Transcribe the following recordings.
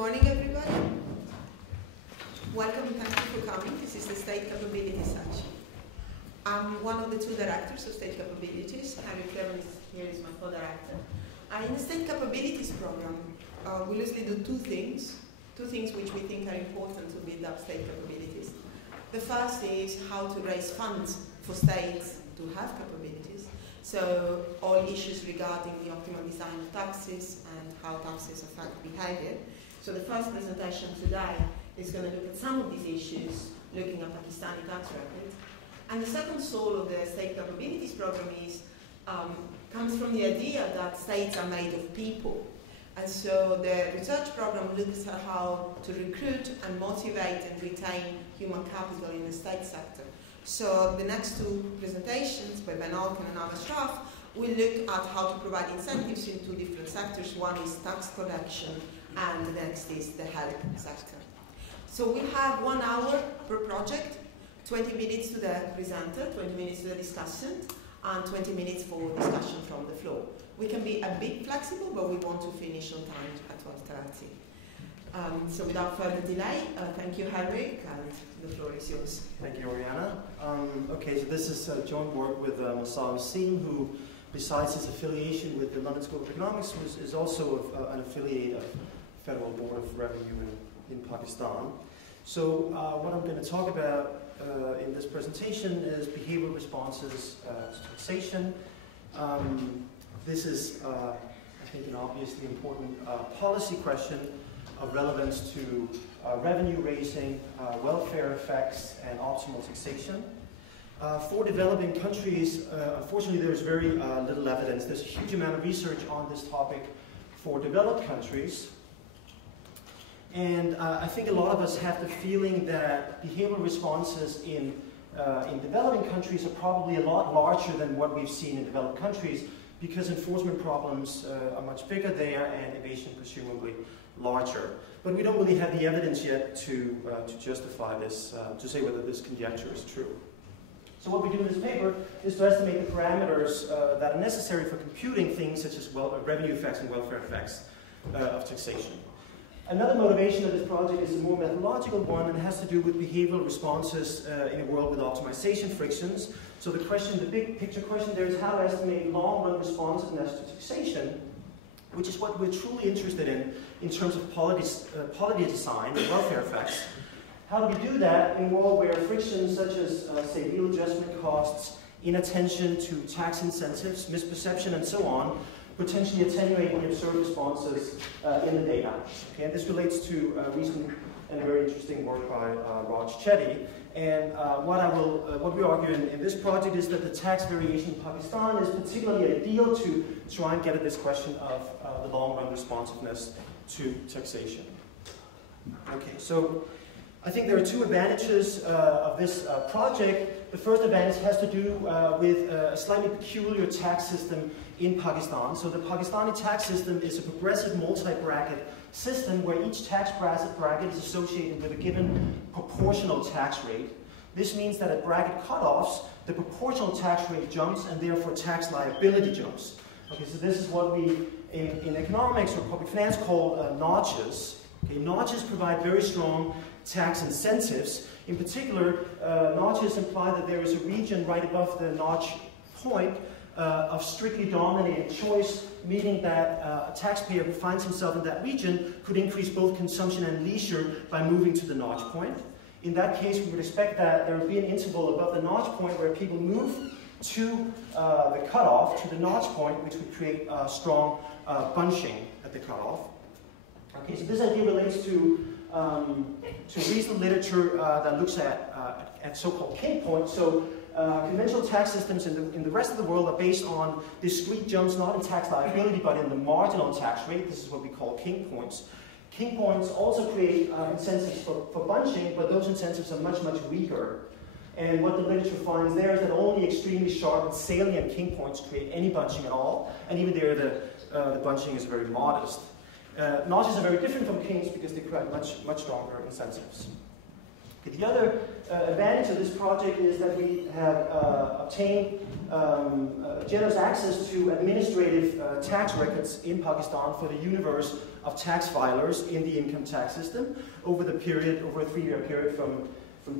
morning, everybody. Welcome and thank you for coming. This is the State Capabilities Section. I'm one of the two directors of State Capabilities. Harry Clemens here is my co-director. In the State Capabilities program, we usually do two things which we think are important to build up state capabilities. The first is how to raise funds for states to have capabilities. So all issues regarding the optimal design of taxes and how taxes affect behavior. So the first presentation today is going to look at some of these issues, looking at Pakistani tax records. And the second soul of the State Capabilities program comes from the idea that states are made of people. And so the research program looks at how to recruit and motivate and retain human capital in the state sector. So the next two presentations by Ben Alken and Ava Straff will look at how to provide incentives in two different sectors. One is tax collection and the next is the health sector. So we have 1 hour per project, 20 minutes to the presenter, 20 minutes to the discussant, and 20 minutes for discussion from the floor. We can be a bit flexible, but we want to finish on time at 12:30. So without further delay, thank you, Henrik, and the floor is yours. Thank you, Oriana. Okay, so this is joint work with Masar Wasim, who, besides his affiliation with the London School of Economics, is also an affiliate of Federal Board of Revenue in Pakistan. So what I'm going to talk about in this presentation is behavioral responses to taxation. This is, I think, an obviously important policy question of relevance to revenue raising, welfare effects, and optimal taxation. For developing countries, unfortunately, there's very little evidence. There's a huge amount of research on this topic for developed countries. And I think a lot of us have the feeling that behavioral responses in developing countries are probably a lot larger than what we've seen in developed countries, because enforcement problems are much bigger there and evasion presumably larger. But we don't really have the evidence yet to justify this, to say whether this conjecture is true. So what we do in this paper is to estimate the parameters that are necessary for computing things such as revenue effects and welfare effects of taxation. Another motivation of this project is a more methodological one, and has to do with behavioral responses in a world with optimization frictions. So the big picture question there is how to estimate long-run responsiveness to taxation, which is what we're truly interested in terms of polity design and welfare effects. How do we do that in a world where frictions such as, say, real adjustment costs, inattention to tax incentives, misperception, and so on, potentially attenuate the observed responses in the data? Okay, and this relates to recent and very interesting work by Raj Chetty. And what we argue in this project is that the tax variation in Pakistan is particularly ideal to try and get at this question of the long-run responsiveness to taxation. Okay, so I think there are two advantages of this project. The first advantage has to do with a slightly peculiar tax system in Pakistan. So the Pakistani tax system is a progressive multi-bracket system where each tax bracket is associated with a given proportional tax rate. This means that at bracket cutoffs, the proportional tax rate jumps and therefore tax liability jumps. Okay, so this is what we in economics or public finance call notches. Okay, notches provide very strong tax incentives. In particular, notches imply that there is a region right above the notch point of strictly dominated choice, meaning that a taxpayer who finds himself in that region could increase both consumption and leisure by moving to the notch point. In that case, we would expect that there would be an interval above the notch point where people move to the cutoff, to the notch point, which would create strong bunching at the cutoff. Okay, so this idea relates to recent literature that looks at so-called kink points. So conventional tax systems in the rest of the world are based on discrete jumps, not in tax liability, but in the marginal tax rate. This is what we call kink points. Kink points also create incentives for bunching, but those incentives are much, much weaker. And what the literature finds there is that only extremely sharp and salient kink points create any bunching at all, and even there the bunching is very modest. Notches are very different from kinks because they provide much, much stronger incentives. Okay, the other advantage of this project is that we have obtained generous access to administrative tax records in Pakistan for the universe of tax filers in the income tax system over the period, over a 3-year period from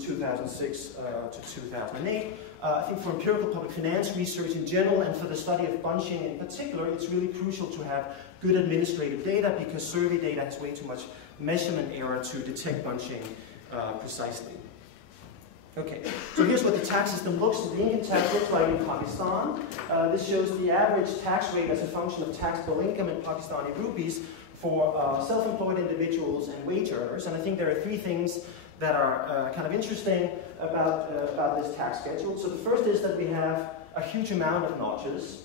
2006 to 2008. I think for empirical public finance research in general and for the study of bunching in particular, it's really crucial to have good administrative data because survey data has way too much measurement error to detect bunching precisely. Okay, so here's what the tax system the income tax looks like in Pakistan. This shows the average tax rate as a function of taxable income in Pakistani rupees for self-employed individuals and wage earners. And I think there are 3 things that are kind of interesting about this tax schedule. So the first is that we have a huge amount of notches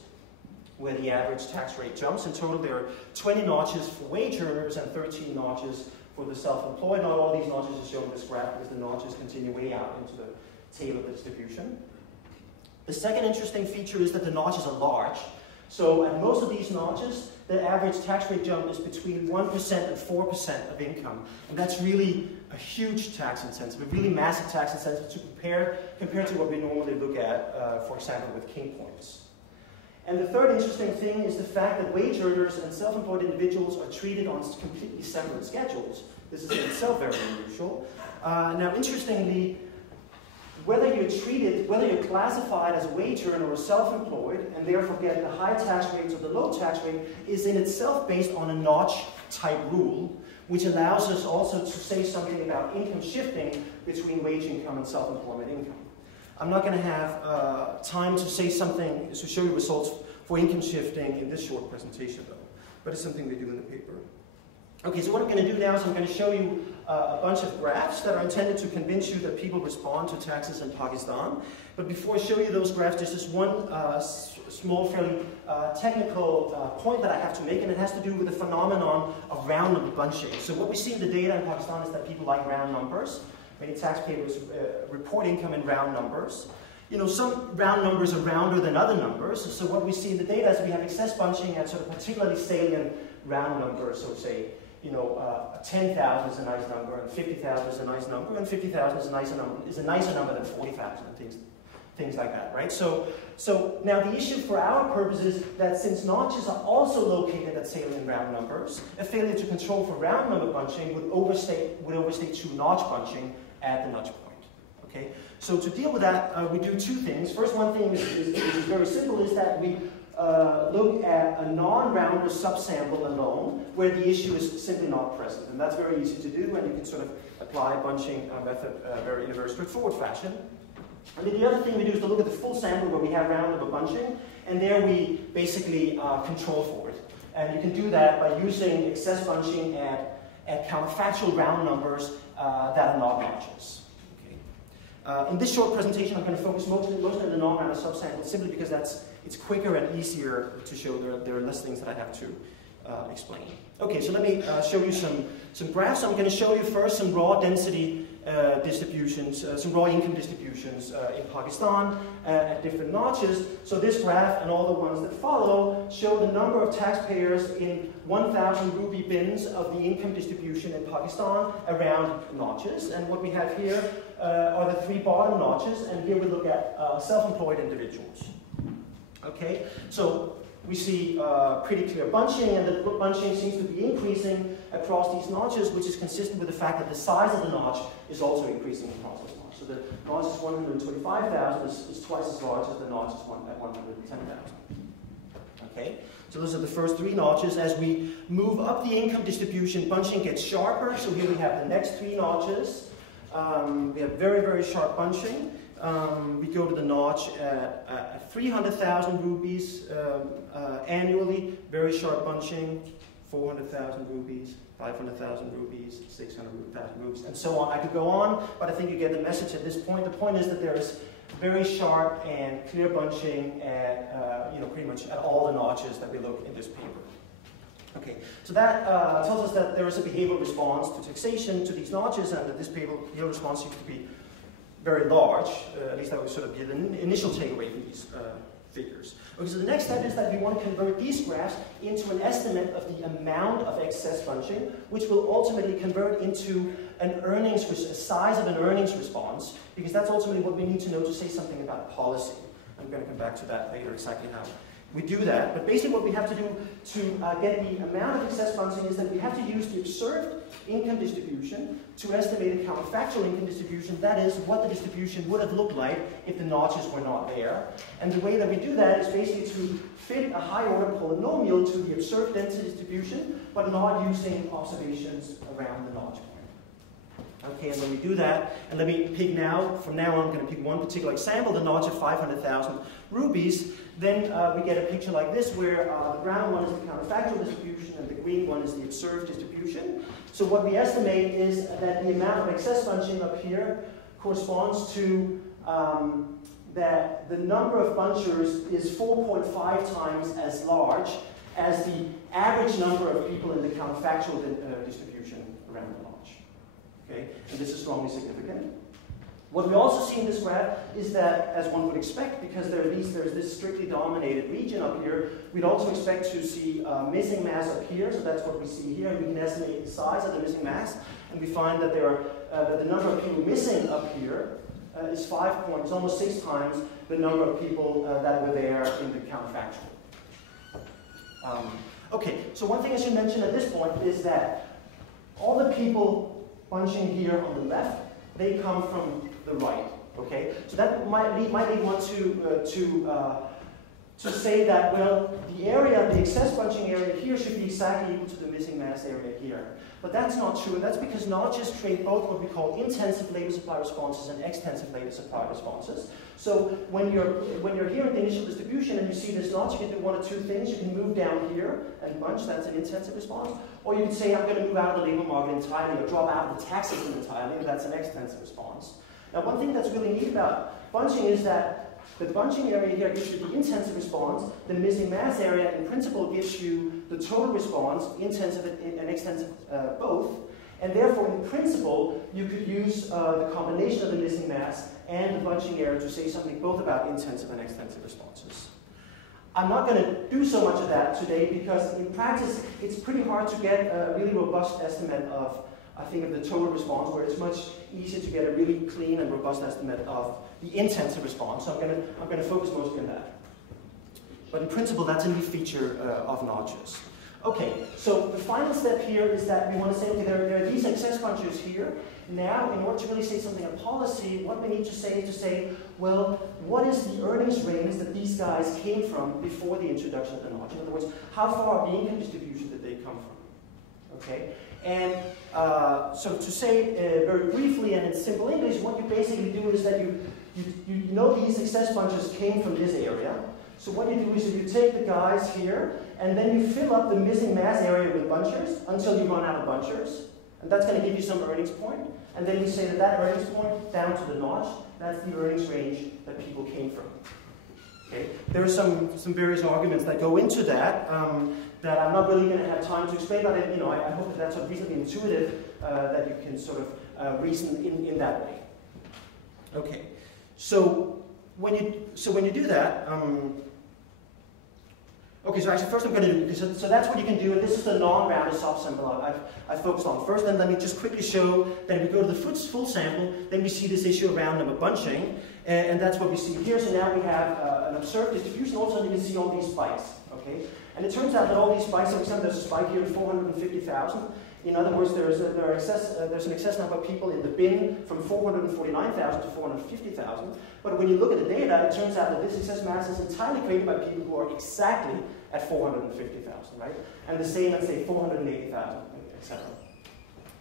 where the average tax rate jumps. In total, there are 20 notches for wage earners and 13 notches for the self-employed. Not all these notches are shown in this graph because the notches continue way out into the tail of the distribution. The second interesting feature is that the notches are large. So at most of these notches, the average tax rate jump is between 1% and 4% of income. And that's really a huge tax incentive, a really massive tax incentive to compared to what we normally look at, for example, with king points. And the third interesting thing is the fact that wage earners and self-employed individuals are treated on completely separate schedules. This is in itself very unusual. Now, interestingly, whether you're classified as a wage earner or self-employed, and therefore get the high tax rates or the low tax rate, is in itself based on a notch type rule, which allows us also to say something about income shifting between wage income and self-employment income. I'm not going to have time to say something, to show you results for income shifting in this short presentation though, but it's something we do in the paper. Okay, so what I'm going to do now is I'm going to show you a bunch of graphs that are intended to convince you that people respond to taxes in Pakistan. But before I show you those graphs, there's just one small, fairly technical point that I have to make, and it has to do with the phenomenon of round number bunching. So what we see in the data in Pakistan is that people like round numbers. Many taxpayers report income in round numbers. You know, some round numbers are rounder than other numbers. So what we see in the data is we have excess bunching at sort of particularly salient round numbers. So say, 10,000 is a nice number, and 50,000 is a nice number, and 50,000 is a nicer number than 40,000, and things like that, right? So now the issue for our purpose is that since notches are also located at salient round numbers, a failure to control for round number bunching would overstate true notch bunching at the notch point. Okay? So to deal with that, we do 2 things. First, one thing is very simple, is that we look at a non-rounder subsample alone, where the issue is simply not present. And that's very easy to do, and you can sort of apply a bunching method in a very straightforward fashion. And then the other thing we do is to look at the full sample where we have round number bunching, and there we basically control for it. And you can do that by using excess bunching at counterfactual round numbers that are not notches. Okay. In this short presentation, I'm going to focus mostly on the non-rounder subsample, simply because it's quicker and easier to show. There are less things that I have to explain. Okay, so let me show you some graphs. I'm going to show you first some raw density distributions, some raw income distributions in Pakistan at different notches. So this graph and all the ones that follow show the number of taxpayers in 1,000 rupee bins of the income distribution in Pakistan around notches. And what we have here are the 3 bottom notches, and here we look at self-employed individuals. Okay, so we see pretty clear bunching, and the bunching seems to be increasing across these notches, which is consistent with the fact that the size of the notch is also increasing across this notch. So the notch is 125,000 is twice as large as the notch is at 110,000. Okay, so those are the first 3 notches. As we move up the income distribution, bunching gets sharper. So here we have the next 3 notches. We have very, very sharp bunching. We go to the notch at 300,000 rupees annually, very sharp bunching, 400,000 rupees, 500,000 rupees, 600,000 rupees, and so on. I could go on, but I think you get the message at this point. The point is that there is very sharp and clear bunching at pretty much at all the notches that we look in this paper. Okay, so that tells us that there is a behavioral response to taxation to these notches, and that this behavioral response seems to be very large. At least that would sort of be the initial takeaway figures. Okay, so the next step is that we want to convert these graphs into an estimate of the amount of excess bunching, which will ultimately convert into a size of an earnings response, because that's ultimately what we need to know to say something about policy. I'm going to come back to that later, exactly how we do that. But basically what we have to do to get the amount of excess bunching is that we have to use the observed income distribution to estimate a counterfactual income distribution, that is, what the distribution would have looked like if the notches were not there. And the way that we do that is basically to fit a high-order polynomial to the observed density distribution, but not using observations around the notch point. Okay, and when we do that, and let me pick now, from now on I'm going to pick one particular example, the notch of 500,000 rupees, then we get a picture like this where the brown one is the counterfactual distribution and the green one is the observed distribution. So what we estimate is that the amount of excess bunching up here corresponds to that the number of bunchers is 4.5 times as large as the average number of people in the counterfactual distribution around the notch. Okay? And this is strongly significant. What we also see in this graph is that, as one would expect, because there's this strictly dominated region up here, we'd also expect to see missing mass up here, so that's what we see here, and we can estimate the size of the missing mass, and we find that that the number of people missing up here is almost 6 times the number of people that were there in the counterfactual. Okay, so one thing I should mention at this point is that all the people bunching here on the left, they come from the right. Okay, so that might lead one to say that, well, the excess bunching area here should be exactly equal to the missing mass area here. But that's not true, and that's because notches create both what we call intensive labor supply responses and extensive labor supply responses. So when you're here in the initial distribution and you see this notch, you can do one of two things. You can move down here and bunch, that's an intensive response. Or you can say, I'm going to move out of the labor market entirely or drop out of the tax system entirely, and that's an extensive response. Now, one thing that's really neat about bunching is that the bunching area here gives you the intensive response. The missing mass area, in principle, gives you the total response, intensive and extensive both. And therefore, in principle, you could use the combination of the missing mass and the bunching area to say something both about intensive and extensive responses. I'm not going to do so much of that today because, in practice, it's pretty hard to get a really robust estimate of, I think, of the total response, where it's much easier to get a really clean and robust estimate of the intensive response. So I'm going to focus mostly on that. But in principle, that's a neat feature of notches. Okay, so the final step here is that we want to say, okay, there are these excess bunchers here. Now, in order to really say something on policy, what we need to say is to say, well, what is the earnings range that these guys came from before the introduction of the notch? In other words, how far up the income distribution did they come from? Okay, and so to say very briefly and in simple English, what you basically do is that you know these excess bunchers came from this area. So what you do is you take the guys here, and then you fill up the missing mass area with bunchers until you run out of bunchers. And that's going to give you some earnings point. And then you say that earnings point down to the notch, that's the earnings range that people came from. Okay? There are some various arguments that go into that that I'm not really going to have time to explain, but I hope that that's sort of reasonably intuitive, that you can sort of reason in that way. Okay, so when you do that, okay, so actually first I'm going to do, so that's what you can do, and this is the non-rounded subsample I've focused on first. Then let me just quickly show that if we go to the full sample, then we see this issue of round number bunching, and that's what we see here. So now we have an observed distribution. Also, you can see all these spikes, okay? And it turns out that all these spikes, for example, there's a spike here of 450,000. In other words, there's an excess number of people in the bin from 449,000 to 450,000. But when you look at the data, it turns out that this excess mass is entirely created by people who are exactly at 450,000, right? And the same at, say, 480,000, etc.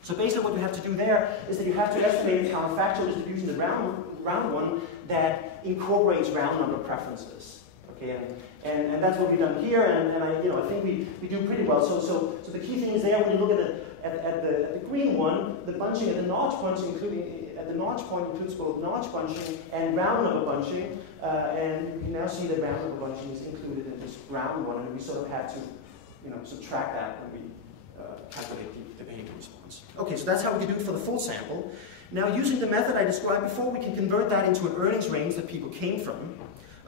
So basically what you have to do there is that you have to estimate a counterfactual distribution, the round one, that incorporates round number preferences. Okay, and that's what we've done here, and I think we do pretty well. So the key thing is there when you look at the green one, the bunching at the notch point, includes both notch bunching and round number bunching, and you can now see that round number bunching is included in this brown one, and we sort of had to subtract that when we calculate the behavior response. Okay, so that's how we can do it for the full sample. Now, using the method I described before, we can convert that into an earnings range that people came from.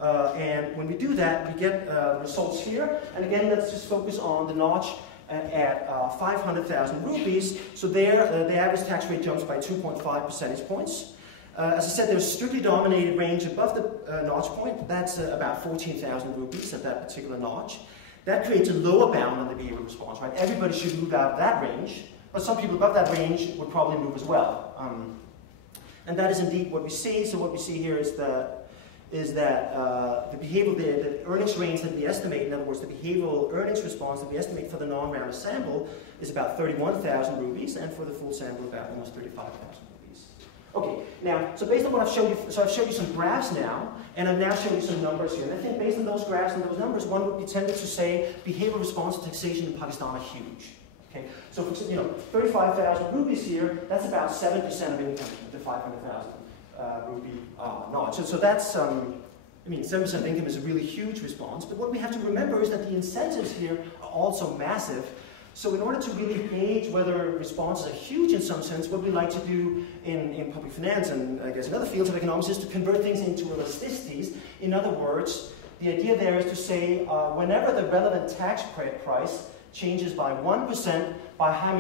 And when we do that, we get results here. And again, let's just focus on the notch at 500,000 rupees. So there, the average tax rate jumps by 2.5 percentage points. As I said, there's a strictly dominated range above the notch point. That's about 14,000 rupees at that particular notch. That creates a lower bound on the behavioral response, right? Everybody should move out of that range, but some people above that range would probably move as well. And that is indeed what we see. So what we see here is that the behavioral, the earnings range that we estimate, in other words, the behavioral earnings response that we estimate for the non-rounded sample is about 31,000 rupees, and for the full sample about almost 35,000 rupees. Okay, now, so based on what I've showed you, so I've showed you some graphs now, and I've now shown you some numbers here. And I think based on those graphs and those numbers, one would be tempted to say behavioral response to taxation in Pakistan are huge. Okay, so for 35,000 rupees here, that's about 7% of income, the 500,000 rupee notch. So that's, I mean, 7% of income is a really huge response, but what we have to remember is that the incentives here are also massive. So in order to really gauge whether responses are huge in some sense, what we like to do in public finance and I guess in other fields of economics is to convert things into elasticities. In other words, the idea there is to say whenever the relevant tax price changes by 1%, by how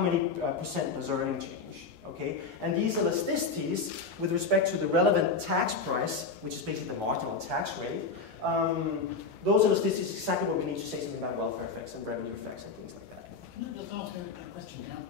many percent does earning change? Okay? And these elasticities, with respect to the relevant tax price, which is basically the marginal tax rate, those elasticities is exactly what we need to say something about welfare effects and revenue effects and things like that. Can I just ask a question now?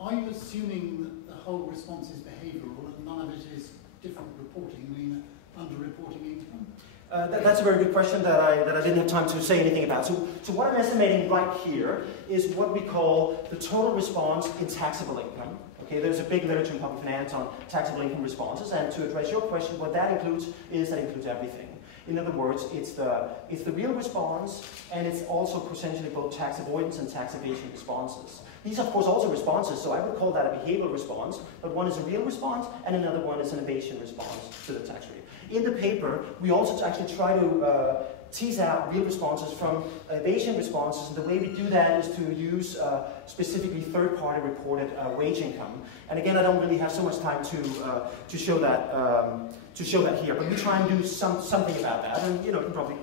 Are you assuming that the whole response is behavioural and none of it is different reporting, I mean under-reporting income? That's a very good question that I didn't have time to say anything about. So what I'm estimating right here is what we call the total response in taxable income. Okay, there's a big literature in public finance on taxable income responses, and to address your question, what that includes is that includes everything. In other words, it's the real response, and it's also potentially both tax avoidance and tax evasion responses. These, of course, also responses, so I would call that a behavioral response, but one is a real response, and another one is an evasion response to the tax rate. In the paper, we also actually try to tease out real responses from evasion responses, and the way we do that is to use specifically third-party reported wage income. And again, I don't really have so much time to show that here, but we try and do something about that, and you can probably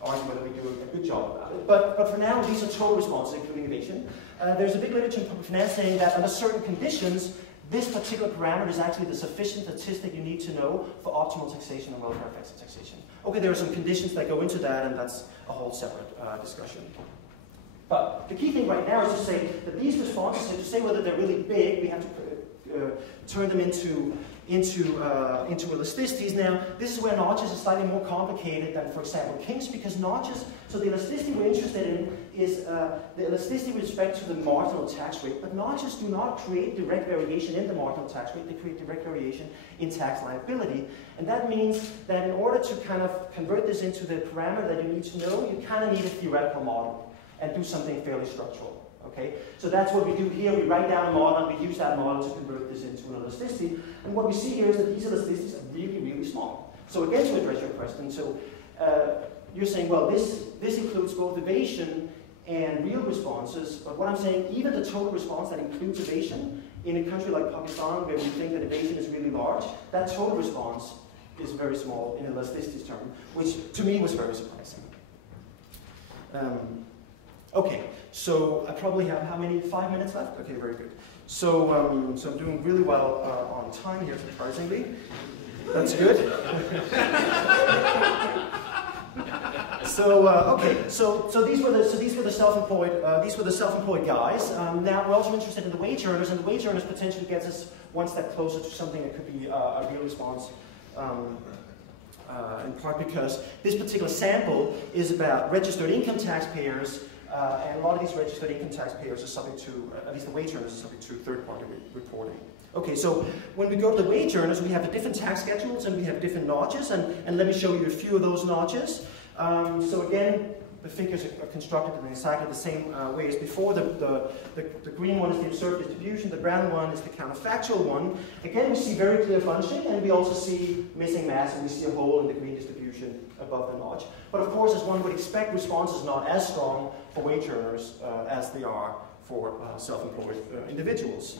argue whether we do a good job about it. But for now, these are total responses, including evasion. There's a big literature in public finance saying that under certain conditions, this particular parameter is actually the sufficient statistic you need to know for optimal taxation and welfare effects of taxation. Okay, there are some conditions that go into that, and that's a whole separate discussion. But the key thing right now is to say that these responses, to say whether they're really big, we have to turn them into elasticities. Now, this is where notches are slightly more complicated than, for example, kinks, because notches, so the elasticity we're interested in is the elasticity with respect to the marginal tax rate, but notches do not create direct variation in the marginal tax rate, they create direct variation in tax liability. And that means that in order to kind of convert this into the parameter that you need to know, you kind of need a theoretical model and do something fairly structural. Okay? So that's what we do here. We write down a model and we use that model to convert this into an elasticity. And what we see here is that these elasticities are really, really small. So again, to address your question, so you're saying, well, this includes both evasion and real responses, but what I'm saying, even the total response that includes evasion, in a country like Pakistan, where we think that evasion is really large, that total response is very small in elasticity term, which to me was very surprising. Okay, so I probably have how many? 5 minutes left? Okay, very good. So, so I'm doing really well on time here, surprisingly. That's good. Okay, so these were the self-employed guys. Now we're also interested in the wage earners, and the wage earners potentially gets us one step closer to something that could be a real response. In part because this particular sample is about registered income taxpayers. And a lot of these registered income taxpayers are subject to, at least the wage earners are subject to third-party reporting. Okay, so when we go to the wage earners, we have the different tax schedules and we have different notches, and let me show you a few of those notches. So again, the figures are constructed in exactly the same way as before. The green one is the observed distribution, the brown one is the counterfactual one. Again, we see very clear bunching, and we also see missing mass, and we see a hole in the green distribution above the notch. But of course, as one would expect, responses are not as strong for wage earners as they are for self-employed individuals.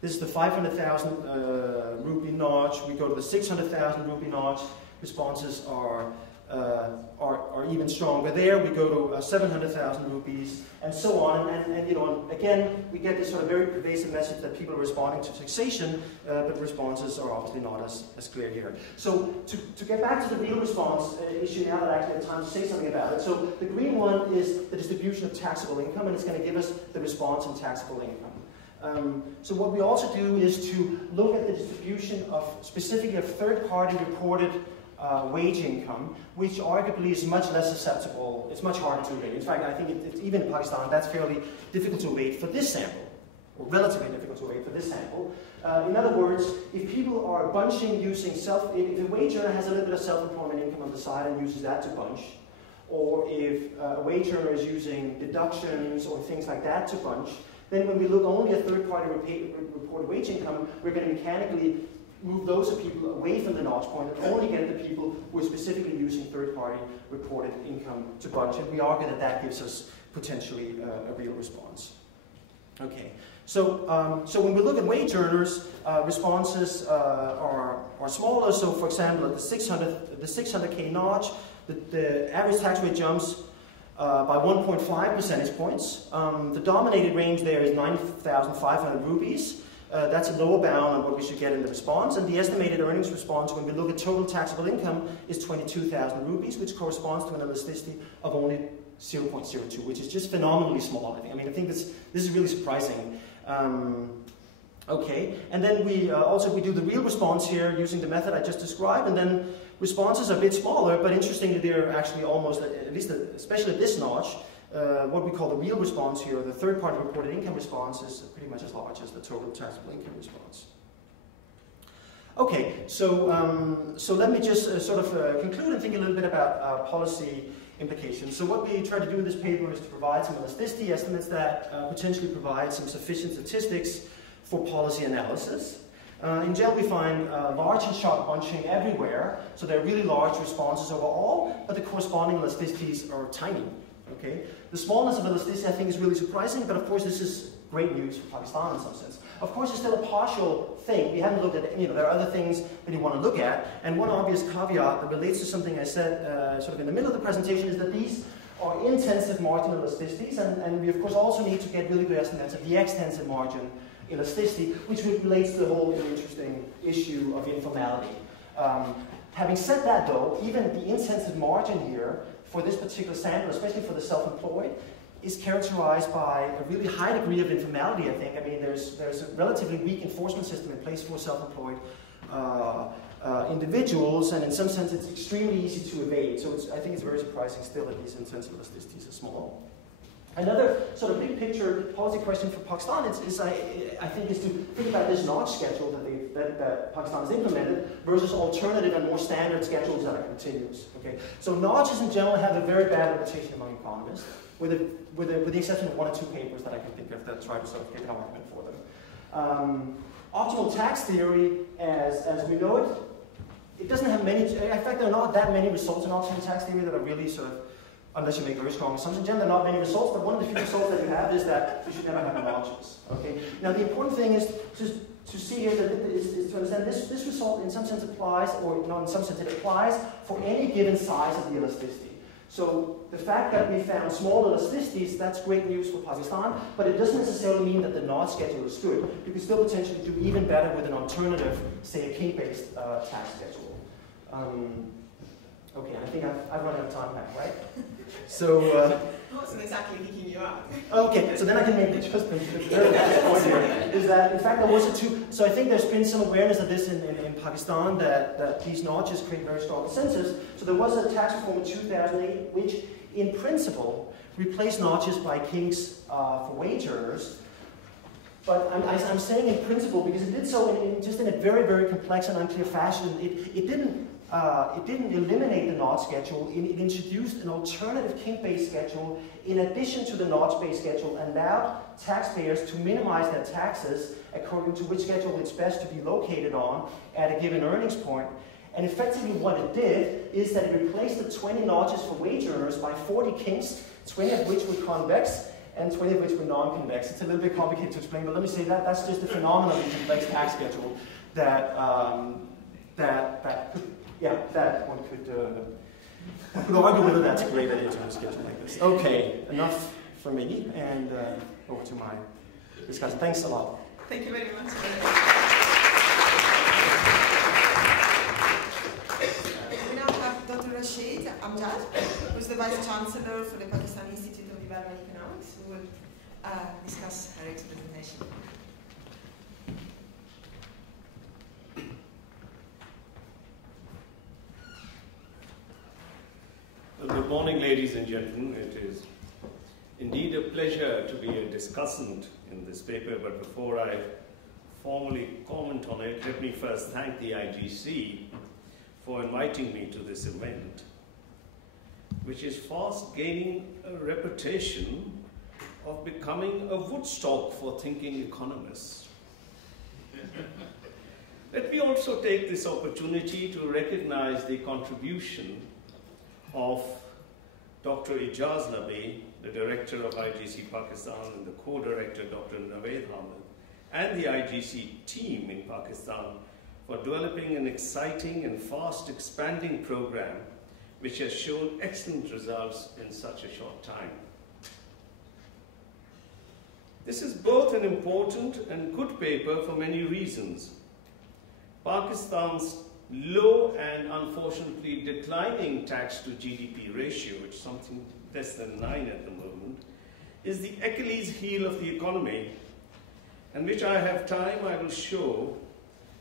This is the 500,000 rupee notch. We go to the 600,000 rupee notch. responses are even stronger. There we go to 700,000 rupees and so on, and you know, again we get this sort of very pervasive message that people are responding to taxation, but responses are obviously not as clear here. So to get back to the real response issue now that I actually have time to say something about it. So the green one is the distribution of taxable income, and it's going to give us the response in taxable income. So what we also do is to look at the distribution of specifically of third-party reported wage income, which arguably is much less susceptible. It's much harder to rate. In fact, I think it's even in Pakistan, that's fairly difficult to rate for this sample, or relatively difficult to rate for this sample. In other words, if people are bunching using if a wage earner has a little bit of self-employment income on the side and uses that to bunch, or if a wage earner is using deductions or things like that to bunch, then when we look only at third-party reported wage income, we're going to mechanically move those people away from the notch point and only get the people who are specifically using third-party reported income to bunch. And we argue that that gives us potentially a real response. Okay, so when we look at wage earners, responses are smaller. So for example, at the 600K notch, the average tax rate jumps by 1.5 percentage points. The dominated range there is 9,500 rupees. That's a lower bound on what we should get in the response, and the estimated earnings response when we look at total taxable income is 22,000 rupees, which corresponds to an elasticity of only 0.02, which is just phenomenally small. I think this is really surprising. Okay, and then we do the real response here using the method I just described, and then responses are a bit smaller, but interestingly they're actually almost, at least especially at this notch, what we call the real response here, the third-party reported income response, is pretty much as large as the total taxable income response. Okay, so let me just conclude and think a little bit about policy implications. So what we try to do in this paper is to provide some elasticity estimates that potentially provide some sufficient statistics for policy analysis. In general, we find large and sharp bunching everywhere, so there are really large responses overall, but the corresponding elasticities are tiny. Okay? The smallness of elasticity, I think, is really surprising, but of course this is great news for Pakistan in some sense. Of course, it's still a partial thing. We haven't looked at, there are other things that you want to look at, and one obvious caveat that relates to something I said sort of in the middle of the presentation is that these are intensive margin elasticities, and we of course also need to get really good estimates of the extensive margin elasticity, which relates to the whole interesting issue of informality. Having said that though, even the intensive margin here for this particular sample, especially for the self-employed, is characterized by a really high degree of informality, I think. There's a relatively weak enforcement system in place for self-employed individuals, and in some sense it's extremely easy to evade. So I think it's very surprising still that these intensive elasticities are small. Another sort of big picture policy question for Pakistan is I think is to think about this notch schedule that Pakistan has implemented versus alternative and more standard schedules that are continuous. Okay, so notches in general have a very bad reputation among economists, with the exception of one or two papers that I can think of that try to sort of get an argument for them. Optimal tax theory, as we know it, it doesn't have many. In fact, there are not that many results in optimal tax theory that are really sort of, unless you make very strong assumptions. Generally, there are not many results, but one of the few results that you have is that you should never have notches. Okay. Now, the important thing is to see here that is to understand this result in some sense applies, or not in some sense, it applies for any given size of the elasticity. So the fact that we found small elasticities, that's great news for Pakistan, but it doesn't necessarily mean that the notch schedule is good. You can still potentially do even better with an alternative, say a key-based tax schedule. Okay, I think I've run out of time now, right? So I wasn't exactly kicking you out. Okay, so then I can maybe just the very last point here is that in fact there was so I think there's been some awareness of this in Pakistan that these notches create very strong incentives. So there was a tax reform in 2008 which in principle replaced notches by kinks for wage earners. But I'm saying in principle because it did so in a very, very complex and unclear fashion. It didn't eliminate the notch schedule. It introduced an alternative kink-based schedule in addition to the notch-based schedule, and allowed taxpayers to minimize their taxes according to which schedule it's best to be located on at a given earnings point. And effectively what it did is that it replaced the 20 notches for wage earners by 40 kinks, 20 of which were convex and 20 of which were non-convex. It's a little bit complicated to explain, but let me say that's just a phenomenon of the complex tax schedule that Yeah, that one could argue whether that's a great idea to a schedule like this. Okay, enough for me, and over to my discussion. Thanks a lot. Thank you very much. We now have Dr. Rashid Amjad, who is the Vice Chancellor for the Pakistan Institute of Development Economics, who will discuss her presentation. Well, good morning, ladies and gentlemen. It is indeed a pleasure to be a discussant in this paper, but before I formally comment on it, let me first thank the IGC for inviting me to this event, which is fast gaining a reputation of becoming a Woodstock for thinking economists. Let me also take this opportunity to recognize the contribution of Dr. Ijaz Nabi, the director of IGC Pakistan, and the co-director Dr. Naved Ahmed, and the IGC team in Pakistan for developing an exciting and fast expanding program which has shown excellent results in such a short time. This is both an important and good paper for many reasons. Pakistan's low and unfortunately declining tax to GDP ratio, which is something less than 9 at the moment, is the Achilles heel of the economy, and which I have time I will show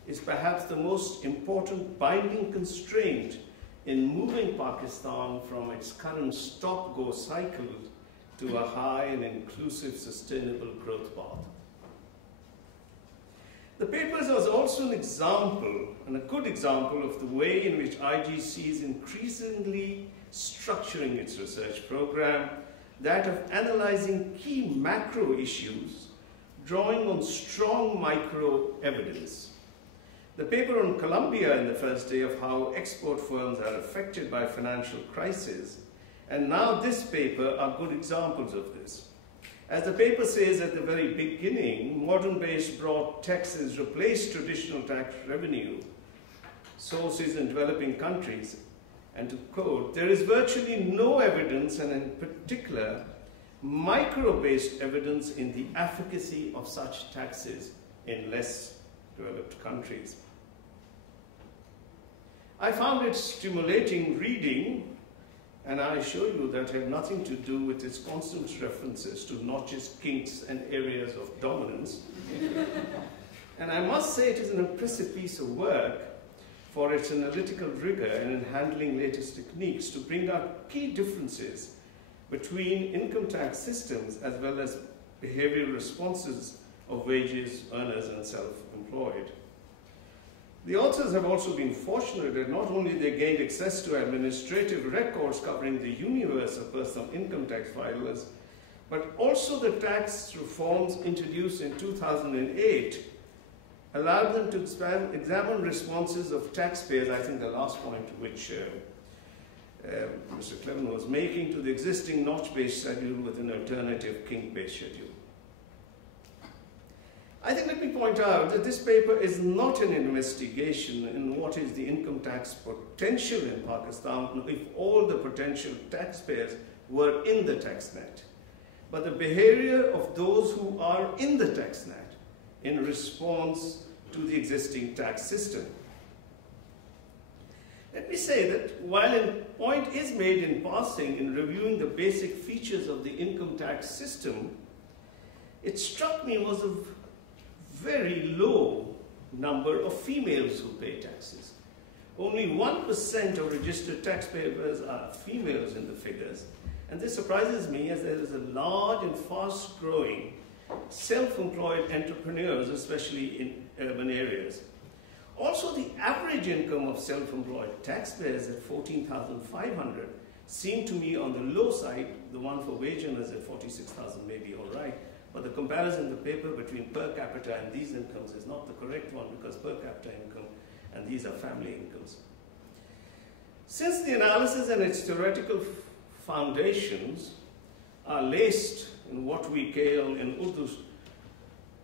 is perhaps the most important binding constraint in moving Pakistan from its current stop-go cycle to a high and inclusive sustainable growth path. The paper was also an example, and a good example, of the way in which IGC is increasingly structuring its research program, that of analyzing key macro issues, drawing on strong micro evidence. The paper on Colombia in the first day of how export firms are affected by financial crisis, and now this paper are good examples of this. As the paper says at the very beginning, modern-based broad taxes replace traditional tax revenue sources in developing countries. And to quote, there is virtually no evidence, and in particular, micro-based evidence in the efficacy of such taxes in less developed countries. I found it stimulating reading, and I assure you that had nothing to do with its constant references to notches, kinks, and areas of dominance. And I must say it is an impressive piece of work for its analytical rigor and in handling latest techniques to bring out key differences between income tax systems as well as behavioral responses of wages, earners, and self-employed. The authors have also been fortunate that not only they gained access to administrative records covering the universe of personal income tax filers, but also the tax reforms introduced in 2008 allowed them to examine responses of taxpayers, I think the last point which Mr. Cleven was making, to the existing notch-based schedule with an alternative kink-based schedule. I think let me point out that this paper is not an investigation in what is the income tax potential in Pakistan if all the potential taxpayers were in the tax net, but the behavior of those who are in the tax net in response to the existing tax system. Let me say that while a point is made in passing in reviewing the basic features of the income tax system, it struck me was a very low number of females who pay taxes. Only 1% of registered taxpayers are females in the figures, and this surprises me as there is a large and fast-growing self-employed entrepreneurs, especially in urban areas. Also, the average income of self-employed taxpayers at $14,500 seemed to me on the low side. The one for wage earners at $46,000 may be all right, but the comparison in the paper between per capita and these incomes is not the correct one, because per capita income and these are family incomes. Since the analysis and its theoretical foundations are laced in what we call in Urdu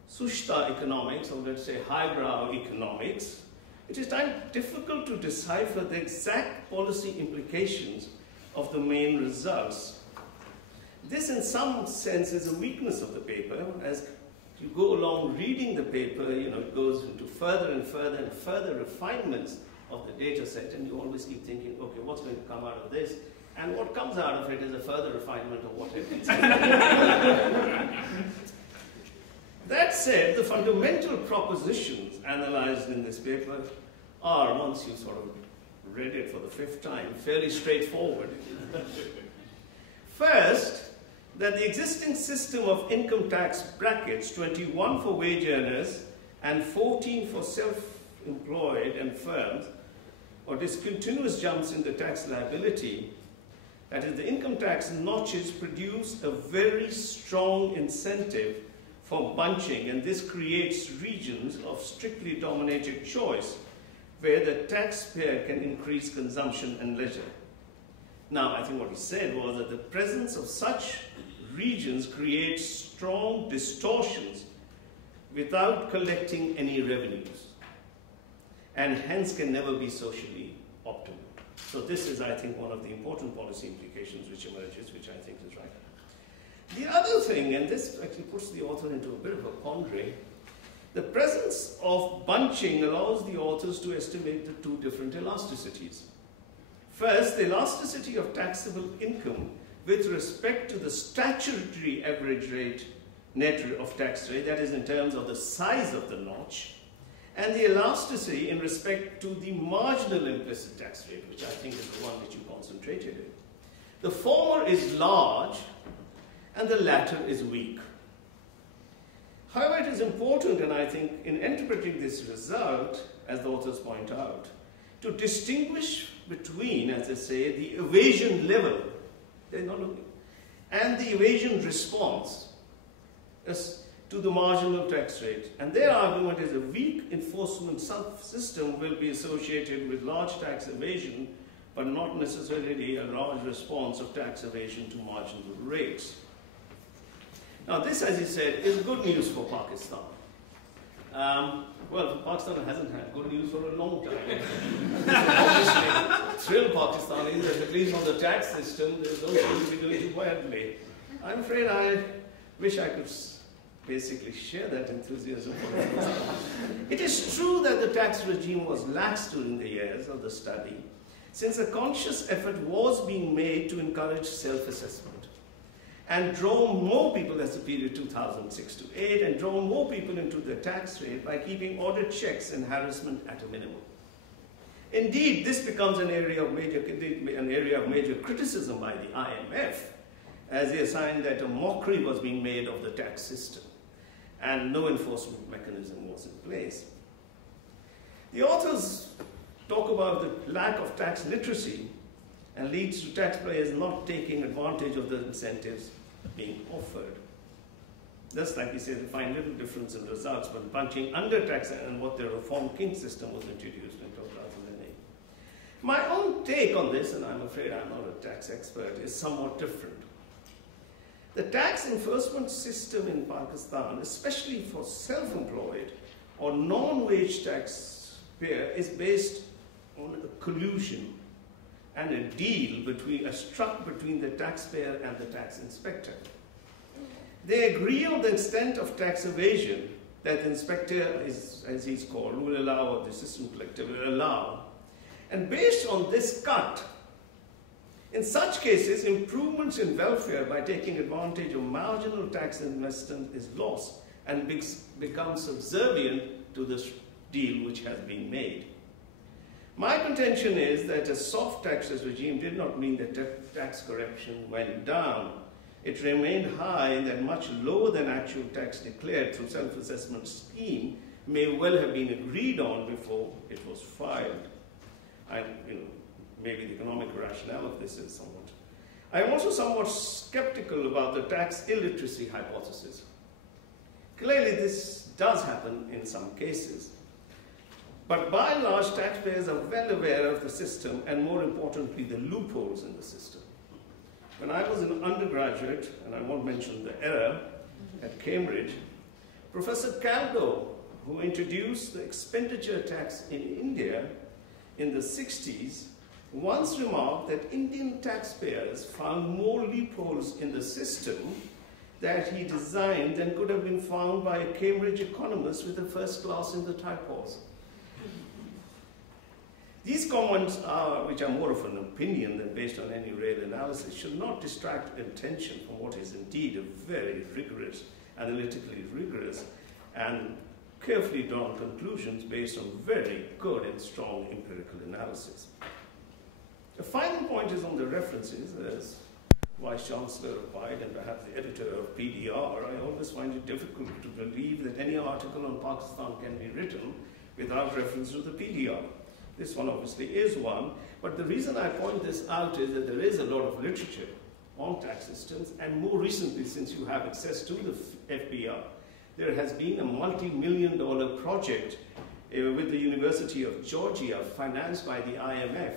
sushta economics, or let's say highbrow economics, it is difficult to decipher the exact policy implications of the main results. This, in some sense, is a weakness of the paper. As you go along reading the paper, it goes into further and further and further refinements of the data set, and you always keep thinking, okay, what's going to come out of this? And what comes out of it is a further refinement of what it is. That said, the fundamental propositions analyzed in this paper are, once you sort of read it for the 5th time, fairly straightforward. First, that the existing system of income tax brackets, 21 for wage earners and 14 for self-employed and firms, or discontinuous jumps in the tax liability, that is, the income tax notches produce a very strong incentive for bunching, and this creates regions of strictly dominated choice where the taxpayer can increase consumption and leisure. Now, I think what he said was that the presence of such regions creates strong distortions without collecting any revenues, and hence can never be socially optimal. So this is, I think, one of the important policy implications which emerges, which I think is right. The other thing, and this actually puts the author into a bit of a quandary, the presence of bunching allows the authors to estimate the 2 different elasticities. First, the elasticity of taxable income with respect to the statutory average rate, net of tax rate, that is in terms of the size of the notch, and the elasticity in respect to the marginal implicit tax rate, which I think is the one which you concentrated in. The former is large, and the latter is weak. However, it is important, and I think in interpreting this result, as the authors point out, to distinguish between, as they say, the evasion level, they're not looking, and the evasion response as to the marginal tax rate. And their argument is a weak enforcement system will be associated with large tax evasion, but not necessarily a large response of tax evasion to marginal rates. Now this, as he said, is good news for Pakistan. Well, Pakistan hasn't had good news for a long time. Obviously, thrill Pakistanis that at least on the tax system, they don't seem to be doing it badly. I'm afraid I wish I could basically share that enthusiasm for Pakistan. It is true that the tax regime was lax during the years of the study, since a conscious effort was being made to encourage self-assessment and draw more people, that's the period 2006 to 8, and draw more people into the tax rate by keeping audit checks and harassment at a minimum. Indeed, this becomes an area of major criticism by the IMF, as they assigned that a mockery was being made of the tax system, and no enforcement mechanism was in place. The authors talk about the lack of tax literacy and leads to taxpayers not taking advantage of the incentives being offered. Just like we say, they find little difference in results when bunching under tax and what the reform king system was introduced in 2008. My own take on this, and I'm afraid I'm not a tax expert, is somewhat different. The tax enforcement system in Pakistan, especially for self-employed or non-wage taxpayer, is based on a collusion and a deal struck between the taxpayer and the tax inspector. They agree on the extent of tax evasion that the inspector, as he's called, will allow, or the assistant collector will allow. And based on this cut, in such cases, improvements in welfare by taking advantage of marginal tax investment is lost and becomes subservient to this deal which has been made. My contention is that a soft taxes regime did not mean that tax corruption went down. It remained high, and that much lower than actual tax declared through self-assessment scheme may well have been agreed on before it was filed. Maybe the economic rationale of this is somewhat. I am also somewhat skeptical about the tax illiteracy hypothesis. Clearly, this does happen in some cases. But by and large, taxpayers are well aware of the system and, more importantly, the loopholes in the system. When I was an undergraduate, and I won't mention the era, at Cambridge, Professor Caldo who introduced the expenditure tax in India in the 60s, once remarked that Indian taxpayers found more loopholes in the system that he designed than could have been found by a Cambridge economist with a first class in the typos. These comments which are more of an opinion than based on any real analysis, should not distract attention from what is indeed a very rigorous, analytically rigorous, and carefully drawn conclusions based on very good and strong empirical analysis. The final point is on the references, as Vice Chancellor replied, and perhaps the editor of PDR. I always find it difficult to believe that any article on Pakistan can be written without reference to the PDR. This one obviously is one, but the reason I point this out is that there is a lot of literature on tax systems, and more recently, since you have access to the FBR, there has been a multi-million-dollar project with the University of Georgia, financed by the IMF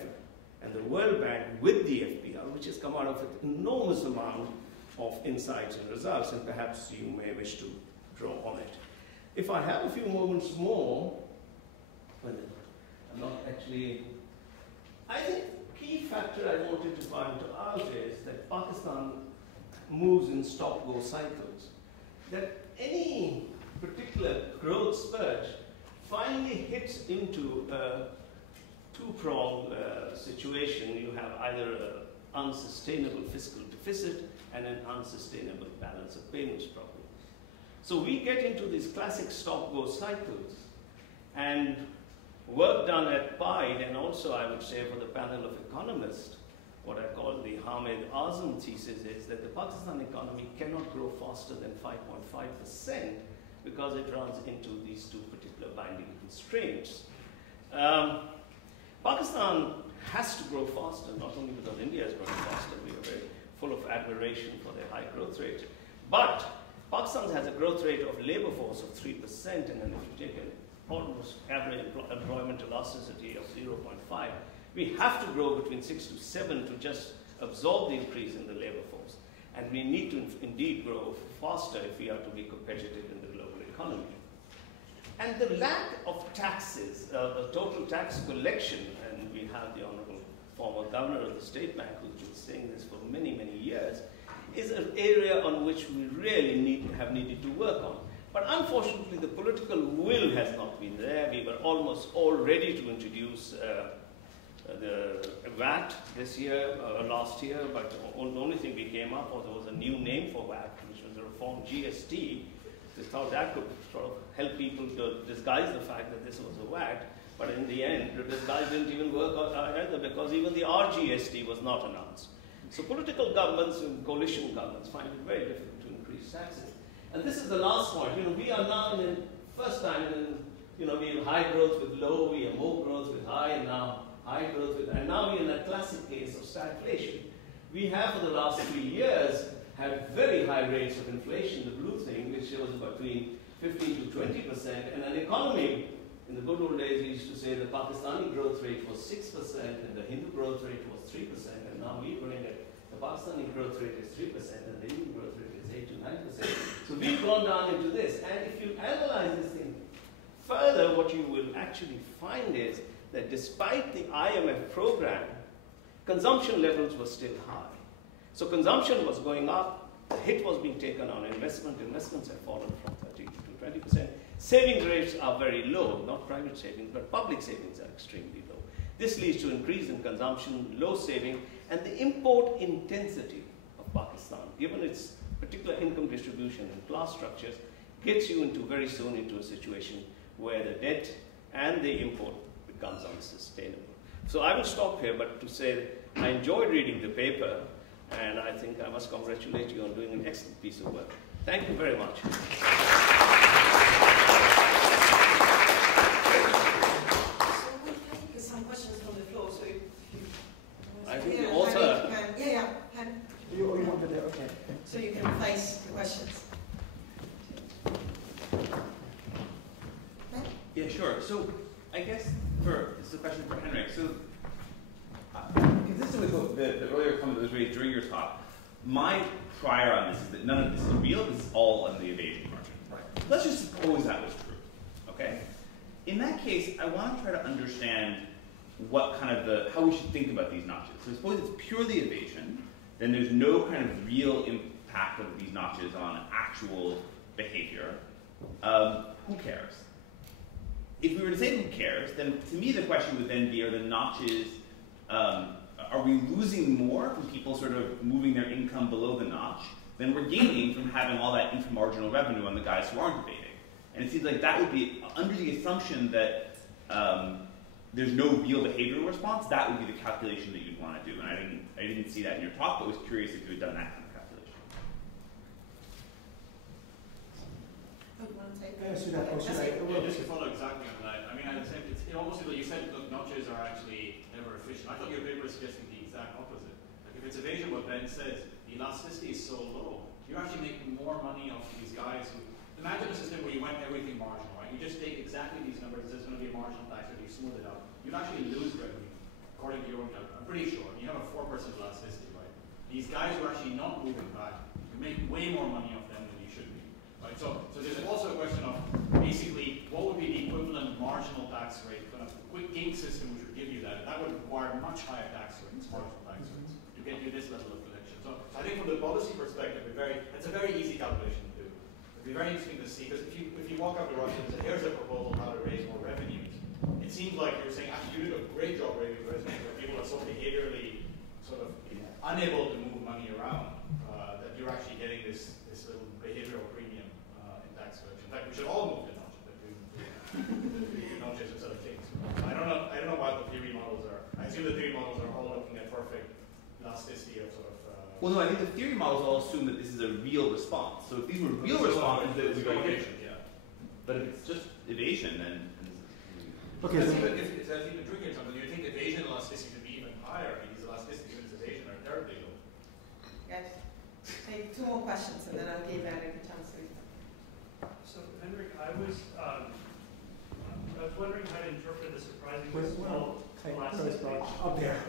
and the World Bank with the FBR, which has come out of an enormous amount of insights and results, and perhaps you may wish to draw on it. If I have a few moments more, well, I'm not actually, I think the key factor I wanted to point out is that Pakistan moves in stop-go cycles. That any particular growth spurt finally hits into a two-pronged situation. You have either an unsustainable fiscal deficit and an unsustainable balance of payments problem. So we get into these classic stop-go cycles, and work done at PIDE, and also I would say for the panel of economists, what I call the Hamid Azam thesis is that the Pakistan economy cannot grow faster than 5.5% because it runs into these two particular binding constraints. Pakistan has to grow faster, not only because India is growing faster, we are very full of admiration for their high growth rate, but Pakistan has a growth rate of labor force of 3%, and then if you take an almost average employment elasticity of 0.5, we have to grow between 6 to 7 to just absorb the increase in the labor force. And we need to indeed grow faster if we are to be competitive in the global economy. And the lack of taxes, the total tax collection, and we have the Honorable former Governor of the State Bank who's been saying this for many, many years, is an area on which we really have needed to work on. But unfortunately, the political will has not been there. We were almost all ready to introduce the VAT this year, last year, but the only thing we came up with was a new name for VAT, which was the reformed GST. We thought that could sort of help people to disguise the fact that this was a VAT, but in the end, the disguise didn't even work either, because even the RGST was not announced. So political governments and coalition governments find it very difficult to increase taxes. And this is the last point. You know, we are now in the first time in, you know, we have high growth with low, we have more growth with high, and now high growth with, and now we're in a classic case of stagflation. We have for the last 3 years had very high rates of inflation, the blue thing, which was between 15 to 20%, and an economy, in the good old days, we used to say the Pakistani growth rate was 6% and the Hindu growth rate was 3%, and now we're going at the Pakistani growth rate is 3% and the Hindu growth rate is 8 to 9%. So we've gone down into this, and if you analyze this thing further, what you will actually find is that despite the IMF program, consumption levels were still high. So consumption was going up, the hit was being taken on investments have fallen from 30 to 20%. Saving rates are very low, not private savings, but public savings are extremely low. This leads to increase in consumption, low saving, and the import intensity of Pakistan, given its particular income distribution and class structures, gets you into very soon into a situation where the debt and the import becomes unsustainable. So I will stop here, but to say I enjoyed reading the paper, and I think I must congratulate you on doing an excellent piece of work. Thank you very much. So we take some questions from the floor. So if you I think the author. You want to do, okay. So you can place the questions. Yeah, sure. So I guess this is a question for Henrik. So consistent with the earlier comment that was raised during your talk, my prior on this is that none of this is real. This is all on the evasion market. Right. Let's just suppose that was true. Okay? In that case, I want to try to understand what kind of how we should think about these notches. So suppose it's purely evasion, then there's no kind of real impact of these notches on actual behavior. Who cares? If we were to say who cares, then to me the question would then be, are the notches, are we losing more from people sort of moving their income below the notch than we're gaining from having all that inframarginal revenue on the guys who aren't evading? And it seems like that would be, under the assumption that there's no real behavioral response, that would be the calculation that you'd want to do. And I didn't see that in your talk, but was curious if you had done that kind of calculation. Oh, you want to take Yeah, it? so that, Yeah, just to follow exactly on that. I mean, I think it almost like you said, look, notches are actually never efficient. I thought your paper was suggesting the exact opposite. Like if it's evasion, what Ben says, the elasticity is so low, you're actually making more money off these guys who. Imagine a system where you went everything marginal, right? You just take exactly these numbers, there's going to be a marginal tax, and you smooth it out. You'd actually lose revenue, according to your own calculation. I'm pretty sure. You have a 4% elasticity, right? These guys who are actually not moving back, you make way more money off them than you should be, right? So there's also a question of basically what would be the equivalent marginal tax rate, kind of a quick gig system which would give you that. That would require much higher tax rates, marginal tax rates, to get you this level of collection. So I think from the policy perspective, it's a very easy calculation to do. It'd be very interesting to see, because if you walk up to Russia and say, here's a proposal how to raise more revenues, it seems like you're saying, actually, you did a great job raising revenues, but people are so behaviorally sort of unable to move money around that you're actually getting this little behavioral premium in tax collection. In fact, we should all move to notches, but notches instead of kings. I don't know what the theory models are. I assume the theory models are all looking at perfect elasticity of sort of. Well, no, I think the theory models all assume that this is a real response. So if these were real responses, then we go evasion. Yeah. But if it's just evasion, then. Okay. If there's even trickier something, you think evasion elasticity would be even higher. These elasticity units of evasion are terribly low. Yes. Take 2 more questions, and then I'll give Eric a chance to respond. So, Henrik, I was wondering how to interpret the surprisingly small elasticity. Up there.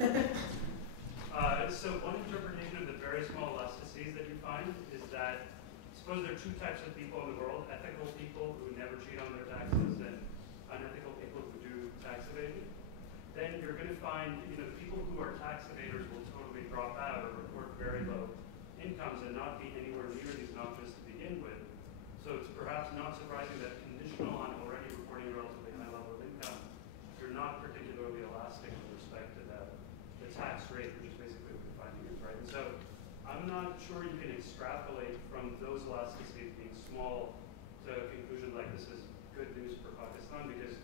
So one interpretation of the very small elasticities that you find is that, suppose there are 2 types of people in the world: ethical people who never cheat on their taxes and unethical people who do tax evasion. Then you're going to find, the people who are tax evaders will totally drop out or report very low incomes and not be anywhere near these notches to begin with. So it's perhaps not surprising that conditional on already reporting a relatively high level of income, you're not particularly elastic with respect to the tax rate, which is basically what you're finding is, right? And so I'm not sure you can extrapolate from those elasticities being small to a conclusion like this is good news for Pakistan, because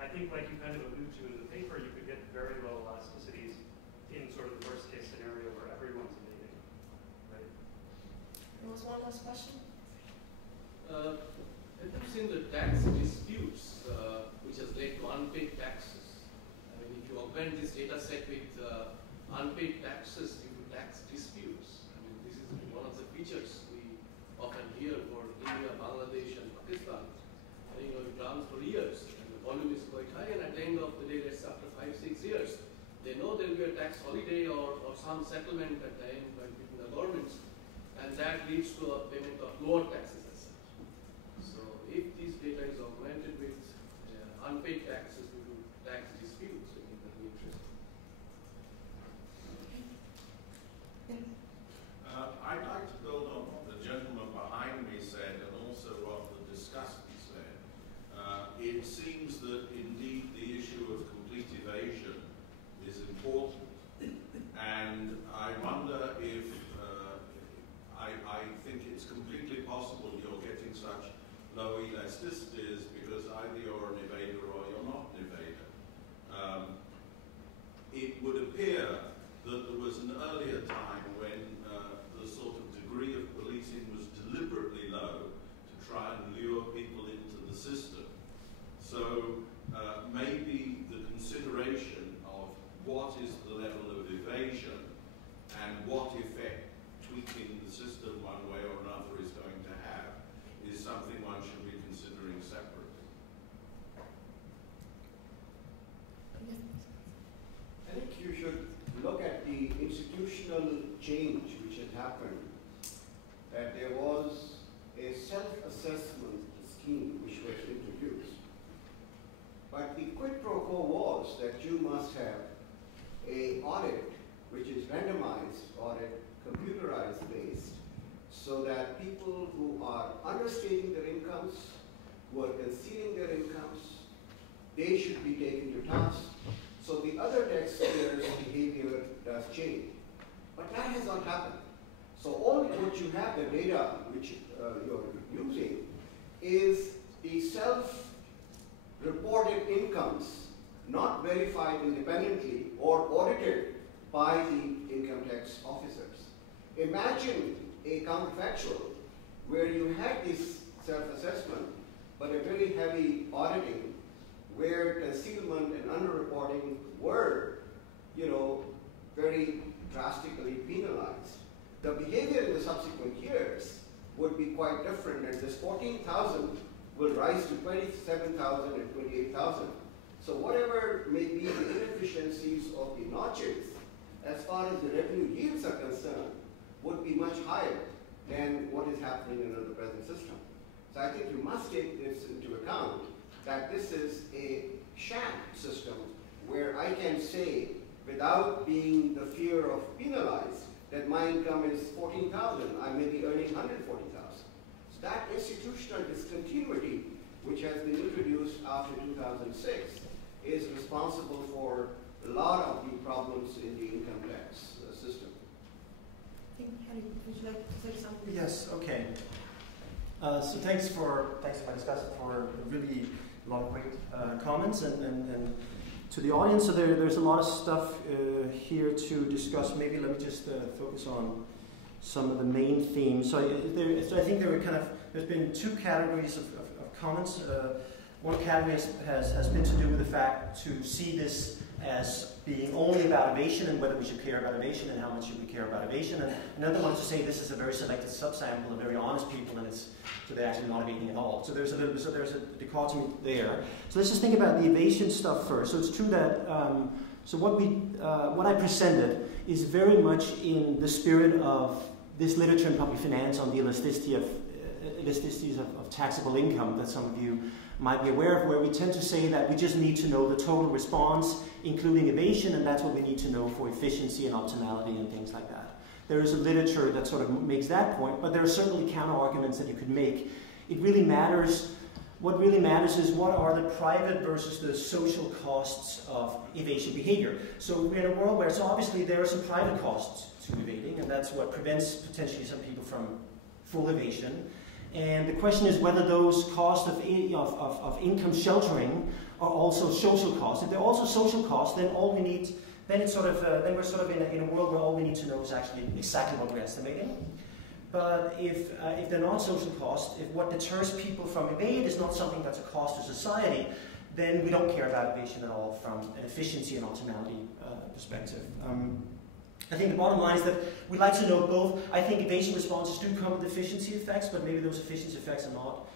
I think, like you kind of allude to in the paper, you could get very low elasticities in sort of the worst case scenario where everyone's evading, right? There was one last question. It comes in the tax disputes, which has led to unpaid taxes. I mean, if you augment this data set with unpaid taxes due to tax disputes, I mean, this is one of the features we often hear for India, Bangladesh, and Pakistan. And, it runs for years, and the volume is quite high, and at the end of the day, let's say after 5-6 years, they know there will be a tax holiday or some settlement at the end between the governments, and that leads to a payment of lower taxes as such. So if this data is augmented with unpaid taxes due to tax disputes, I think that will be interesting. I'd like to build on what the gentleman behind me said and also what the discussant said. It seems that indeed the issue of complete evasion is important, and I wonder if I think it's completely possible follows that you must have an audit which is randomized audit, computerized based, so that people who are understating their incomes, who are concealing their incomes, they should be taken to task. So the other taxpayers' behavior does change. But that has not happened. So all what you have, the data which you're using, is the self-reported incomes not verified independently or audited by the income tax officers. Imagine a counterfactual where you had this self-assessment, but a very heavy auditing where concealment and underreporting were, very drastically penalized. The behavior in the subsequent years would be quite different, and this 14,000 will rise to 27,000 and 28,000. So whatever may be the inefficiencies of the notches, as far as the revenue yields are concerned, would be much higher than what is happening under the present system. So I think you must take this into account, that this is a sham system where I can say, without being the fear of penalized, that my income is 14,000, I may be earning 140,000. So that institutional discontinuity, which has been introduced after 2006, is responsible for a lot of the problems in the income tax system. I think, Harry, would you like to say something? Yes, okay. So thanks for my discussant for really a lot of great comments and to the audience. So there's a lot of stuff here to discuss. Maybe let me just focus on some of the main themes. So I think there's been two categories of comments. One category has been to do with the fact to see this as being only about evasion and whether we should care about evasion and how much should we care about evasion. And another one to say this is a very selected subsample of very honest people, and so they're actually not evading at all. So there's a dichotomy there. So let's just think about the evasion stuff first. So it's true that what I presented is very much in the spirit of this literature in public finance on the elasticities of taxable income that some of you might be aware of, where we tend to say that we just need to know the total response, including evasion, and that's what we need to know for efficiency and optimality and things like that. There is a literature that sort of makes that point, but there are certainly counter-arguments that you could make. It really matters, what really matters is what are the private versus the social costs of evasion behavior. So we're in a world where, so obviously there are some private costs to evading, and that's what prevents potentially some people from full evasion. And the question is whether those costs of income sheltering are also social costs. If they're also social costs, then all we need, then we're sort of in a world where all we need to know is actually exactly what we're estimating. But if they're not social costs, if what deters people from evade is not something that's a cost to society, then we don't care about evasion at all from an efficiency and optimality perspective. I think the bottom line is that we like to know both. I think evasion responses do come with efficiency effects, but maybe those efficiency effects are not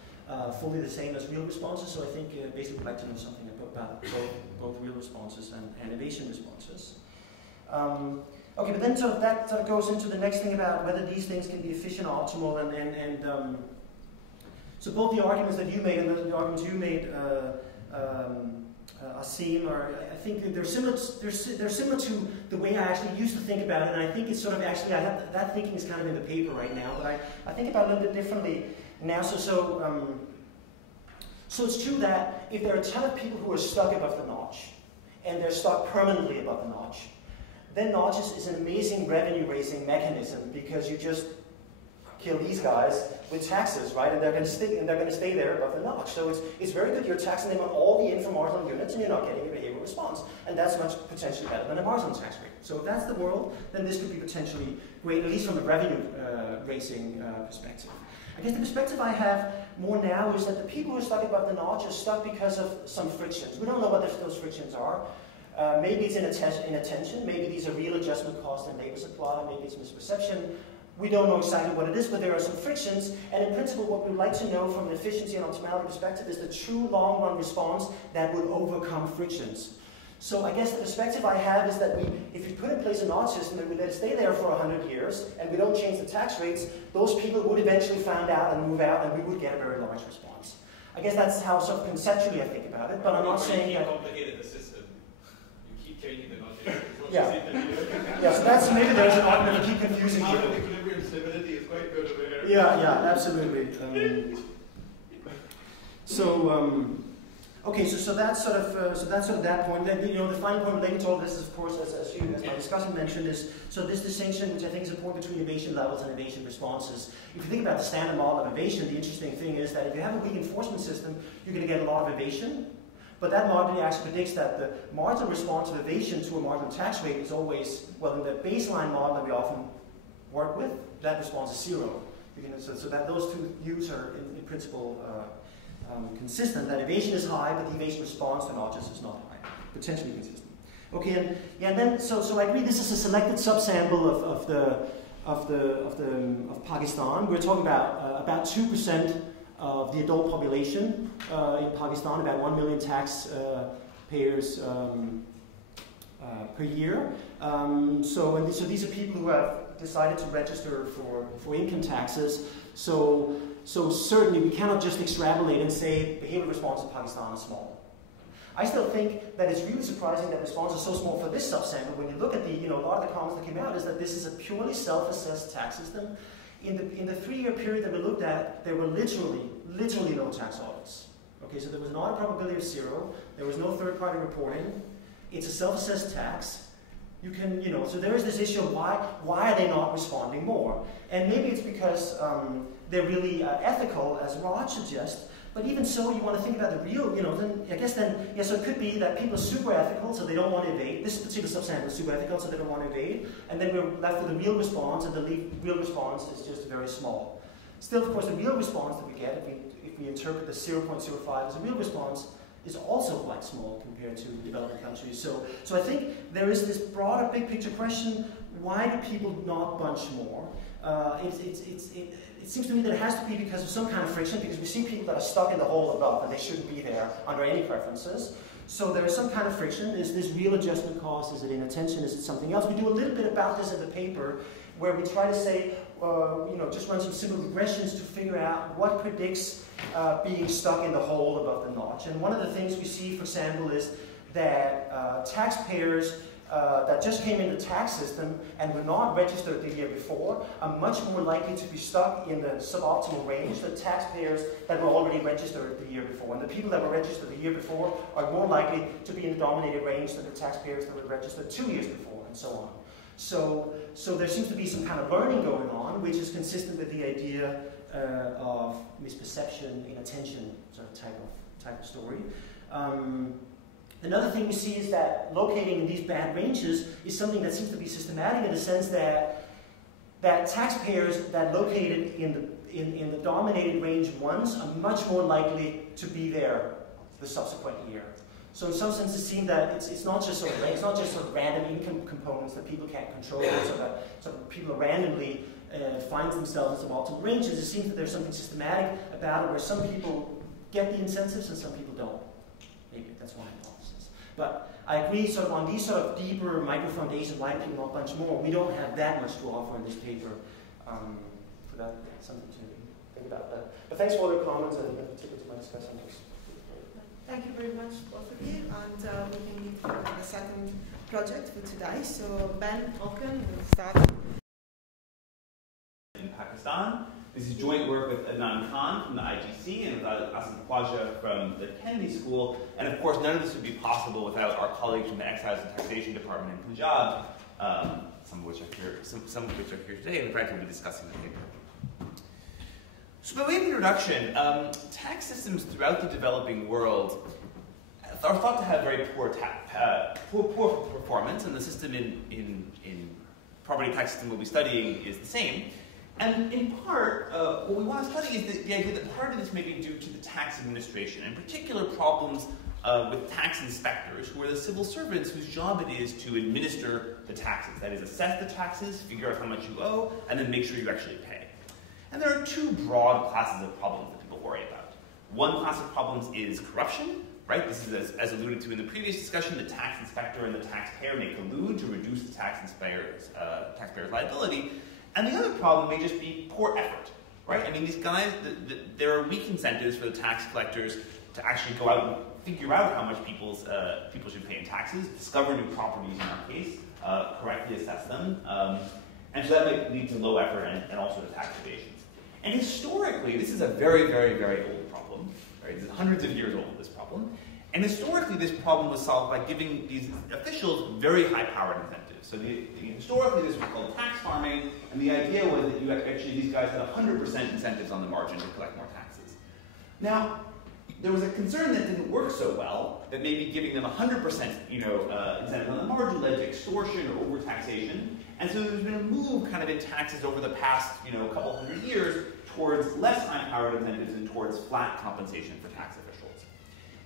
fully the same as real responses. So I think basically we'd like to know something about both real responses and evasion responses. Okay, but then that sort of goes into the next thing about whether these things can be efficient or optimal, so both the arguments that you made and the arguments you made, Asim, I think they're similar to the way I actually used to think about it, and I think it's sort of actually, that thinking is kind of in the paper right now, but I think about it a little bit differently now. So it's true that if there are a ton of people who are stuck above the notch, and they're stuck permanently above the notch, then notches is an amazing revenue-raising mechanism, because you just kill these guys with taxes, right? And they're going to stay there above the notch. So it's very good. You're taxing them on all the inframarginal units, and you're not getting a behavioral response. And that's much potentially better than a marginal tax rate. So if that's the world, then this could be potentially great, at least from a revenue-raising perspective. I guess the perspective I have more now is that the people who are stuck above the notch are stuck because of some frictions. We don't know what those frictions are. Maybe it's inattention. Maybe these are real adjustment costs and labor supply. Maybe it's misperception. We don't know exactly what it is, but there are some frictions. And in principle, what we'd like to know from an efficiency and optimality perspective is the true long-run response that would overcome frictions. So I guess the perspective I have is that if we put in place a notch system and we let it stay there for 100 years, and we don't change the tax rates, those people would eventually find out and move out, and we would get a very large response. I guess that's how sort of conceptually I think about it, but I'm not saying that... complicated the system. changing the notches. Yeah. Yeah, so that's maybe there's an argument to keep confusing How people. equilibrium stability is quite good over here. Yeah, absolutely. Okay, so that's sort of that point. Then the final point relating to all this is, of course, as my discussant mentioned, is so this distinction, which I think is important between innovation levels and innovation responses. If you think about the standard model of innovation, the interesting thing is that if you have a weak enforcement system, you're going to get a lot of evasion. But that model actually predicts that the marginal response of evasion to a marginal tax rate is always, well, in the baseline model that we often work with, that response is 0. So that those two views are in principle consistent, that evasion is high, but the evasion response to notches is not high, potentially consistent. Okay, and then so I agree this is a selected subsample of Pakistan. We're talking about 2% of the adult population in Pakistan, about 1 million tax payers per year. So these are people who have decided to register for income taxes. So certainly we cannot just extrapolate and say behavioral response in Pakistan is small. I still think that it's really surprising that response is so small for this subsample. When you look at a lot of the comments that came out is that this is a purely self-assessed tax system. In the 3-year period that we looked at, there were literally no tax audits. Okay, so there was an audit probability of 0. There was no third-party reporting. It's a self-assessed tax. You can, so there is this issue of why are they not responding more? And maybe it's because they're really ethical, as Raj suggests. But even so, you want to think about the real, so it could be that people are super ethical, so they don't want to evade. This particular subsample is super ethical, so they don't want to evade. And then we're left with a real response, and the real response is just very small. Still, of course, the real response that we get, if we interpret the 0.05 as a real response, is also quite small compared to developing countries. So I think there is this broader big picture question, why do people not bunch more? It seems to me that it has to be because of some kind of friction, because we see people that are stuck in the hole above and they shouldn't be there under any preferences. So there is some kind of friction. Is this real adjustment cost? Is it inattention? Is it something else? We do a little bit about this in the paper where we try to say, just run some simple regressions to figure out what predicts being stuck in the hole above the notch. And one of the things we see, for example, is that taxpayers that just came into the tax system and were not registered the year before are much more likely to be stuck in the suboptimal range than taxpayers that were already registered the year before. And the people that were registered the year before are more likely to be in the dominated range than the taxpayers that were registered 2 years before, and so on. So there seems to be some kind of learning going on, which is consistent with the idea of misperception, inattention, sort of type of story. Another thing we see is that locating in these bad ranges is something that seems to be systematic in the sense that taxpayers that located in the dominated range once are much more likely to be there the subsequent year. So in some sense, it seems that it's not just sort of random income components that people can't control, so that sort of people randomly find themselves in suboptimal ranges. It seems that there's something systematic about it where some people get the incentives and some people don't. Maybe that's one hypothesis. But I agree sort of on these sort of deeper micro foundations, why people not bunch more. We don't have that much to offer in this paper. For that, something to think about that. But thanks for all your comments and in particular to my discussion. Thank you very much, both of you. And we can meet for the second project for today. So Ben Hawken will start. In Pakistan. This is joint work with Adnan Khan from the IGC and with Asim Khwaja from the Kennedy School. And of course, none of this would be possible without our colleagues from the Excise and Taxation Department in Punjab, some of which are here today, and in fact we'll be discussing the paper. So by way of introduction, tax systems throughout the developing world are thought to have very poor performance, and the system in property tax system we'll be studying is the same. And in part, what we want to study is the idea that part of this may be due to the tax administration, in particular problems with tax inspectors, who are the civil servants whose job it is to administer the taxes. That is, assess the taxes, figure out how much you owe, and then make sure you actually pay. And there are two broad classes of problems that people worry about. One class of problems is corruption, right? This is, as alluded to in the previous discussion, the tax inspector and the taxpayer may collude to reduce the taxpayer's liability. And the other problem may just be poor effort, right? I mean, these guys, there are weak incentives for the tax collectors to actually go out and figure out how much people should pay in taxes, discover new properties in our case, correctly assess them, and so that might lead to low effort and all sorts of tax evasions. And historically, this is a very, very, very old problem. Right? It's hundreds of years old, this problem. And historically, this problem was solved by giving these officials very high-powered incentives. So historically, this was called tax farming, and the idea was that these guys had 100% incentives on the margin to collect more taxes. Now, there was a concern that didn't work so well, that maybe giving them 100% incentive on the margin led to extortion or overtaxation. And so there's been a move kind of in taxes over the past couple hundred years towards less high-powered incentives and towards flat compensation for tax officials.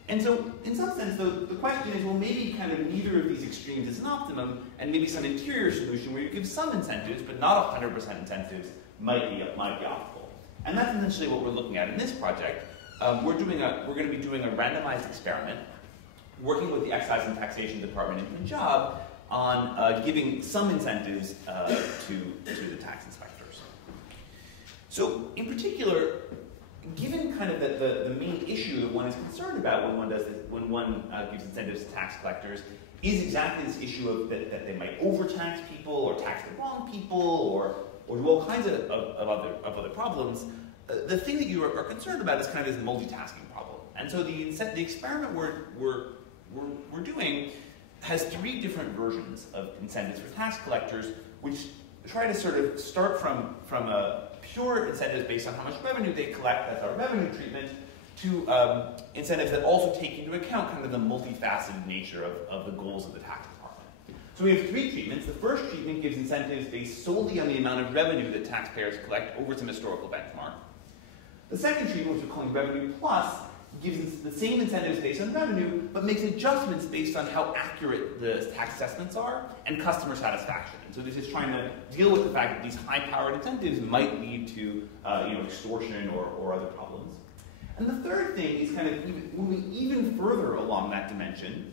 And so, in some sense, the question is, well, maybe kind of neither of these extremes is an optimum, and maybe some interior solution where you give some incentives, but not 100% incentives, might be optimal. And that's essentially what we're looking at in this project. We're going to be doing a randomized experiment, working with the Excise and Taxation Department in Punjab on giving some incentives to the tax inspectors. So, in particular, given kind of the main issue that one is concerned about when one gives incentives to tax collectors is exactly this issue of that they might overtax people or tax the wrong people or do all kinds of other problems. The thing that you are concerned about is kind of this multitasking problem. And so the experiment we're doing has 3 different versions of incentives for tax collectors, which try to sort of start from a pure incentives based on how much revenue they collect, that's our revenue treatment, to incentives that also take into account kind of the multifaceted nature of the goals of the tax department. So we have 3 treatments. The first treatment gives incentives based solely on the amount of revenue that taxpayers collect over some historical benchmark. The second treatment, which we're calling Revenue Plus, gives the same incentives based on revenue, but makes adjustments based on how accurate the tax assessments are and customer satisfaction. And so this is trying to deal with the fact that these high-powered incentives might lead to extortion or other problems. And the third thing is kind of moving even further along that dimension,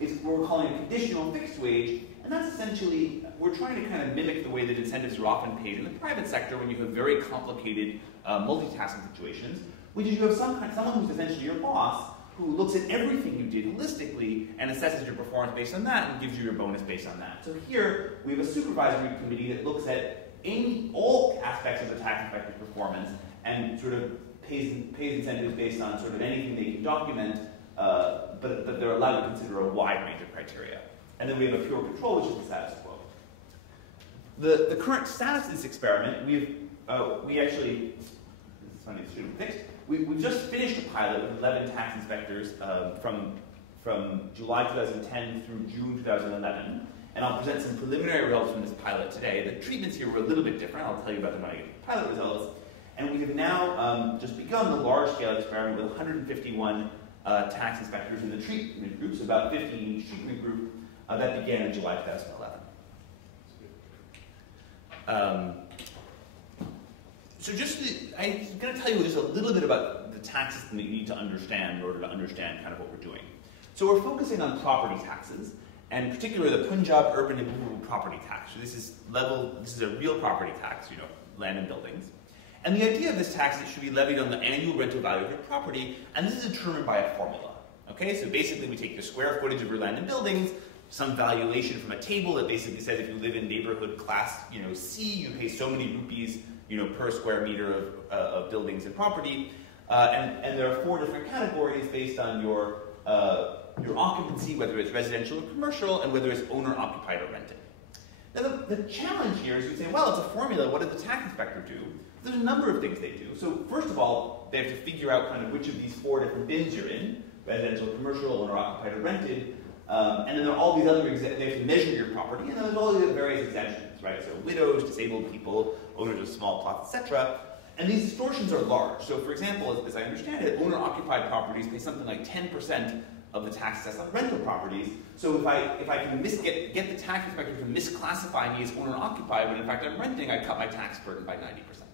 is what we're calling a conditional fixed wage, and that's essentially, we're trying to kind of mimic the way that incentives are often paid in the private sector when you have very complicated multitasking situations, which is you have someone who's essentially your boss who looks at everything you did holistically and assesses your performance based on that and gives you your bonus based on that. So here, we have a supervisory committee that looks at all aspects of the tax inspector's performance and sort of pays incentives based on sort of anything they can document, but they're allowed to consider a wide range of criteria. And then we have a pure control, which is the status quo. The current status of this experiment, we actually, this is funny, this should have been fixed. We've just finished a pilot with 11 tax inspectors from July 2010 through June 2011, and I'll present some preliminary results from this pilot today. The treatments here were a little bit different. I'll tell you about them when I get to the pilot results. And we have now just begun the large-scale experiment with 151 tax inspectors in the treatment groups, about 50 in each treatment group. That began in July 2011. So I'm going to tell you just a little bit about the tax system that you need to understand in order to understand kind of what we're doing. So we're focusing on property taxes, and particularly the Punjab Urban and Movable Property Tax. So this is a real property tax, land and buildings. And the idea of this tax is it should be levied on the annual rental value of your property, and this is determined by a formula. Okay, so basically we take the square footage of your land and buildings, some valuation from a table that basically says if you live in neighborhood class, C, you pay so many rupees, per square meter of buildings and property, and there are 4 different categories based on your occupancy, whether it's residential or commercial, and whether it's owner-occupied or rented. Now the challenge here is you say, well, it's a formula, what did the tax inspector do? There's a number of things they do. So first of all, they have to figure out kind of which of these 4 different bins you're in, residential, commercial, owner-occupied, or rented, and then there are all these other, they have to measure your property, and then there's all these various exemptions, right? So widows, disabled people, owners of small plots, etc. And these distortions are large. So for example, as I understand it, owner-occupied properties pay something like 10% of the tax assessed on rental properties. So if I can get the tax inspector to misclassify me as owner-occupied, when in fact I'm renting, I cut my tax burden by 90%.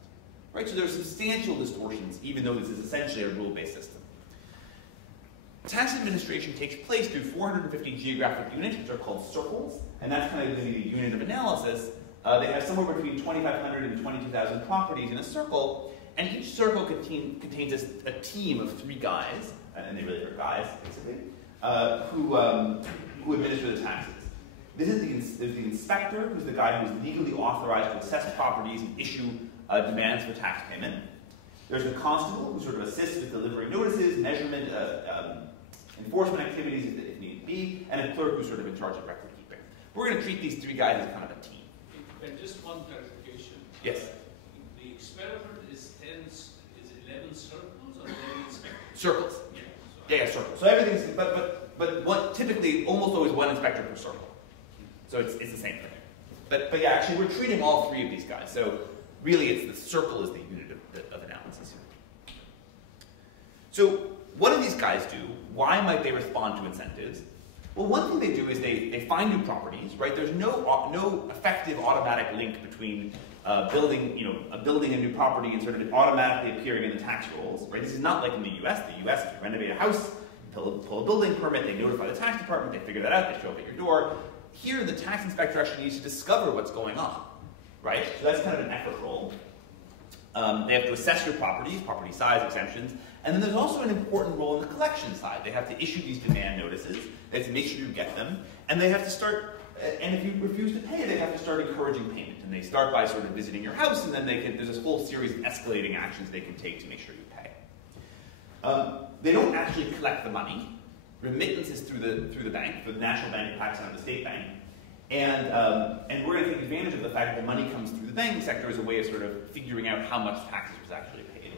Right? So there are substantial distortions, even though this is essentially a rule-based system. Tax administration takes place through 450 geographic units, which are called circles, and that's kind of the unit of analysis. They have somewhere between 2,500 and 22,000 properties in a circle, and each circle contains a team of 3 guys and they really are guys, basically, who administer the taxes. This is there's the inspector, who's the guy who's legally authorized to assess properties and issue demands for tax payment. There's the constable, who sort of assists with delivering notices, measurement, enforcement activities if need be, and a clerk who's sort of in charge of record keeping. We're going to treat these three guys as kind of a team. And just one clarification. Yes. The experiment is 11 circles or 11 inspectors? Circles. Yeah. Yeah, circles. So everything's, but what typically almost always one inspector per circle. So it's the same thing. But yeah, actually we're treating all three of these guys. So really it's the circle is the unit of analysis here. So what do these guys do? Why might they respond to incentives? Well, one thing they do is they find new properties, right? There's no effective automatic link between building a new property and sort of automatically appearing in the tax rolls, right? This is not like in the U.S. The U.S. if you renovate a house, pull a building permit, they notify the tax department, they figure that out, they show up at your door. Here, the tax inspector actually needs to discover what's going on, right? So that's kind of an effort role. They have to assess your property size, exemptions, and then there's also an important role in the collection side. They have to issue these demand notices, they have to make sure you get them, and they have to start, and if you refuse to pay, they have to start encouraging payment. And they start by sort of visiting your house, and then there's this whole series of escalating actions they can take to make sure you pay. They don't actually collect the money. Remittance is through the bank, the National Bank of Pakistan, or the State Bank. And we're going to take advantage of the fact that the money comes through the banking sector as a way of sort of figuring out how much taxes was actually paid.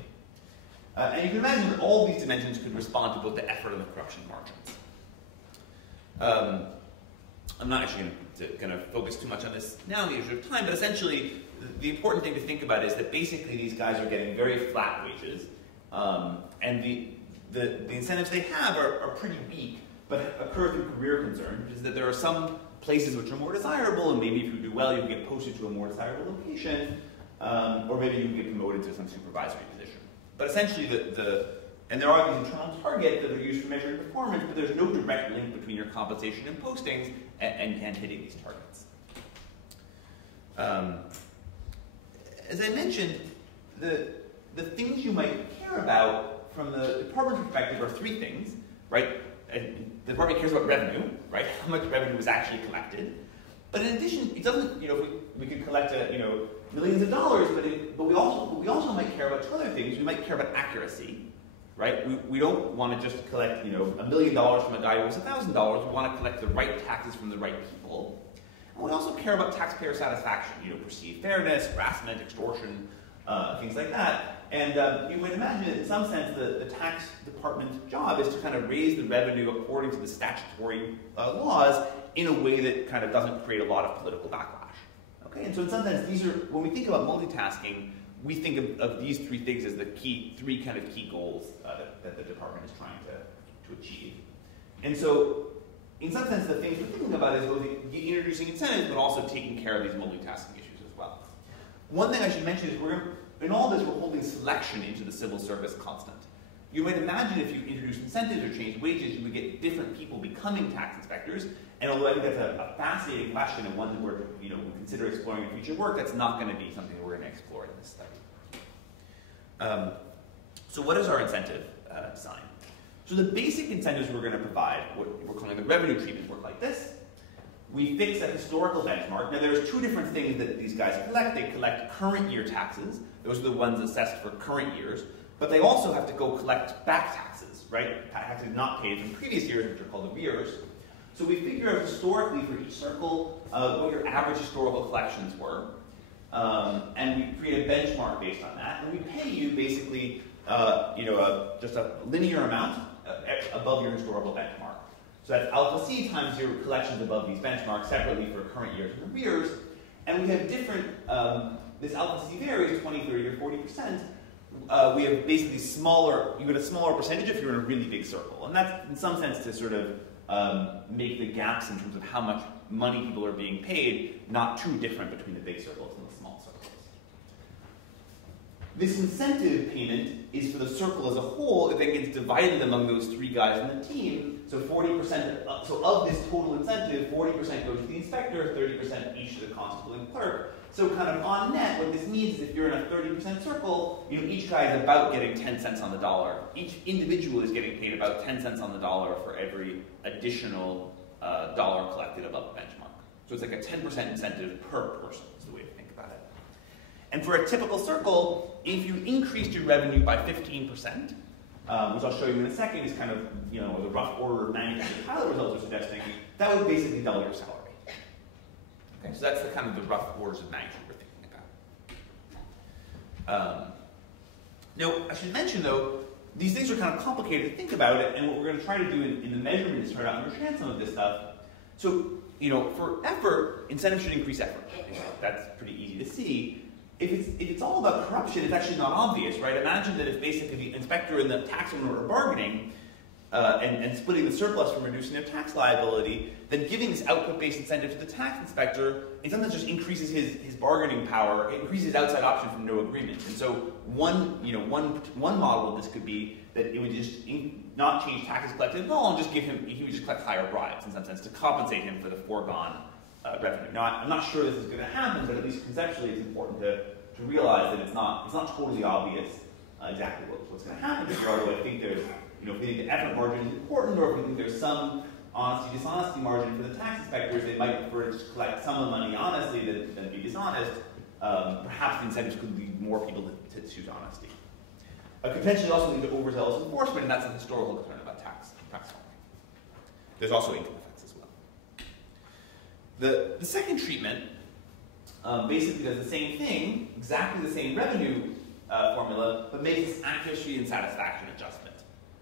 And you can imagine that all these dimensions could respond to both the effort and the corruption margins. I'm not actually going to focus too much on this now in the interest of time, but essentially the important thing to think about is that basically these guys are getting very flat wages, and the incentives they have are pretty weak, but occur through career concern, which is that there are some places which are more desirable, and maybe if you do well, you can get posted to a more desirable location, or maybe you can get promoted to some supervisory position. But essentially, and there are these internal targets that are used for measuring performance, but there's no direct link between your compensation and postings and hitting these targets. As I mentioned, the things you might care about from the department perspective are three things, right? The department cares about revenue, right? How much revenue was actually collected. But in addition, it doesn't, we could collect, millions of dollars, but we also might care about two other things. We might care about accuracy, right? We don't want to just collect, $1 million from a guy who owes $1,000. We want to collect the right taxes from the right people. And we also care about taxpayer satisfaction, perceived fairness, harassment, extortion, things like that. And you would imagine that in some sense the tax department's job is to kind of raise the revenue according to the statutory laws in a way that kind of doesn't create a lot of political backlash. Okay, and so in some sense when we think about multitasking, we think of these three things as the three kind of key goals that the department is trying to achieve. And so in some sense the things we're thinking about is both introducing incentives but also taking care of these multitasking issues as well. One thing I should mention is in all this, we're holding selection into the civil service constant. You might imagine if you introduce incentives or change wages, you would get different people becoming tax inspectors. And although I think that's a fascinating question and one that we're, we consider exploring in future work, that's not going to be something we're going to explore in this study. So what is our incentive design? So the basic incentives we're going to provide, what we're calling the revenue treatment, work like this. We fix a historical benchmark. Now there's two different things that these guys collect. They collect current year taxes. Those are the ones assessed for current years. But they also have to go collect back taxes, right? Taxes not paid from previous years, which are called arrears. So we figure out historically for each circle what your average historical collections were. And we create a benchmark based on that. And we pay you basically just a linear amount above your historical benchmark. So that's alpha C times your collections above these benchmarks separately for current years and arrears. And we have different, this alpha C varies 20, 30, or 40%. We have basically you get a smaller percentage if you're in a really big circle. And that's in some sense to sort of make the gaps in terms of how much money people are being paid not too different between the big circles and the small circles. This incentive payment is for the circle as a whole. It then gets divided among those three guys in the team. So 40%, so of this total incentive, 40% goes to the inspector, 30% each to the constable and clerk, So kind of on net, what this means is if you're in a 30% circle, each guy is about getting 10 cents on the dollar. Each individual is getting paid about 10 cents on the dollar for every additional dollar collected above the benchmark. So it's like a 10% incentive per person is the way to think about it. And for a typical circle, if you increased your revenue by 15%, which I'll show you in a second is kind of the rough order of magnitude the pilot results are suggesting, that would basically double your salary. Okay, so that's the kind of the rough orders of magnitude we're thinking about. Now, I should mention though, these things are kind of complicated to think about it, and what we're going to try to do in the measurement is try to understand some of this stuff. So, for effort, incentives should increase effort. That's pretty easy to see. If it's all about corruption, it's actually not obvious, right? Imagine that if basically the inspector and the tax owner are bargaining and splitting the surplus from reducing their tax liability, then giving this output-based incentive to the tax inspector, in some sense just increases his bargaining power, it increases his outside option from no agreement. And so one model of this could be that it would just not change taxes collected at all and just he would just collect higher bribes in some sense to compensate him for the foregone revenue. Now, I'm not sure this is going to happen, but at least conceptually it's important to realize that it's not totally obvious exactly what's going to happen here, although I think there's, if we think the effort margin is important, or if we think there's some honesty-dishonesty margin for the tax inspectors, they might prefer to collect some of the money honestly than be dishonest. Perhaps the incentives could lead more people to choose honesty. Could potentially also lead to overzealous enforcement, and that's a historical concern about tax law. There's also income effects as well. The second treatment basically does the same thing, exactly the same revenue formula, but makes this accuracy and satisfaction adjustment.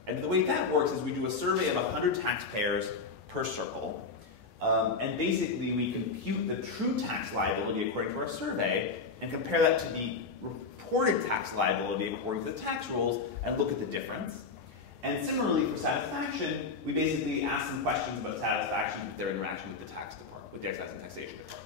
And the way that works is we do a survey of 100 taxpayers per circle, and basically we compute the true tax liability according to our survey and compare that to the reported tax liability according to the tax rules and look at the difference. And similarly for satisfaction, we basically ask some questions about satisfaction with their interaction with the tax department, with the excise and taxation department.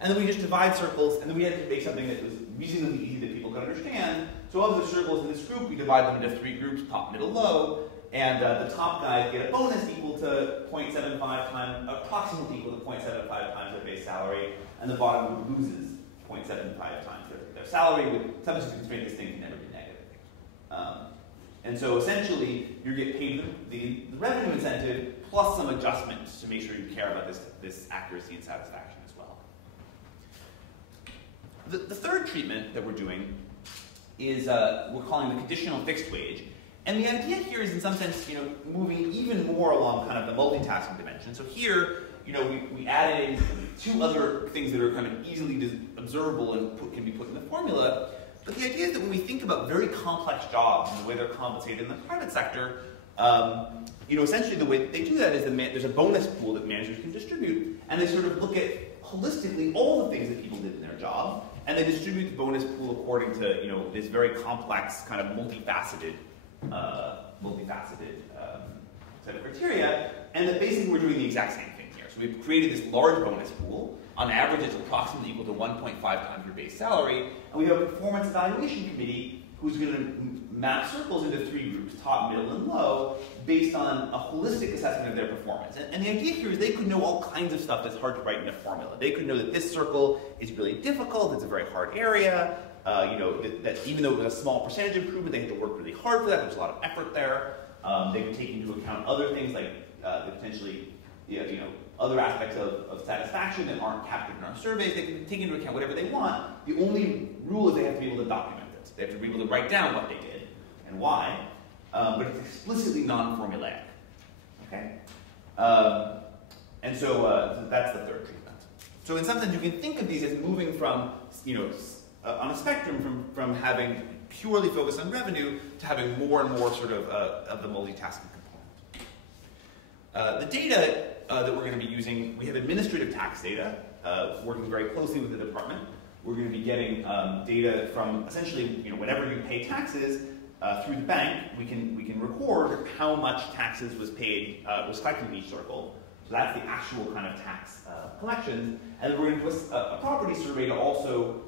And then we just divide circles, and then we had to make something that was reasonably easy that people could understand. So of the circles in this group, we divide them into 3 groups, top, middle, low, and the top guys get a bonus equal to 0.75 times, approximately equal to 0.75 times their base salary, and the bottom group loses 0.75 times their salary, with some of the constraint this thing can never be negative. And so essentially, you get paid the revenue incentive plus some adjustments to make sure you care about this accuracy and satisfaction as well. The third treatment that we're doing is we're calling the conditional fixed wage. And the idea here is in some sense, moving even more along kind of the multitasking dimension. So here, we added in 2 other things that are kind of easily observable and can be put in the formula. But the idea is that when we think about very complex jobs and the way they're compensated in the private sector, essentially the way that they do that is there's a bonus pool that managers can distribute, and they sort of look at holistically all the things that people did in their job, and they distribute the bonus pool according to this very complex kind of multifaceted set of criteria, and that basically we're doing the exact same thing here. So we've created this large bonus pool. On average, it's approximately equal to 1.5 times your base salary, and we have a performance evaluation committee who's going to map circles into 3 groups, top, middle, and low, based on a holistic assessment of their performance. And the idea here is they could know all kinds of stuff that's hard to write in a formula. They could know that this circle is really difficult, it's a very hard area, that even though it was a small percentage improvement, they had to work really hard for that. There's a lot of effort there. They could take into account other things like potentially, other aspects of satisfaction that aren't captured in our surveys. They can take into account whatever they want. The only rule is they have to be able to document it. They have to be able to write down what they did and why, but it's explicitly non-formulaic. Okay, and so that's the third treatment. So in some sense, you can think of these as moving from, on a spectrum from having purely focused on revenue to having more and more sort of the multitasking component. The data that we're going to be using, we have administrative tax data, working very closely with the department. We're going to be getting data from essentially, whenever you pay taxes through the bank, we can record how much taxes was paid, was collected in each circle. So that's the actual kind of tax collection. And then we're going to do a property survey to also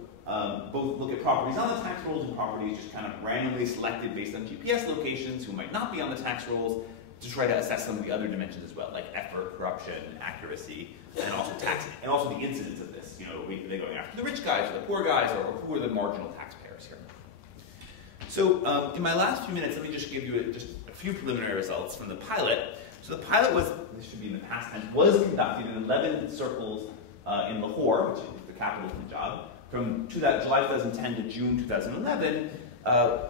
both look at properties on the tax rolls and properties just kind of randomly selected based on GPS locations who might not be on the tax rolls, to try to assess some of the other dimensions as well, like effort, corruption, accuracy, and also taxing, and also the incidence of this. You know, are they going after the rich guys or the poor guys, or who are the marginal taxpayers here? So in my last few minutes, let me just give you just a few preliminary results from the pilot. So the pilot was, this should be in the past tense, was conducted in 11 circles in Lahore, which is the capital of Punjab, from July 2010 to June 2011.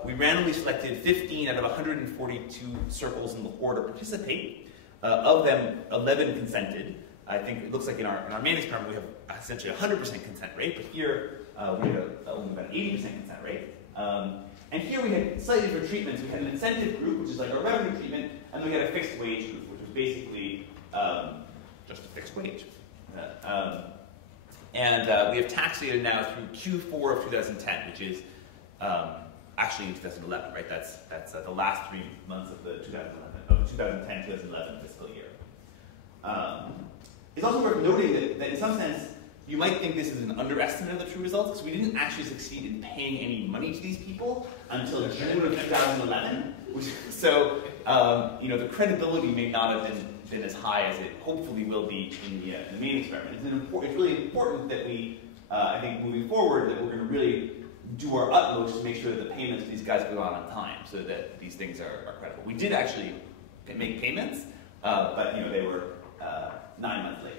We randomly selected 15 out of 142 circles in Lahore to participate. Of them, 11 consented. I think it looks like in our main experiment we have essentially 100% consent rate, but here we had only about 80% consent rate. And here we had slightly different treatments. We had an incentive group, which is like our revenue treatment, and we had a fixed wage group, which was basically just a fixed wage. And we have tax data now through Q4 of 2010, which is actually in 2011, right? That's the last 3 months of the 2010-2011 fiscal year. It's also worth noting that in some sense, you might think this is an underestimate of the true results, because we didn't actually succeed in paying any money to these people until June of 2011. So, you know, the credibility may not have been as high as it hopefully will be in the main experiment. It's really important that we, I think, moving forward, that we're going to really do our utmost to make sure that the payments to these guys go on time, so that these things are credible. We did actually make payments, but you know, they were 9 months late.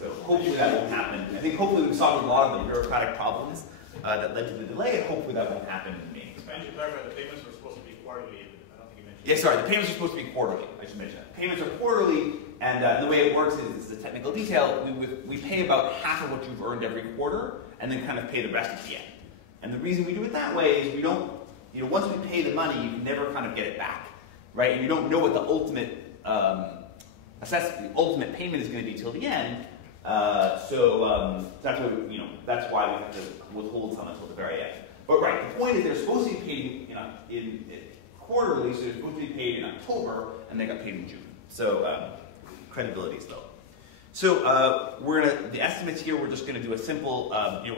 So hopefully that won't happen. I think hopefully we've solved a lot of the bureaucratic problems that led to the delay, and hopefully that won't happen in the main experiment. To clarify, the payments were supposed to be quarterly. I don't think you mentioned. Yeah, sorry, the payments are supposed to be quarterly. I should mention that. Payments are quarterly, and the way it works is a technical detail. We pay about half of what you've earned every quarter, and then kind of pay the rest at the end. And the reason we do it that way is we don't, you know, once we pay the money, you can never kind of get it back, right? And you don't know what the ultimate ultimate payment is going to be till the end. So that's what, you know, that's why we have to withhold some until the very end. But right, the point is they're supposed to be paid in quarterly, so they're supposed to be paid in October, and they got paid in June. So credibility is low. So the estimates here, we're just going to do a simple, you know,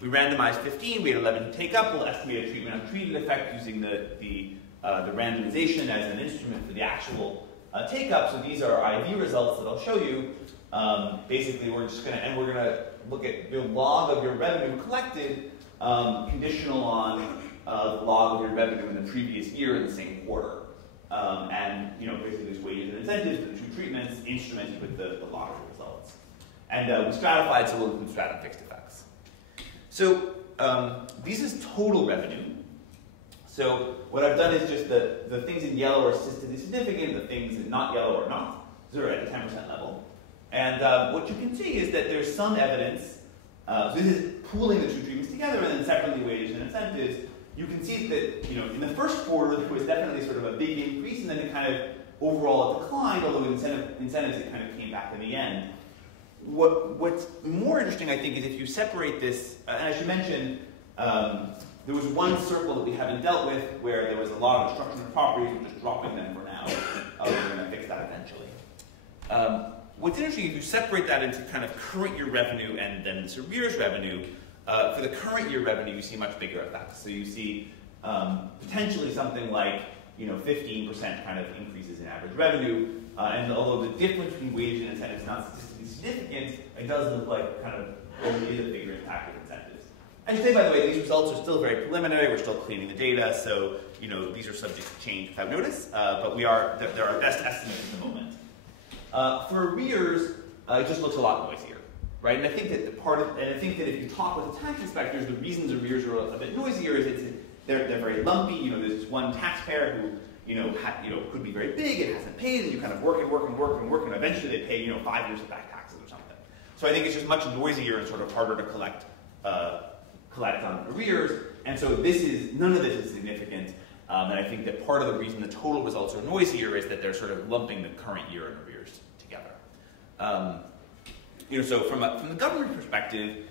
we randomized 15, we had 11 to take up. We'll estimate a treatment untreated effect using the randomization as an instrument for the actual take up. So these are IV results that I'll show you. Basically, we're going to look at the log of your revenue collected, conditional on the log of your revenue in the previous year in the same quarter. And you know, basically there's wages and incentives for the two treatments instrumented with the log of the results. And we stratified, so we'll include strat and fixed effects. So this is total revenue. So what I've done is just the things in yellow are statistically significant, the things in not yellow are not. So they're at the 10% level. And what you can see is that there's some evidence, so this is pooling the two treatments together and then separately wages and incentives. You can see that, you know, in the first quarter there was definitely sort of a big increase, and then it kind of overall declined, although with incentives it kind of came back in the end. What's more interesting, I think, is if you separate this, and I should mention, there was one circle that we haven't dealt with where there was a lot of destruction of properties. We're just dropping them for now. We're going to fix that eventually. What's interesting, if you separate that into kind of current year revenue and then this arrears revenue, for the current year revenue, you see much bigger effects. So you see potentially something like, you know, 15% kind of increases in average revenue. And although the difference between wage and incentive is not statistically significant, it does look like kind of there is a bigger impact of incentives. I should say, by the way, these results are still very preliminary. We're still cleaning the data, so you know these are subject to change without notice. But they're our best estimates at the moment. For arrears, it just looks a lot noisier, right? And I think that if you talk with the tax inspectors, the reasons arrears are a bit noisier is they're very lumpy. You know, there's this one taxpayer who could be very big and hasn't paid, and you kind of work, and eventually they pay 5 years of back taxes or something. So I think it's just much noisier and sort of harder to collect on arrears, and so none of this is significant. And I think that part of the reason the total results are noisier is that they're sort of lumping the current year and arrears together. So from the government perspective,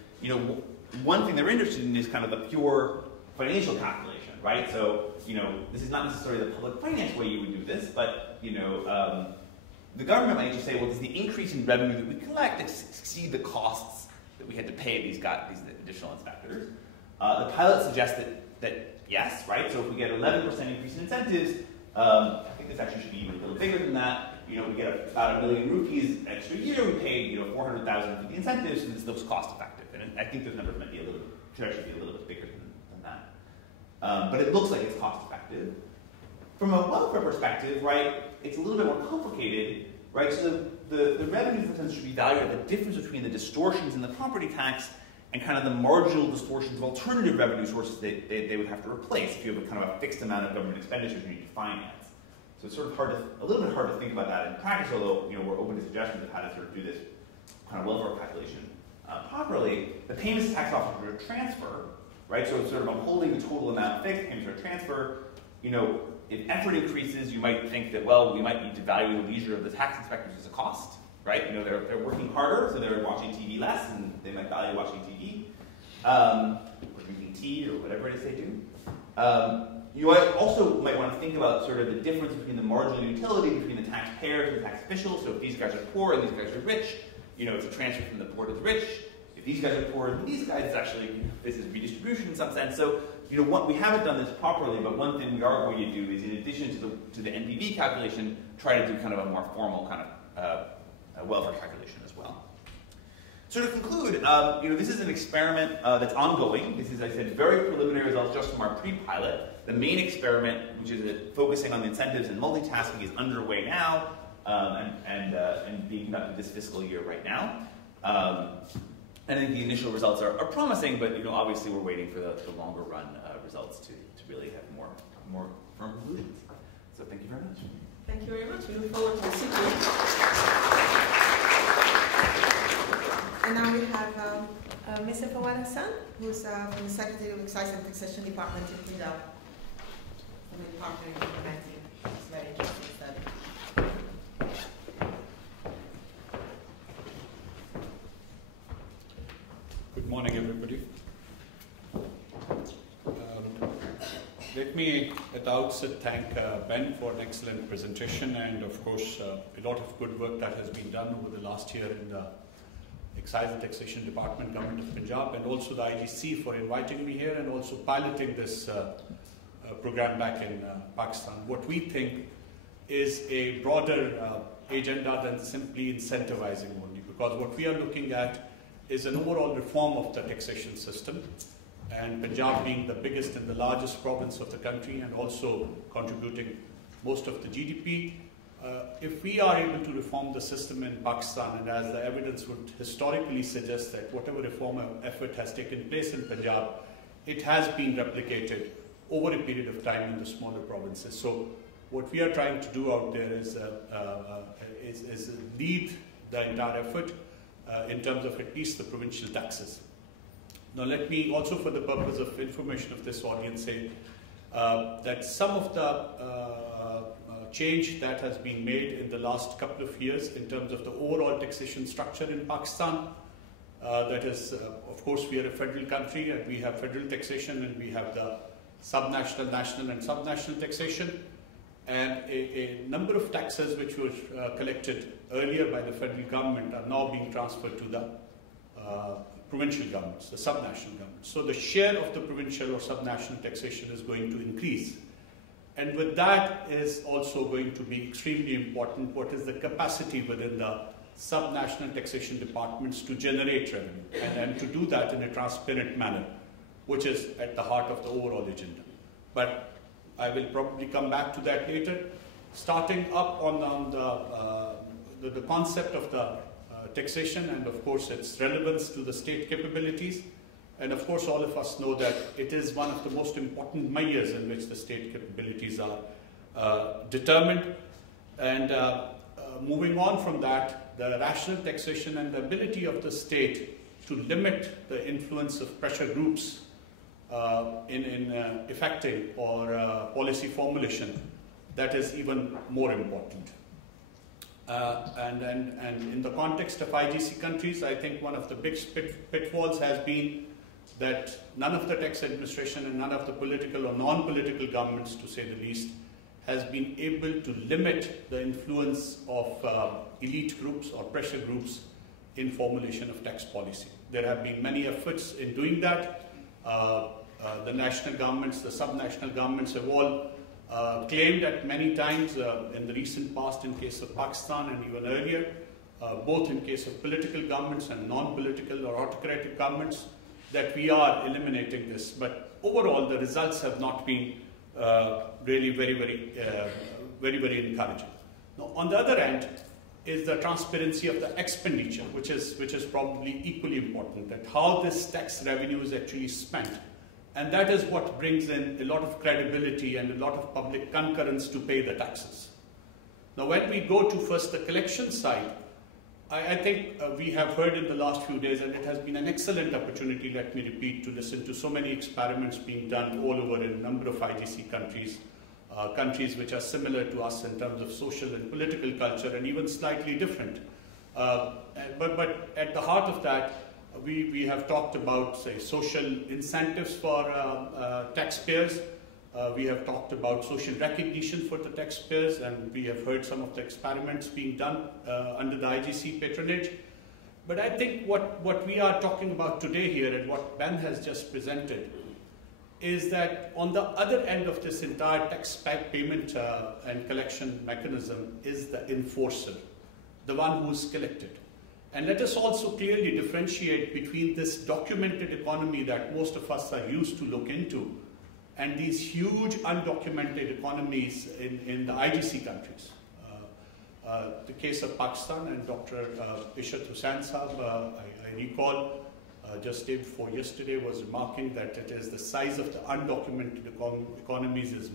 one thing they're interested in is kind of the pure financial calculation, right? So this is not necessarily the public finance way you would do this, but the government might just say, well, does the increase in revenue that we collect exceed the costs that we had to pay these additional inspectors? The pilot suggests that yes, right? So if we get 11% increase in incentives, I think this actually should be even a little bigger than that. we get about 1 million rupees extra year, we pay 400,000 for the incentives, and this looks cost effective. And I think those numbers might be should actually be a little bit bigger than that. But it looks like it's cost effective. From a welfare perspective, right, it's a little bit more complicated, right? So the revenue for should be valued at the difference between the distortions in the property tax and kind of the marginal distortions of alternative revenue sources they would have to replace if you have a kind of a fixed amount of government expenditures you need to finance. So it's sort of a little bit hard to think about that in practice, although we're open to suggestions of how to sort of do this kind of welfare calculation properly. The payments to tax officers are a transfer, right? So it's sort of holding the total amount fixed, payments are a transfer. If effort increases, you might think that, well, we might need to value the leisure of the tax inspectors as a cost, right? They're working harder, so they're watching TV less, and they might value watching TV, or drinking tea, or whatever it is they do. You also might want to think about sort of the difference between the marginal utility between the taxpayers and the tax officials. So if these guys are poor and these guys are rich, it's a transfer from the poor to the rich. If these guys are poorer than these guys, it's actually, this is redistribution in some sense. So, we haven't done this properly, but one thing we are going to do is, in addition to the NPV calculation, try to do kind of a more formal kind of welfare calculation as well. So to conclude, this is an experiment that's ongoing. This is, as I said, very preliminary results just from our pre-pilot. The main experiment, which is focusing on the incentives and multitasking, is underway now and being conducted this fiscal year right now. I think the initial results are promising, but obviously we're waiting for the longer run results to really have more firm conclusions. So thank you very much. Thank you very much. We look forward to the sequel. And now we have Mr. Fawad Hassan, who's from the Secretary of Excise and Taxation Department in Punjab. And we're partnering with implementing this very interesting study. Good morning, everybody. Let me at the outset thank Ben for an excellent presentation and, of course, a lot of good work that has been done over the last year in the Excise and Taxation Department, Government of Punjab, and also the IGC for inviting me here and also piloting this program back in Pakistan. What we think is a broader agenda than simply incentivizing only, because what we are looking at is an overall reform of the taxation system, and Punjab being the biggest and the largest province of the country and also contributing most of the GDP. If we are able to reform the system in Pakistan, and as the evidence would historically suggest that whatever reform effort has taken place in Punjab, it has been replicated over a period of time in the smaller provinces. So what we are trying to do out there is lead the entire effort in terms of at least the provincial taxes. Now let me also, for the purpose of information of this audience, say that some of the change that has been made in the last couple of years in terms of the overall taxation structure in Pakistan, that is, of course, we are a federal country and we have federal taxation and we have the subnational, national and subnational taxation. And a number of taxes which were collected earlier by the federal government are now being transferred to the provincial governments, the subnational governments. So the share of the provincial or subnational taxation is going to increase. And with that is also going to be extremely important what is the capacity within the subnational taxation departments to generate revenue and to do that in a transparent manner, which is at the heart of the overall agenda. But I will probably come back to that later. Starting up on the concept of the taxation and of course its relevance to the state capabilities. And of course all of us know that it is one of the most important measures in which the state capabilities are determined. And moving on from that, the rational taxation and the ability of the state to limit the influence of pressure groups in effecting or policy formulation, that is even more important. And in the context of IGC countries, I think one of the big pitfalls has been that none of the tax administration and none of the political or non-political governments, to say the least, has been able to limit the influence of elite groups or pressure groups in formulation of tax policy. There have been many efforts in doing that. The national governments, the subnational governments have all claimed at many times in the recent past in case of Pakistan and even earlier, both in case of political governments and non-political or autocratic governments, that we are eliminating this. But overall, the results have not been really very encouraging. Now, on the other end is the transparency of the expenditure, which is probably equally important, that how this tax revenue is actually spent. And that is what brings in a lot of credibility and a lot of public concurrence to pay the taxes. Now, when we go to first the collection side, I think we have heard in the last few days, and it has been an excellent opportunity, let me repeat, to listen to so many experiments being done all over in a number of IGC countries, countries which are similar to us in terms of social and political culture, and even slightly different. But at the heart of that, we have talked about, say, social incentives for taxpayers. We have talked about social recognition for the taxpayers, and we have heard some of the experiments being done under the IGC patronage. But I think what we are talking about today here, and what Ben has just presented, is that on the other end of this entire tax payment and collection mechanism is the enforcer, the one who is collected. And let us also clearly differentiate between this documented economy that most of us are used to look into and these huge undocumented economies in the IGC countries. The case of Pakistan and Dr. Ishrat Hussain Saab, I recall just day before yesterday was remarking that it is the size of the undocumented economies is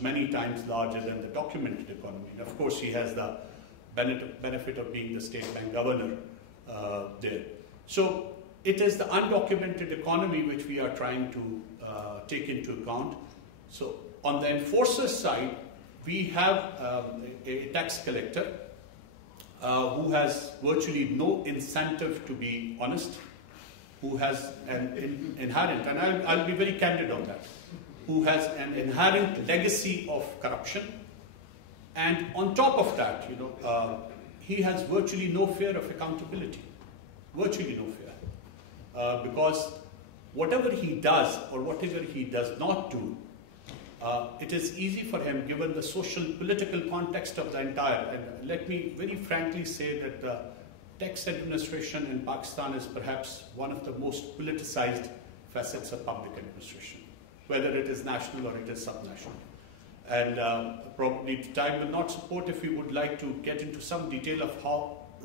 many times larger than the documented economy. And of course, he has the benefit of being the state bank governor there. So it is the undocumented economy which we are trying to take into account. So on the enforcer side, we have a tax collector who has virtually no incentive to be honest, who has an inherent, and I'll be very candid on that, who has an inherent legacy of corruption. And on top of that, he has virtually no fear of accountability, virtually no fear, because whatever he does or whatever he does not do, it is easy for him given the social political context of the entire, and let me very frankly say that the tax administration in Pakistan is perhaps one of the most politicized facets of public administration, whether it is national or it is subnational. And probably time will not support if we would like to get into some detail of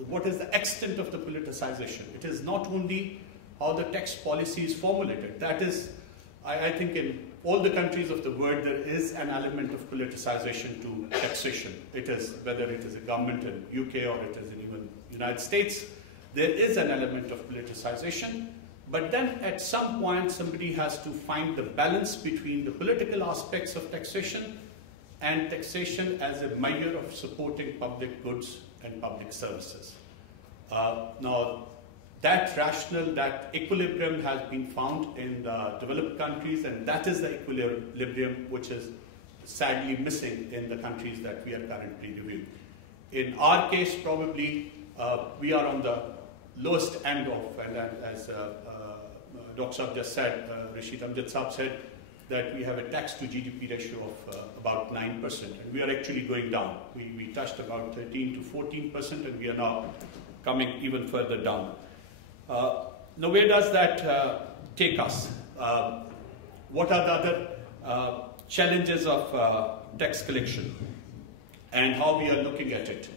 what is the extent of the politicization. It is not only how the tax policy is formulated. That is, I think in all the countries of the world, there is an element of politicization to taxation. It is, whether it is a government in UK or it is in even United States, there is an element of politicization. But then at some point, somebody has to find the balance between the political aspects of taxation and taxation as a measure of supporting public goods and public services. Now, that rational, that equilibrium has been found in the developed countries, and that is the equilibrium which is sadly missing in the countries that we are currently reviewing. In our case, probably we are on the lowest end of, and as Dr. Saab just said, Rashid Amjad Saab said, that we have a tax to GDP ratio of about 9%, and we are actually going down. We touched about 13 to 14%, and we are now coming even further down. Now, where does that take us? What are the other challenges of tax collection and how we are looking at it?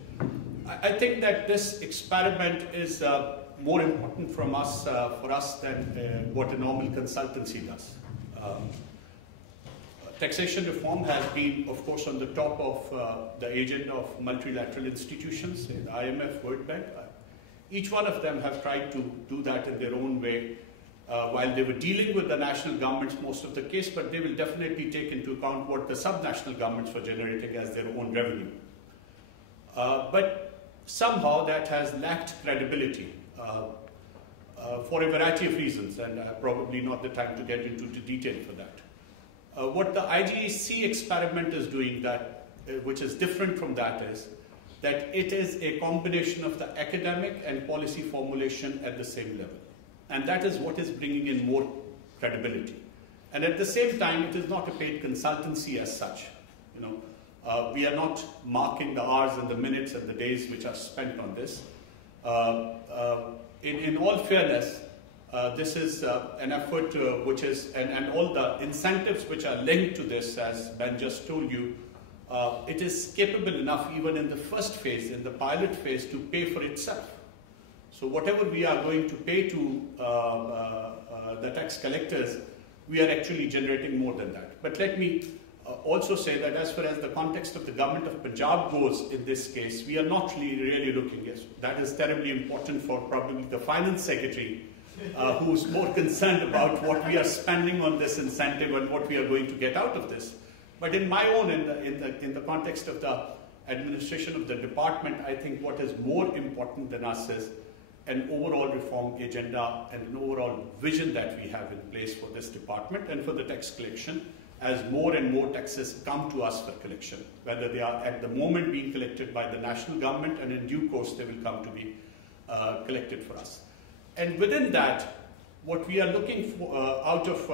I think that this experiment is more important for us than what a normal consultancy does. Taxation reform has been, of course, on the top of the agenda of multilateral institutions, the IMF, World Bank. Each one of them have tried to do that in their own way while they were dealing with the national governments most of the case, but they will definitely take into account what the subnational governments were generating as their own revenue. But somehow that has lacked credibility for a variety of reasons, and probably not the time to get into the detail for that. What the IGC experiment is doing, which is different from that, is that it is a combination of the academic and policy formulation at the same level. And that is what is bringing in more credibility. And at the same time, it is not a paid consultancy as such. We are not marking the hours and the minutes and the days which are spent on this. In all fairness, this is an effort which is, and all the incentives which are linked to this, as Ben just told you, it is capable enough even in the first phase, in the pilot phase, to pay for itself. So whatever we are going to pay to the tax collectors, we are actually generating more than that. But let me also say that as far as the context of the government of Punjab goes in this case, we are not really looking at that. Is terribly important for probably the finance secretary, who's more concerned about what we are spending on this incentive and what we are going to get out of this. But in my own, in the context of the administration of the department, I think what is more important than us is an overall reform agenda and an overall vision that we have in place for this department and for the tax collection, as more and more taxes come to us for collection, whether they are at the moment being collected by the national government, and in due course they will come to be collected for us. And within that, what we are looking for,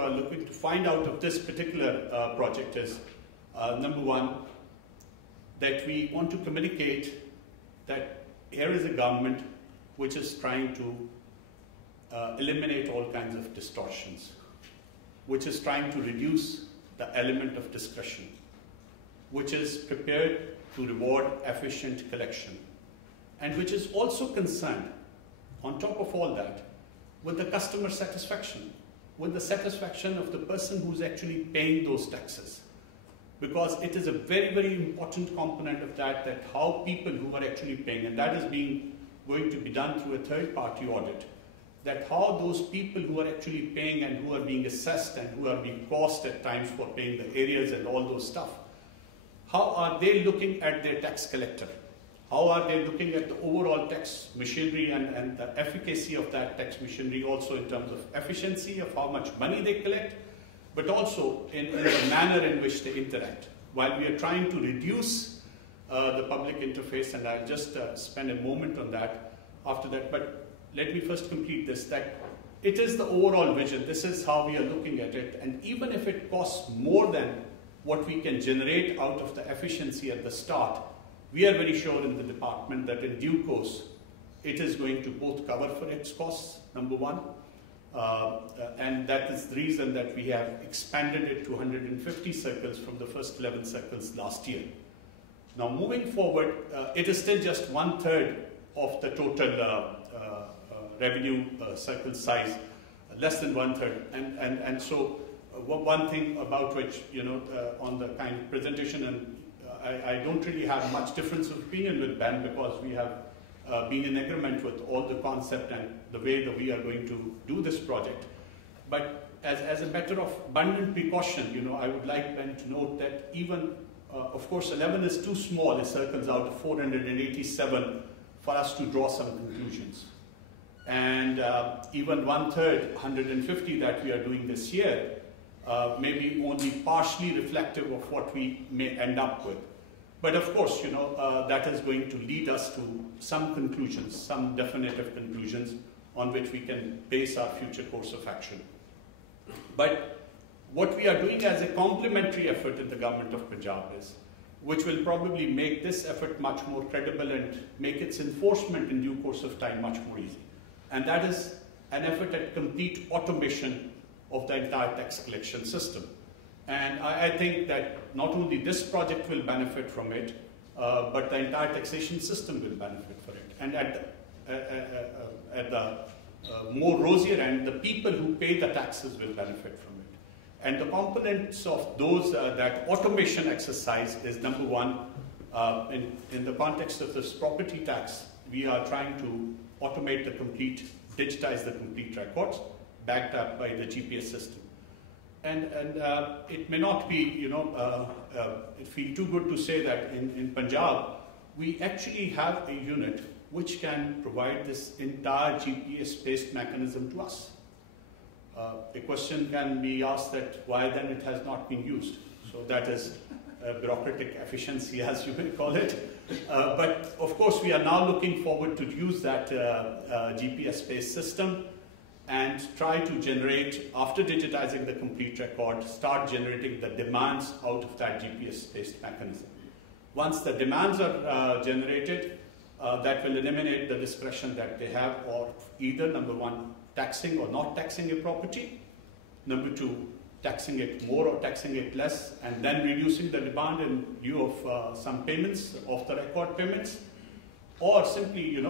looking to find out of this particular project is, number one, that we want to communicate that here is a government which is trying to eliminate all kinds of distortions, which is trying to reduce the element of discretion, which is prepared to reward efficient collection, and which is also concerned, on top of all that, with the customer satisfaction, with the satisfaction of the person who's actually paying those taxes. Because it is a very, very important component of that, that how people who are actually paying, and that is going to be done through a third-party audit, that how those people who are actually paying and who are being assessed and who are being cost at times for paying the areas and all those stuff, how are they looking at their tax collector? How are they looking at the overall tax machinery and the efficacy of that tax machinery, also in terms of efficiency of how much money they collect, but also in the manner in which they interact. While we are trying to reduce the public interface, and I'll just spend a moment on that after that, but let me first complete this, that it is the overall vision. This is how we are looking at it, and even if it costs more than what we can generate out of the efficiency at the start, we are very sure in the department that in due course, it is going to both cover for its costs, number one, and that is the reason that we have expanded it to 150 circles from the first 11 circles last year. Now moving forward, it is still just 1/3 of the total revenue circle size, less than 1/3. And so one thing about which, on the kind of presentation, and I don't really have much difference of opinion with Ben, because we have been in agreement with all the concept and the way that we are going to do this project. But as a matter of abundant precaution, I would like Ben to note that even, of course, 11 is too small, the circles out of 487 for us to draw some conclusions. And even 1/3, 150 that we are doing this year, may be only partially reflective of what we may end up with. But of course, that is going to lead us to some conclusions, some definitive conclusions on which we can base our future course of action. But what we are doing as a complementary effort in the government of Punjab is, which will probably make this effort much more credible and make its enforcement in due course of time much more easy. And that is an effort at complete automation of the entire tax collection system. And I think that not only this project will benefit from it, but the entire taxation system will benefit from it. And at the more rosier end, the people who pay the taxes will benefit from it. And the components of those, that automation exercise is number one. In the context of this property tax, we are trying to automate digitize the complete records, backed up by the GPS system. And it may not be, it feel too good to say that in Punjab, we actually have a unit which can provide this entire GPS-based mechanism to us. A question can be asked that why then it has not been used. So that is bureaucratic efficiency, as you may call it. But of course, we are now looking forward to use that GPS-based system and try to generate, after digitizing the complete record, start generating the demands out of that GPS-based mechanism. Once the demands are generated, that will eliminate the discretion that they have of either, number one, taxing or not taxing a property, number two, taxing it more or taxing it less, and then reducing the demand in lieu of some payments, off the record payments, or simply,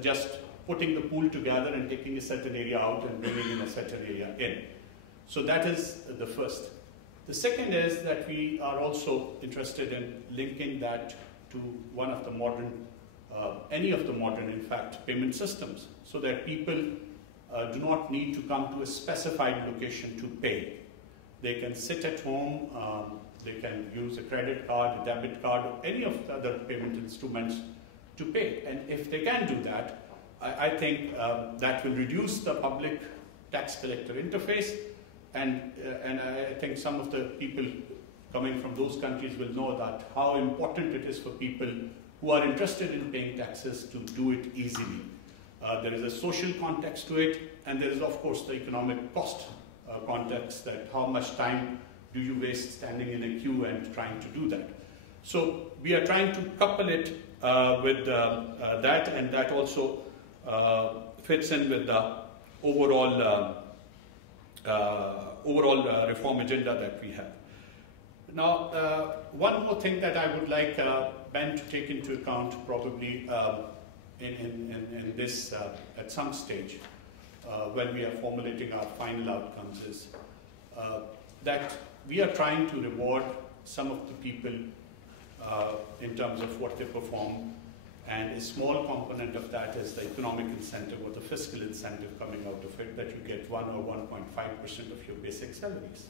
just putting the pool together and taking a certain area out and bringing in a certain area in. So that is the first. The second is that we are also interested in linking that to one of the modern, any of the modern, in fact, payment systems, so that people do not need to come to a specified location to pay. They can sit at home, they can use a credit card, a debit card, or any of the other payment instruments to pay. And if they can do that, I think that will reduce the public tax collector interface, and I think some of the people coming from those countries will know that how important it is for people who are interested in paying taxes to do it easily. There is a social context to it, and there is, of course, the economic cost context, that how much time do you waste standing in a queue and trying to do that. So we are trying to couple it with that, and that also fits in with the overall reform agenda that we have. Now, one more thing that I would like Ben to take into account, probably in this at some stage when we are formulating our final outcomes, is that we are trying to reward some of the people in terms of what they perform, and a small component of that is the economic incentive or the fiscal incentive coming out of it, that you get 1 or 1.5% of your basic salaries.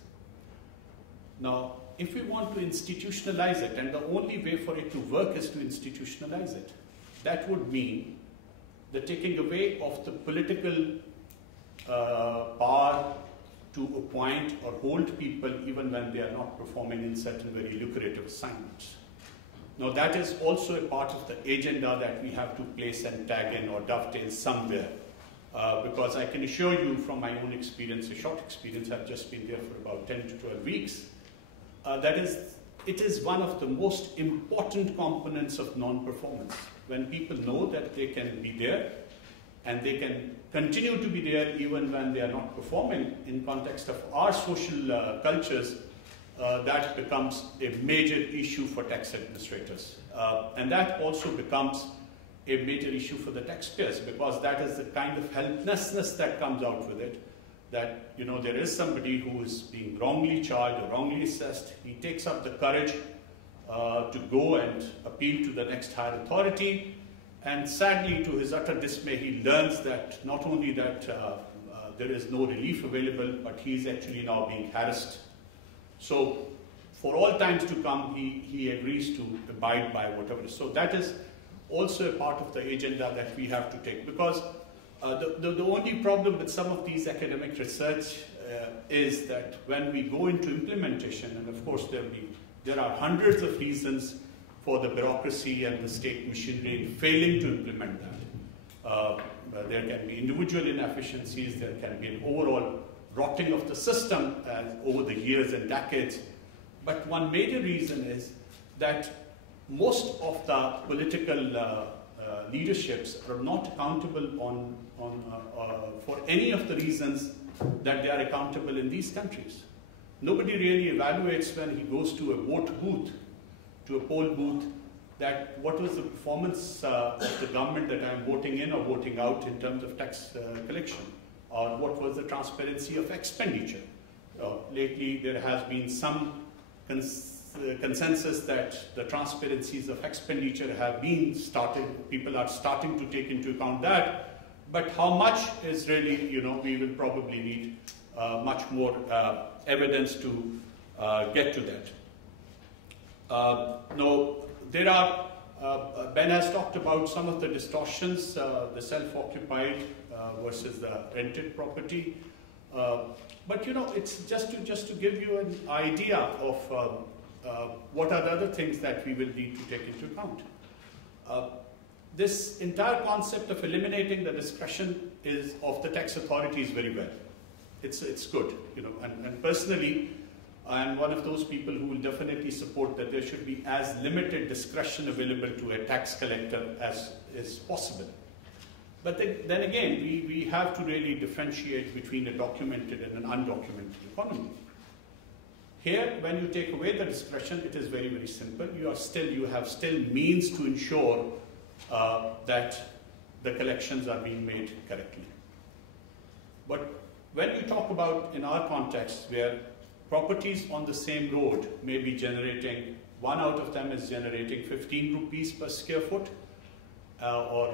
Now, if we want to institutionalize it, and the only way for it to work is to institutionalize it, that would mean the taking away of the political power to appoint or hold people even when they are not performing in certain very lucrative assignments. Now, that is also a part of the agenda that we have to place and tag in or dovetail somewhere, because I can assure you from my own experience, a short experience, I've just been there for about 10 to 12 weeks, it is one of the most important components of non-performance. When people know that they can be there and they can continue to be there even when they are not performing in context of our social cultures, that becomes a major issue for tax administrators. And that also becomes a major issue for the taxpayers, because that is the kind of helplessness that comes out with it, that there is somebody who is being wrongly charged or wrongly assessed. He takes up the courage to go and appeal to the next higher authority, and sadly, to his utter dismay, he learns that not only that there is no relief available, but he is actually now being harassed. So for all times to come, he agrees to abide by whatever. So that is also a part of the agenda that we have to take, because the only problem with some of these academic research is that when we go into implementation, and of course there are hundreds of reasons for the bureaucracy and the state machinery in failing to implement that. There can be individual inefficiencies, there can be an overall rotting of the system over the years and decades. But one major reason is that most of the political leaderships are not accountable for any of the reasons that they are accountable in these countries. Nobody really evaluates when he goes to a vote booth, to a poll booth, that what was the performance of the government that I'm voting in or voting out in terms of tax collection, or what was the transparency of expenditure. Lately there has been some consensus that the transparencies of expenditure have been started, people are starting to take into account that, but how much is really, we will probably need much more evidence to get to that. Now, there are, Ben has talked about some of the distortions, the self-occupied versus the rented property. But it's just to give you an idea of what are the other things that we will need to take into account. this entire concept of eliminating the discretion of the tax authorities very well. It's good, you know, and personally, I'm one of those people who will definitely support that there should be as limited discretion available to a tax collector as is possible. But then again, we have to really differentiate between a documented and an undocumented economy. Here, when you take away the discretion, it is very, very simple. You have still means to ensure that the collections are being made correctly. But when you talk about, in our context, where properties on the same road may be generating, one out of them is generating 15 rupees per square foot, or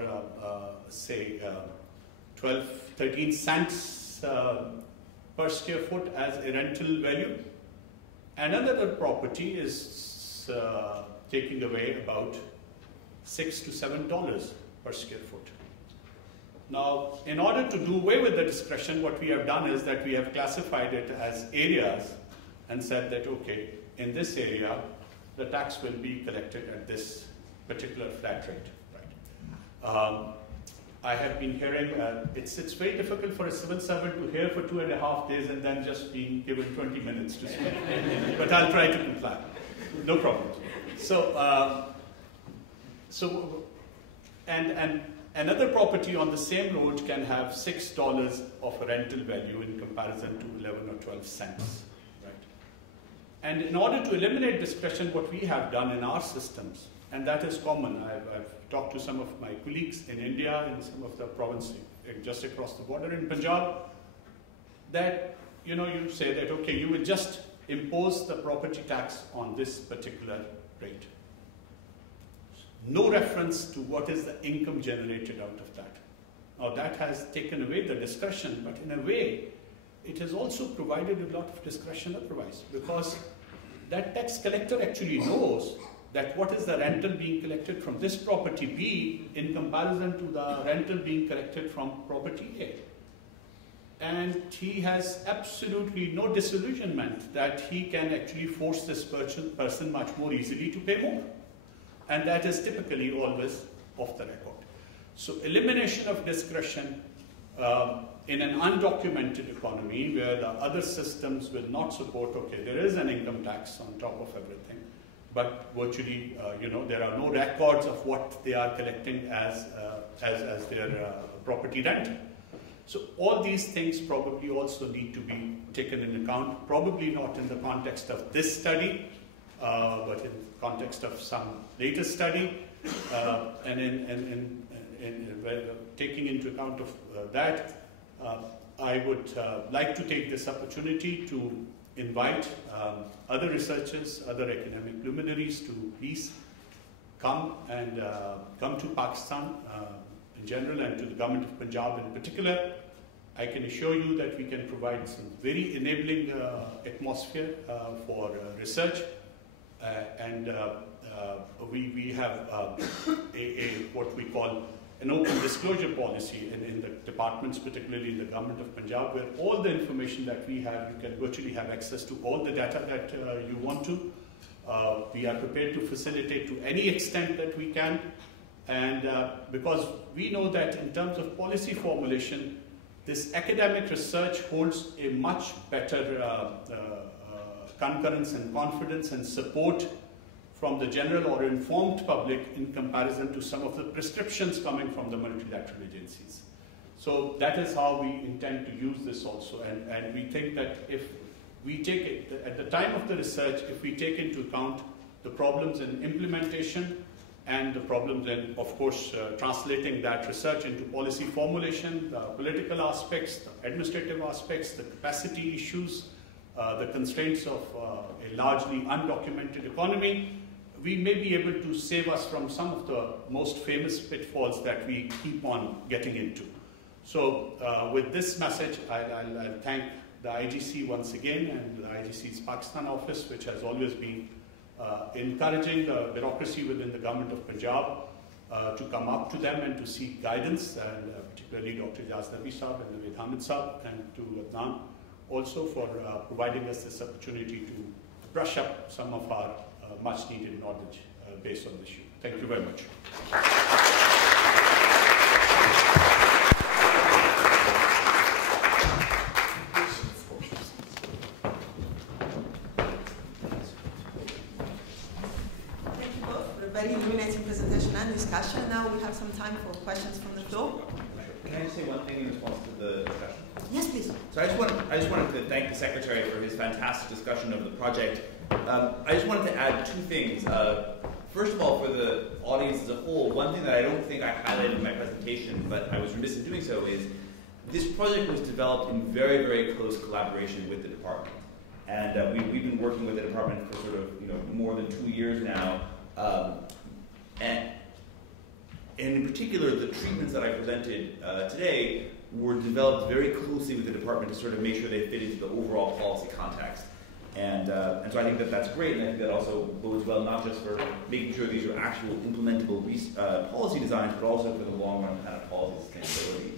say 12, 13 cents per square foot as a rental value. Another property is taking away about $6 to $7 per square foot. Now, in order to do away with the discretion, what we have done is that we have classified it as areas and said that, okay, in this area, the tax will be collected at this particular flat rate. Right? I have been hearing, it's very difficult for a civil servant to hear for 2.5 days and then just being given 20 minutes to speak. But I'll try to comply. No problem. And another property on the same road can have $6 of a rental value in comparison to 11 or 12 cents. Right? And in order to eliminate discretion, what we have done in our systems, and that is common. I've talked to some of my colleagues in India, in some of the provinces just across the border in Punjab, that you say that, okay, you will just impose the property tax on this particular rate. No reference to what is the income generated out of that. Now that has taken away the discretion, but in a way, it has also provided a lot of discretion otherwise, because that tax collector actually knows that what is the rental being collected from this property B in comparison to the rental being collected from property A. And he has absolutely no disillusionment that he can actually force this person much more easily to pay more. And that is typically always off the record. So elimination of discretion in an undocumented economy where the other systems will not support, okay, there is an income tax on top of everything, but virtually, there are no records of what they are collecting as their property rent. So all these things probably also need to be taken into account, probably not in the context of this study, but in the context of some later study, and in taking into account of that, I would like to take this opportunity to invite other researchers, other academic luminaries to please come to Pakistan in general and to the government of Punjab in particular. I can assure you that we can provide some very enabling atmosphere for research, and we have what we call an open disclosure policy in the departments, particularly in the government of Punjab, where all the information that we have, you can virtually have access to all the data that you want to. We are prepared to facilitate to any extent that we can, and because we know that in terms of policy formulation, this academic research holds a much better concurrence and confidence and support from the general or informed public in comparison to some of the prescriptions coming from the multilateral agencies. So that is how we intend to use this also, and we think that if we take it, at the time of the research, if we take into account the problems in implementation and the problems in, of course, translating that research into policy formulation, the political aspects, the administrative aspects, the capacity issues, the constraints of a largely undocumented economy, we may be able to save us from some of the most famous pitfalls that we keep on getting into. So with this message, I'll thank the IGC once again, and the IGC's Pakistan office, which has always been encouraging the bureaucracy within the government of Punjab to come up to them and to seek guidance, and particularly Dr. Ijaz Nabi Saab and Naveed Hamid Saab, and to Adnan also for providing us this opportunity to brush up some of our much needed knowledge based on this issue. Thank you very much. from the floor. Can I say one thing in response to the discussion? Yes, please. So I just wanted to thank the Secretary for his fantastic discussion of the project. I just wanted to add two things. First of all, for the audience as a whole, one thing that I don't think I highlighted in my presentation, but I was remiss in doing so, is this project was developed in very, very close collaboration with the department. And we've been working with the department for sort of more than 2 years now. And in particular, the treatments that I presented today were developed very closely with the department to sort of make sure they fit into the overall policy context. And so I think that that's great, and I think that also bodes well not just for making sure these are actual implementable policy designs, but also for the long-run kind of policy sustainability.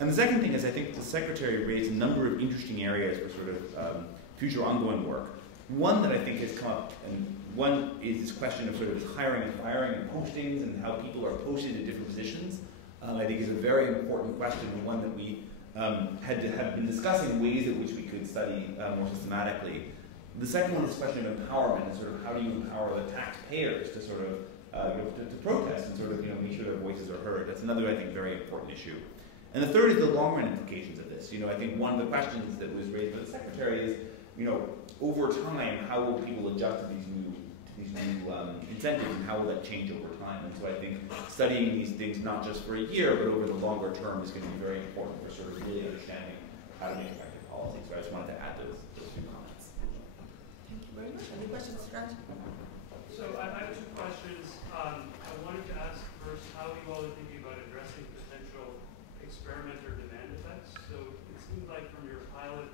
And the second thing is I think the Secretary raised a number of interesting areas for sort of future ongoing work. One that I think has come up, and one is this question of sort of hiring and firing and postings and how people are posted in different positions. I think is a very important question, and one that we have been discussing ways in which we could study more systematically. The second one is the question of empowerment, and sort of how do you empower the taxpayers to sort of to protest and sort of make sure their voices are heard. That's another, I think, very important issue. And the third is the long-run implications of this. I think one of the questions that was raised by the Secretary is, over time, how will people adjust to these new incentives, and how will that change over time? And so I think studying these things not just for a year, but over the longer term is going to be very important for sort of really understanding how to make effective policy. So I just wanted to add those two comments. Thank you very much. Any questions, Raj? So I have two questions. I wanted to ask first how you all are thinking about addressing potential experimenter demand effects. So it seems like from your pilot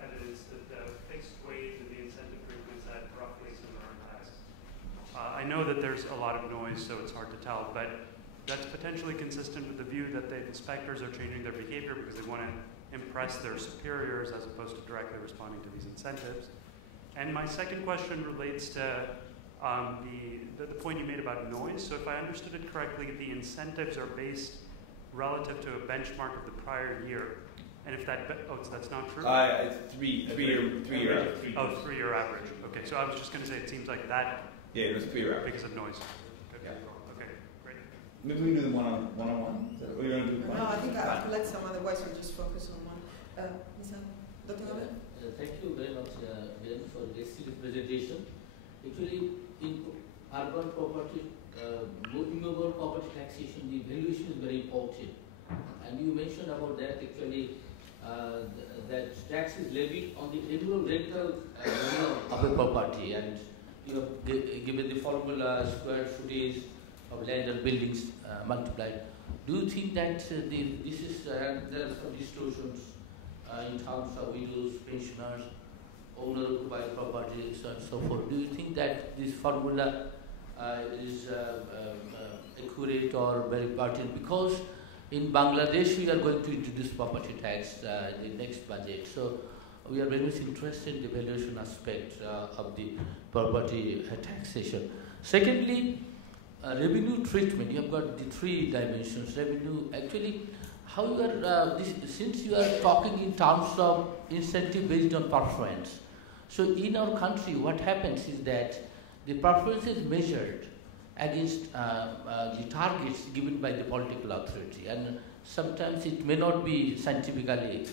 evidence that the fixed wage and the incentive treatments had roughly similar impacts. I know that there's a lot of noise, so it's hard to tell, but that's potentially consistent with the view that the inspectors are changing their behavior because they want to impress their superiors as opposed to directly responding to these incentives. And my second question relates to the point you made about noise. So if I understood it correctly, the incentives are based relative to a benchmark of the prior year. And if that, so that's not true? It's three-year average. Oh, 3-year average. Okay, so I was just going to say it seems like that. Yeah, it was 3-year average. Because of noise. Okay, yeah. Okay, great. Maybe we do the one-on-one? Or you want to do No, I think I'll collect some, otherwise we'll just focus on one. Dr. Abel? Thank you very much, Ben, for this presentation. Actually, in urban property, movable property taxation, the valuation is very important. And you mentioned about that actually, that tax is levied on the annual rental of the property, and you have given the formula square footage of land and buildings multiplied. Do you think that this is there are some distortions in terms of widows, pensioners, owner who buy property, so on and so forth? Do you think that this formula is accurate or very pertinent? Because in Bangladesh, we are going to introduce property tax in the next budget. So we are very much interested in the valuation aspect of the property taxation. Secondly, revenue treatment. You have got the 3 dimensions. Revenue, actually, how you are, since you are talking in terms of incentive based on performance. So in our country, what happens is that the performance is measured against the targets given by the political authority, and sometimes it may not be scientifically,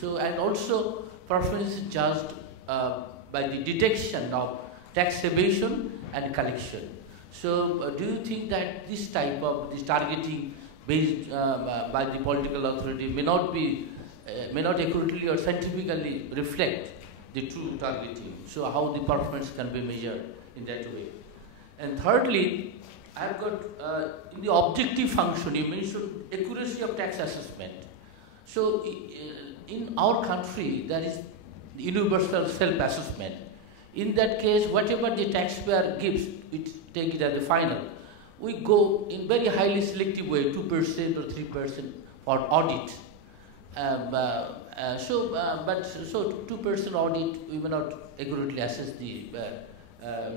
So and also performance is judged by the detection of tax evasion and collection. So do you think that this type of this targeting based by the political authority may not accurately or scientifically reflect the true targeting? So how the performance can be measured in that way? And thirdly, I have got in the objective function, you mentioned accuracy of tax assessment. So in our country, there is universal self-assessment. In that case, whatever the taxpayer gives, we take it as the final. We go in very highly selective way, 2% or 3% for audit. So 2% audit, we may not accurately assess the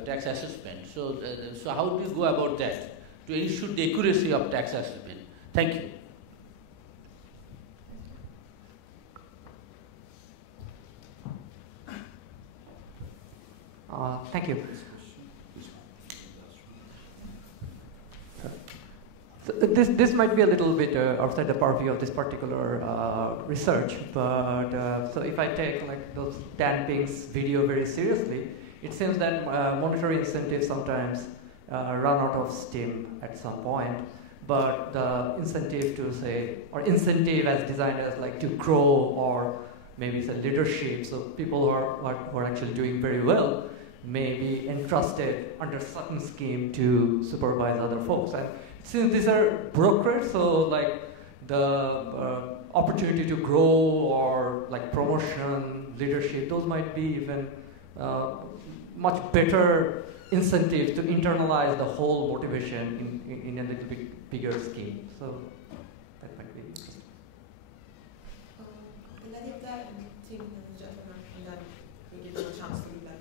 tax assessment. So how do you go about that to ensure the accuracy of tax assessment? Thank you. Thank you. So this might be a little bit outside the purview of this particular research, but so if I take like those Dan Pink's video very seriously, it seems that monetary incentives sometimes run out of steam at some point, but the incentive to say, or incentive as designers like to grow or maybe say leadership, so people who are actually doing very well may be entrusted under certain scheme to supervise other folks. And since these are brokers, so like the opportunity to grow or like promotion, leadership, those might be even much better incentives to internalize the whole motivation in a little bit bigger scheme. So that might be interesting. Can I leave that and take the gentleman, and then we give you a chance to do that.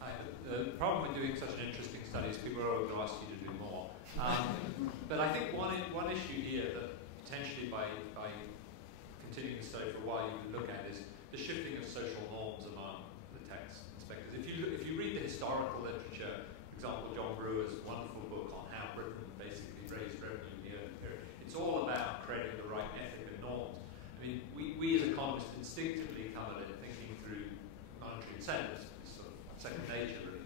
Hi. The problem with doing such an interesting study is people are always going to ask you to do more. But I think one issue here that potentially by continuing the study for a while you could look at is the shifting of social norms among the tax inspectors. If you read the historical literature, for example, John Brewer's wonderful book on how Britain basically raised revenue in the early period, it's all about creating the right ethic and norms. I mean, we as economists instinctively come at it thinking through monetary incentives. It's sort of second nature, really.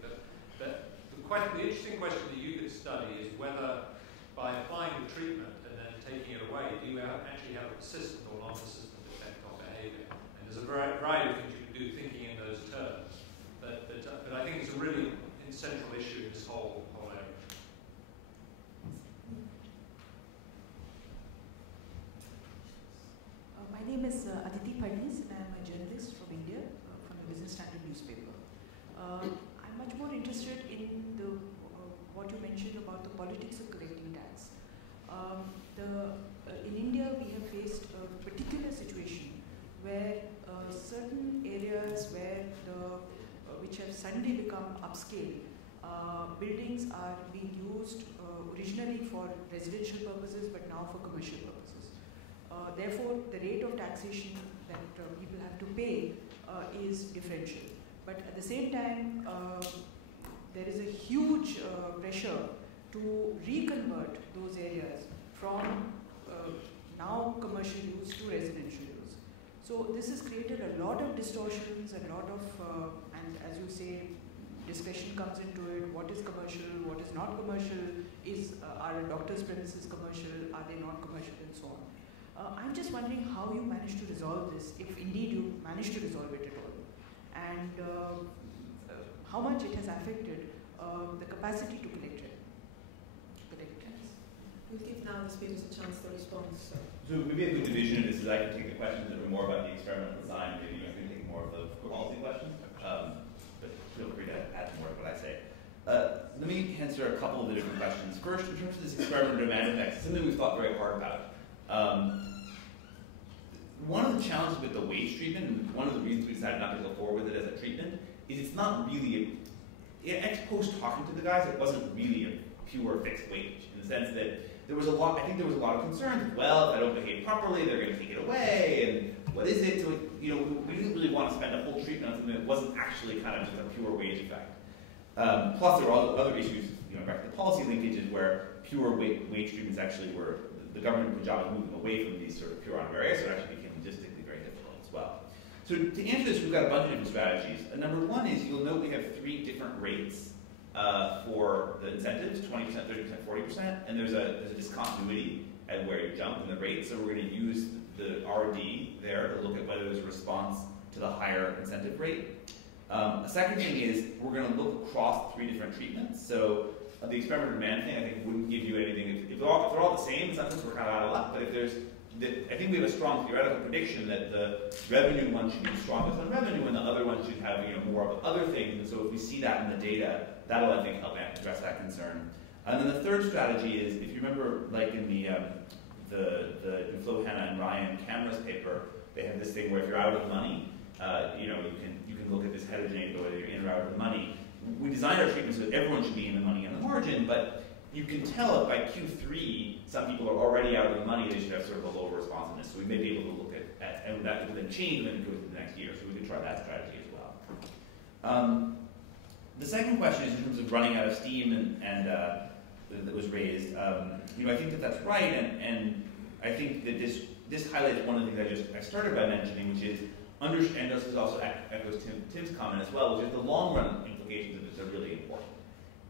But the interesting question that you could study is whether by applying the treatment and then taking it away, do you actually have a persistent or non-persistent effect on behaviour? And there's a variety of things you can do thinking in those terms. But I think it's a really central issue in this whole area. My name is Aditi Padnis, and I'm a journalist from India, from the Business Standard newspaper. I'm much more interested in the what you mentioned about the politics of collecting tax. In India, we have faced a particular situation where certain areas which have suddenly become upscale, buildings are being used originally for residential purposes, but now for commercial purposes. Therefore, the rate of taxation that people have to pay is differential. But at the same time, there is a huge pressure to reconvert those areas from now commercial use to residential use. So this has created a lot of distortions, a lot of, and as you say, discussion comes into it. What is commercial? What is not commercial? Are a doctor's premises commercial? Are they not commercial? And so on. I'm just wondering how you managed to resolve this, if indeed you managed to resolve it at all, and how much it has affected the capacity to collect tax. We'll give now the speakers a chance to respond. So maybe a good division of this is I can take the questions that are more about the experimental design, maybe you can take more of the policy questions, but feel free to add more to what I say. Let me answer a couple of the different questions. First, in terms of this experimental demand index, it's something we've thought very hard about. One of the challenges with the wage treatment, and one of the reasons we decided not to go forward with it as a treatment, is it's not really, ex post talking to the guys, it wasn't really a pure fixed wage, in the sense that there was a lot of concerns. Well, if I don't behave properly, they're going to take it away, and what is it? So, we didn't really want to spend a whole treatment on something that wasn't actually kind of just a pure wage effect. Plus, there are other issues, back to the policy linkages, where pure wage treatments actually were, the government Punjab was moving away from these sort of pure honoraria, so it actually became logistically very difficult as well. So to answer this, we've got a bunch of different strategies. Number one is, you'll note we have 3 different rates for the incentives, 20%, 30%, 40%, and there's a discontinuity at where you jump in the rates, so we're going to use the RD there to look at whether there's a response to the higher incentive rate. A second thing is, we're going to look across 3 different treatments. So the experimental demand thing, I think, wouldn't give you anything. If they're all the same, in some sense, we're kind of out of luck. But if there's, I think we have a strong theoretical prediction that the revenue one should be strongest on revenue, and the other one should have more of other things. And so if we see that in the data, that'll, I think, help address that concern. And then the third strategy is, if you remember, like in the Duflo, Hannah, and Ryan Cameras paper, they have this thing where if you're out of money, you can look at this heterogeneity, whether you're in or out of the money. We designed our treatment so that everyone should be in the money on the margin, but you can tell if by Q3 some people are already out of the money, they should have sort of a lower responsiveness. So we may be able to look at and that will then change and then go to the next year. So we can try that strategy as well. The second question is in terms of running out of steam and that was raised. You know, I think that that's right, and I think that this highlights one of the things I started by mentioning, which is understand. This also echoes Tim's comment as well, which is the long run implications of this are really important.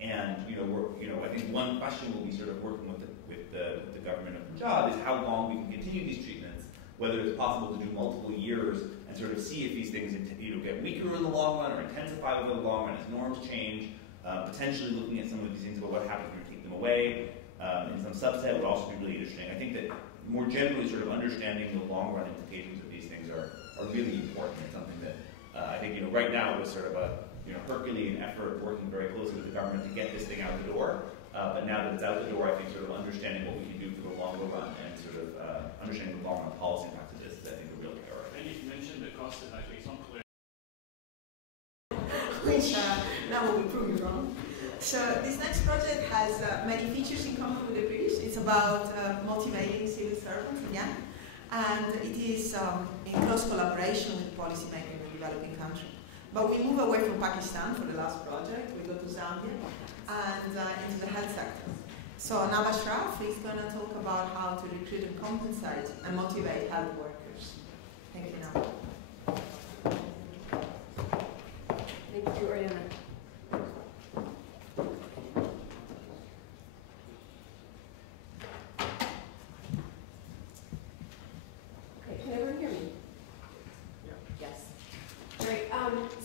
And I think one question we'll be sort of working with the government of Punjab is how long we can continue these treatments, whether it's possible to do multiple years and sort of see if these things get weaker in the long run or intensify over the long run as norms change. Potentially looking at some of these things about what happens when we take them away in some subset would also be really interesting. I think that more generally sort of understanding the long run implications of these things are really important. It's something that I think right now it was sort of a Herculean effort working very closely with the government to get this thing out the door. But now that it's out the door, I think sort of understanding what we can do for the longer run and sort of understanding the long run policy impact of this is, I think, a real priority. And you mentioned the cost of actually some clear. Which now will be proved wrong. So this next project has many features in common with the previous. It's about motivating civil servants again, and it is in close collaboration with policymakers in the developing country. But we move away from Pakistan for the last project. We go to Zambia and into the health sector. So Nava Shraf is going to talk about how to recruit and compensate and motivate health workers. Thank you, Nava. Thank you, Oriana. Okay, can everyone hear me? Yes. Great.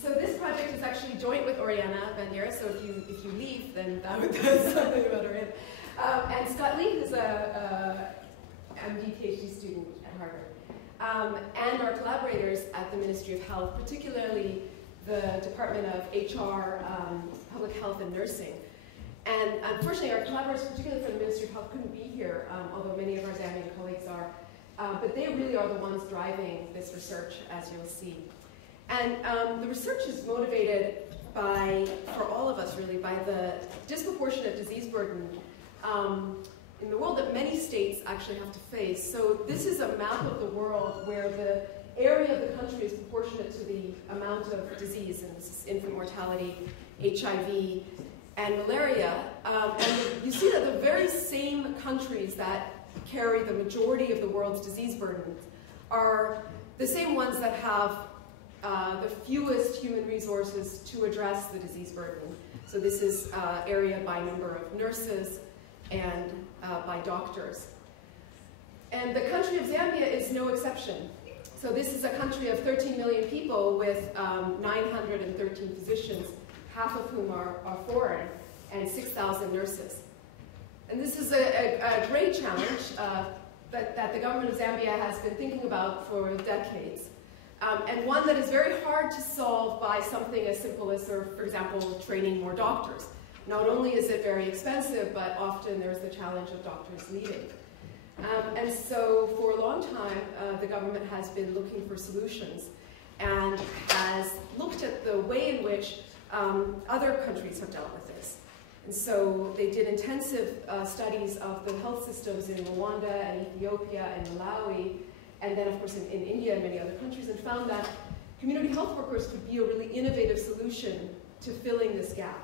So this project is actually joint with Oriana Bandera, so if you leave, then that would tell us something about Oriana. And Scott Lee, who's a MD PhD student at Harvard. And our collaborators at the Ministry of Health, particularly the Department of HR, Public Health and Nursing. And unfortunately, our collaborators, particularly from the Ministry of Health, couldn't be here, although many of our Zambian colleagues are. But they really are the ones driving this research, as you'll see. And the research is motivated by, for all of us really, by the disproportionate disease burden in the world that many states actually have to face. So this is a map of the world where the area of the country is proportionate to the amount of disease, and this is infant mortality, HIV, and malaria. And you see that the very same countries that carry the majority of the world's disease burden are the same ones that have the fewest human resources to address the disease burden. So this is area by number of nurses and by doctors. And the country of Zambia is no exception. So this is a country of 13 million people with 913 physicians, half of whom are foreign, and 6,000 nurses. And this is a great challenge that the government of Zambia has been thinking about for decades. And one that is very hard to solve by something as simple as, for example, training more doctors. Not only is it very expensive, but often there's the challenge of doctors leaving. And so for a long time, the government has been looking for solutions and has looked at the way in which other countries have dealt with this. And so they did intensive studies of the health systems in Rwanda and Ethiopia and Malawi, and then of course in India and many other countries, and found that community health workers could be a really innovative solution to filling this gap.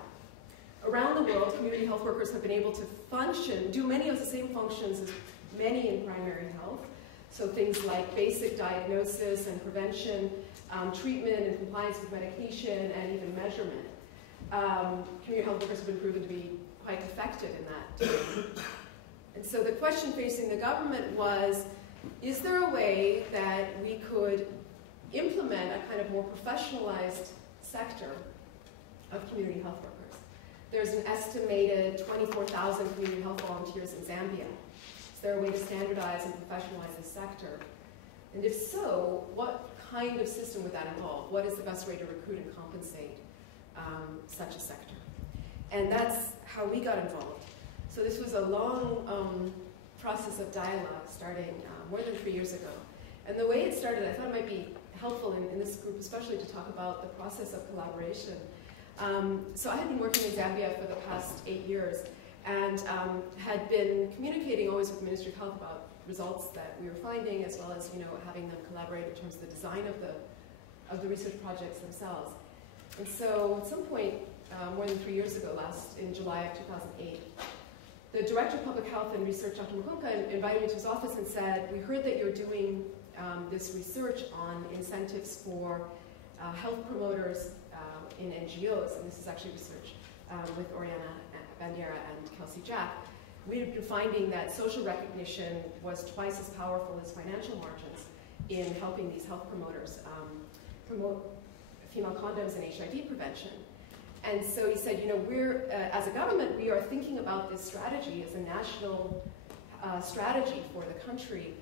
Around the world, community health workers have been able to function, do many of the same functions as many in primary health. So things like basic diagnosis and prevention, treatment and compliance with medication, and even measurement. Community health workers have been proven to be quite effective in that. And so the question facing the government was, is there a way that we could implement a kind of more professionalized sector of community health workers? There's an estimated 24,000 community health volunteers in Zambia. Is there a way to standardize and professionalize this sector? And if so, what kind of system would that involve? What is the best way to recruit and compensate such a sector? And that's how we got involved. So this was a long process of dialogue starting more than 3 years ago. And the way it started, I thought it might be helpful in this group especially to talk about the process of collaboration. So I had been working in Zambia for the past 8 years and had been communicating always with the Ministry of Health about results that we were finding, as well as having them collaborate in terms of the design of the research projects themselves. And so at some point more than 3 years ago, in July of 2008. The Director of Public Health and Research, Dr. Mukunka, invited me to his office and said, we heard that you're doing this research on incentives for health promoters in NGOs, and this is actually research with Oriana Bandiera and Kelsey Jack. We've been finding that social recognition was twice as powerful as financial margins in helping these health promoters promote female condoms and HIV prevention. And so he said, you know, we're, as a government, we are thinking about this strategy as a national strategy for the country.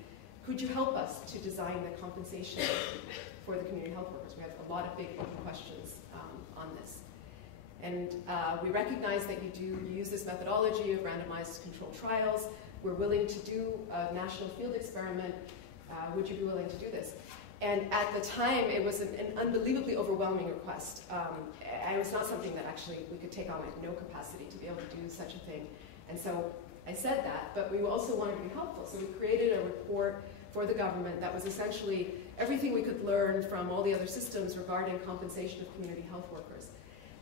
Could you help us to design the compensation for the community health workers? We have a lot of big questions on this. And we recognize that you use this methodology of randomized controlled trials. We're willing to do a national field experiment. Would you be willing to do this? And at the time, it was an unbelievably overwhelming request. It was not something that actually we could take on with no capacity to be able to do such a thing. And so I said that, but we also wanted to be helpful. So we created a report for the government that was essentially everything we could learn from all the other systems regarding compensation of community health workers.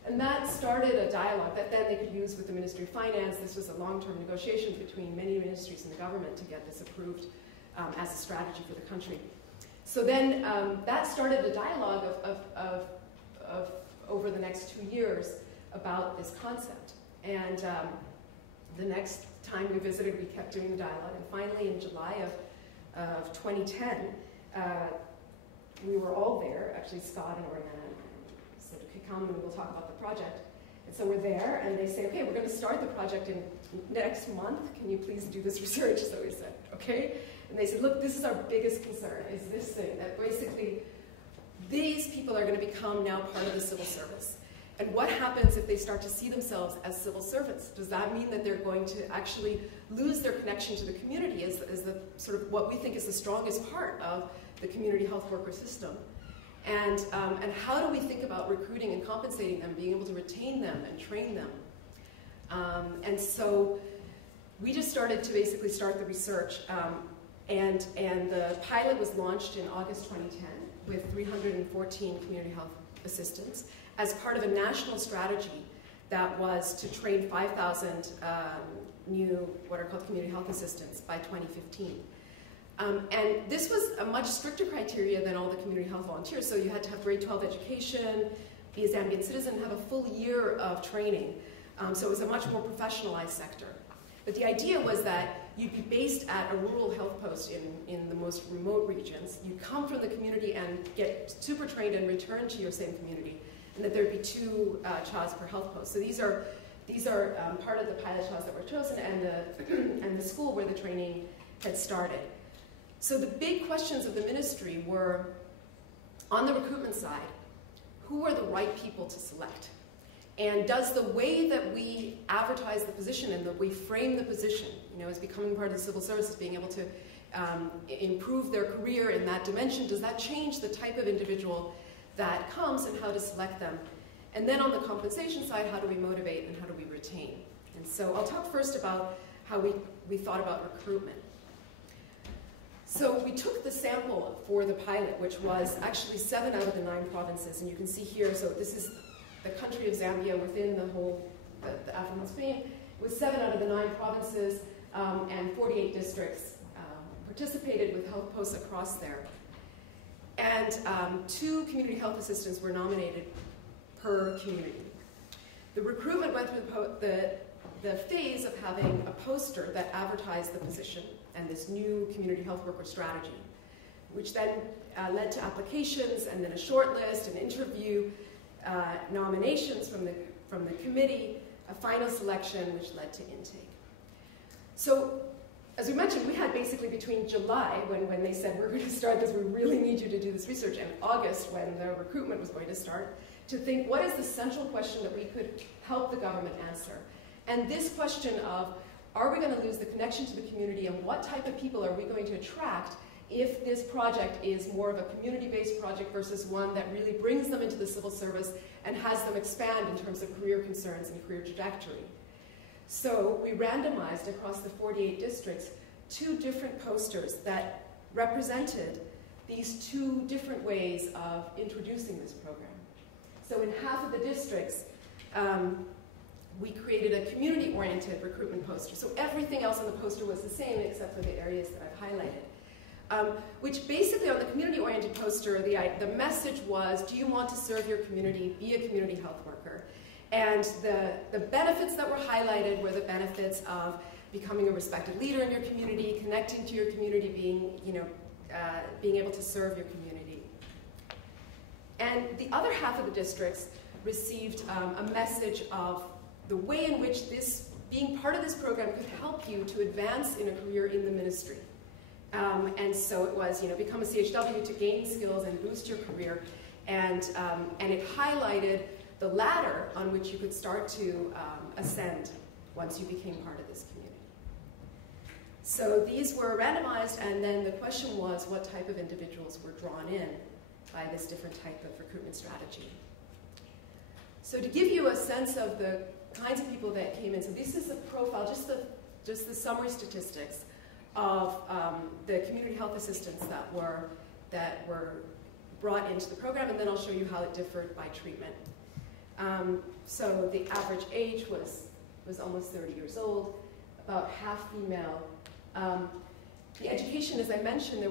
And that started a dialogue that then they could use with the Ministry of Finance. This was a long-term negotiation between many ministries in the government to get this approved as a strategy for the country. So then that started a dialogue of over the next 2 years about this concept. And the next time we visited, we kept doing the dialogue. And finally, in July of 2010, we were all there. Actually, Scott and Oriana said, okay, come and we'll talk about the project. And so we're there, and they say, okay, we're going to start the project in next month. Can you please do this research? So we said, okay. And they said, look, this is our biggest concern, is this thing, that basically these people are going to become now part of the civil service. And what happens if they start to see themselves as civil servants? Does that mean that they're going to actually lose their connection to the community as the sort of what we think is the strongest part of the community health worker system? And how do we think about recruiting and compensating them, being able to retain them and train them? And so we just started to basically start the research. And the pilot was launched in August 2010 with 314 community health assistants as part of a national strategy that was to train 5,000 new, what are called community health assistants by 2015. And this was a much stricter criteria than all the community health volunteers. So you had to have grade 12 education, be a Zambian citizen, have a full year of training. So it was a much more professionalized sector. But the idea was that you'd be based at a rural health post in the most remote regions. You'd come from the community and get super trained and return to your same community, and that there'd be 2 CHAs per health post. So these are part of the pilot CHAs that were chosen and the school where the training had started. So the big questions of the ministry were, on the recruitment side, who are the right people to select? And does the way that we advertise the position and that we frame the position, as becoming part of the civil service, as being able to improve their career in that dimension, does that change the type of individual that comes and how to select them? And then on the compensation side, how do we motivate and how do we retain? And so I'll talk first about how we thought about recruitment. So we took the sample for the pilot, which was actually 7 out of the 9 provinces, and you can see here, so this is the country of Zambia within the whole, the African Spain. It was 7 out of the 9 provinces and 48 districts participated with health posts across there. And 2 community health assistants were nominated per community. The recruitment went through the phase of having a poster that advertised the position and this new community health worker strategy, which then led to applications and then a short list, an interview, nominations from the committee, a final selection, which led to intake. So, as we mentioned, we had basically between July, when they said, we're going to start this, we really need you to do this research, and August, when the recruitment was going to start, to think, what is the central question that we could help the government answer? And this question of, are we going to lose the connection to the community, and what type of people are we going to attract if this project is more of a community-based project versus one that really brings them into the civil service and has them expand in terms of career concerns and career trajectory. So we randomized across the 48 districts 2 different posters that represented these 2 different ways of introducing this program. So in half of the districts, we created a community-oriented recruitment poster. So everything else on the poster was the same except for the areas that I've highlighted. Which basically on the community-oriented poster, the message was, do you want to serve your community, be a community health worker? And the benefits that were highlighted were the benefits of becoming a respected leader in your community, connecting to your community, being able to serve your community. And the other half of the districts received a message of the way in which being part of this program could help you to advance in a career in the ministry. And so it was, become a CHW to gain skills and boost your career. And it highlighted the ladder on which you could start to ascend once you became part of this community. So these were randomized, and then the question was what type of individuals were drawn in by this different type of recruitment strategy. So to give you a sense of the kinds of people that came in, so this is a profile, just the summary statistics of the community health assistants that were brought into the program, and then I'll show you how it differed by treatment. So the average age was almost 30 years old, about half female. The education, as I mentioned, there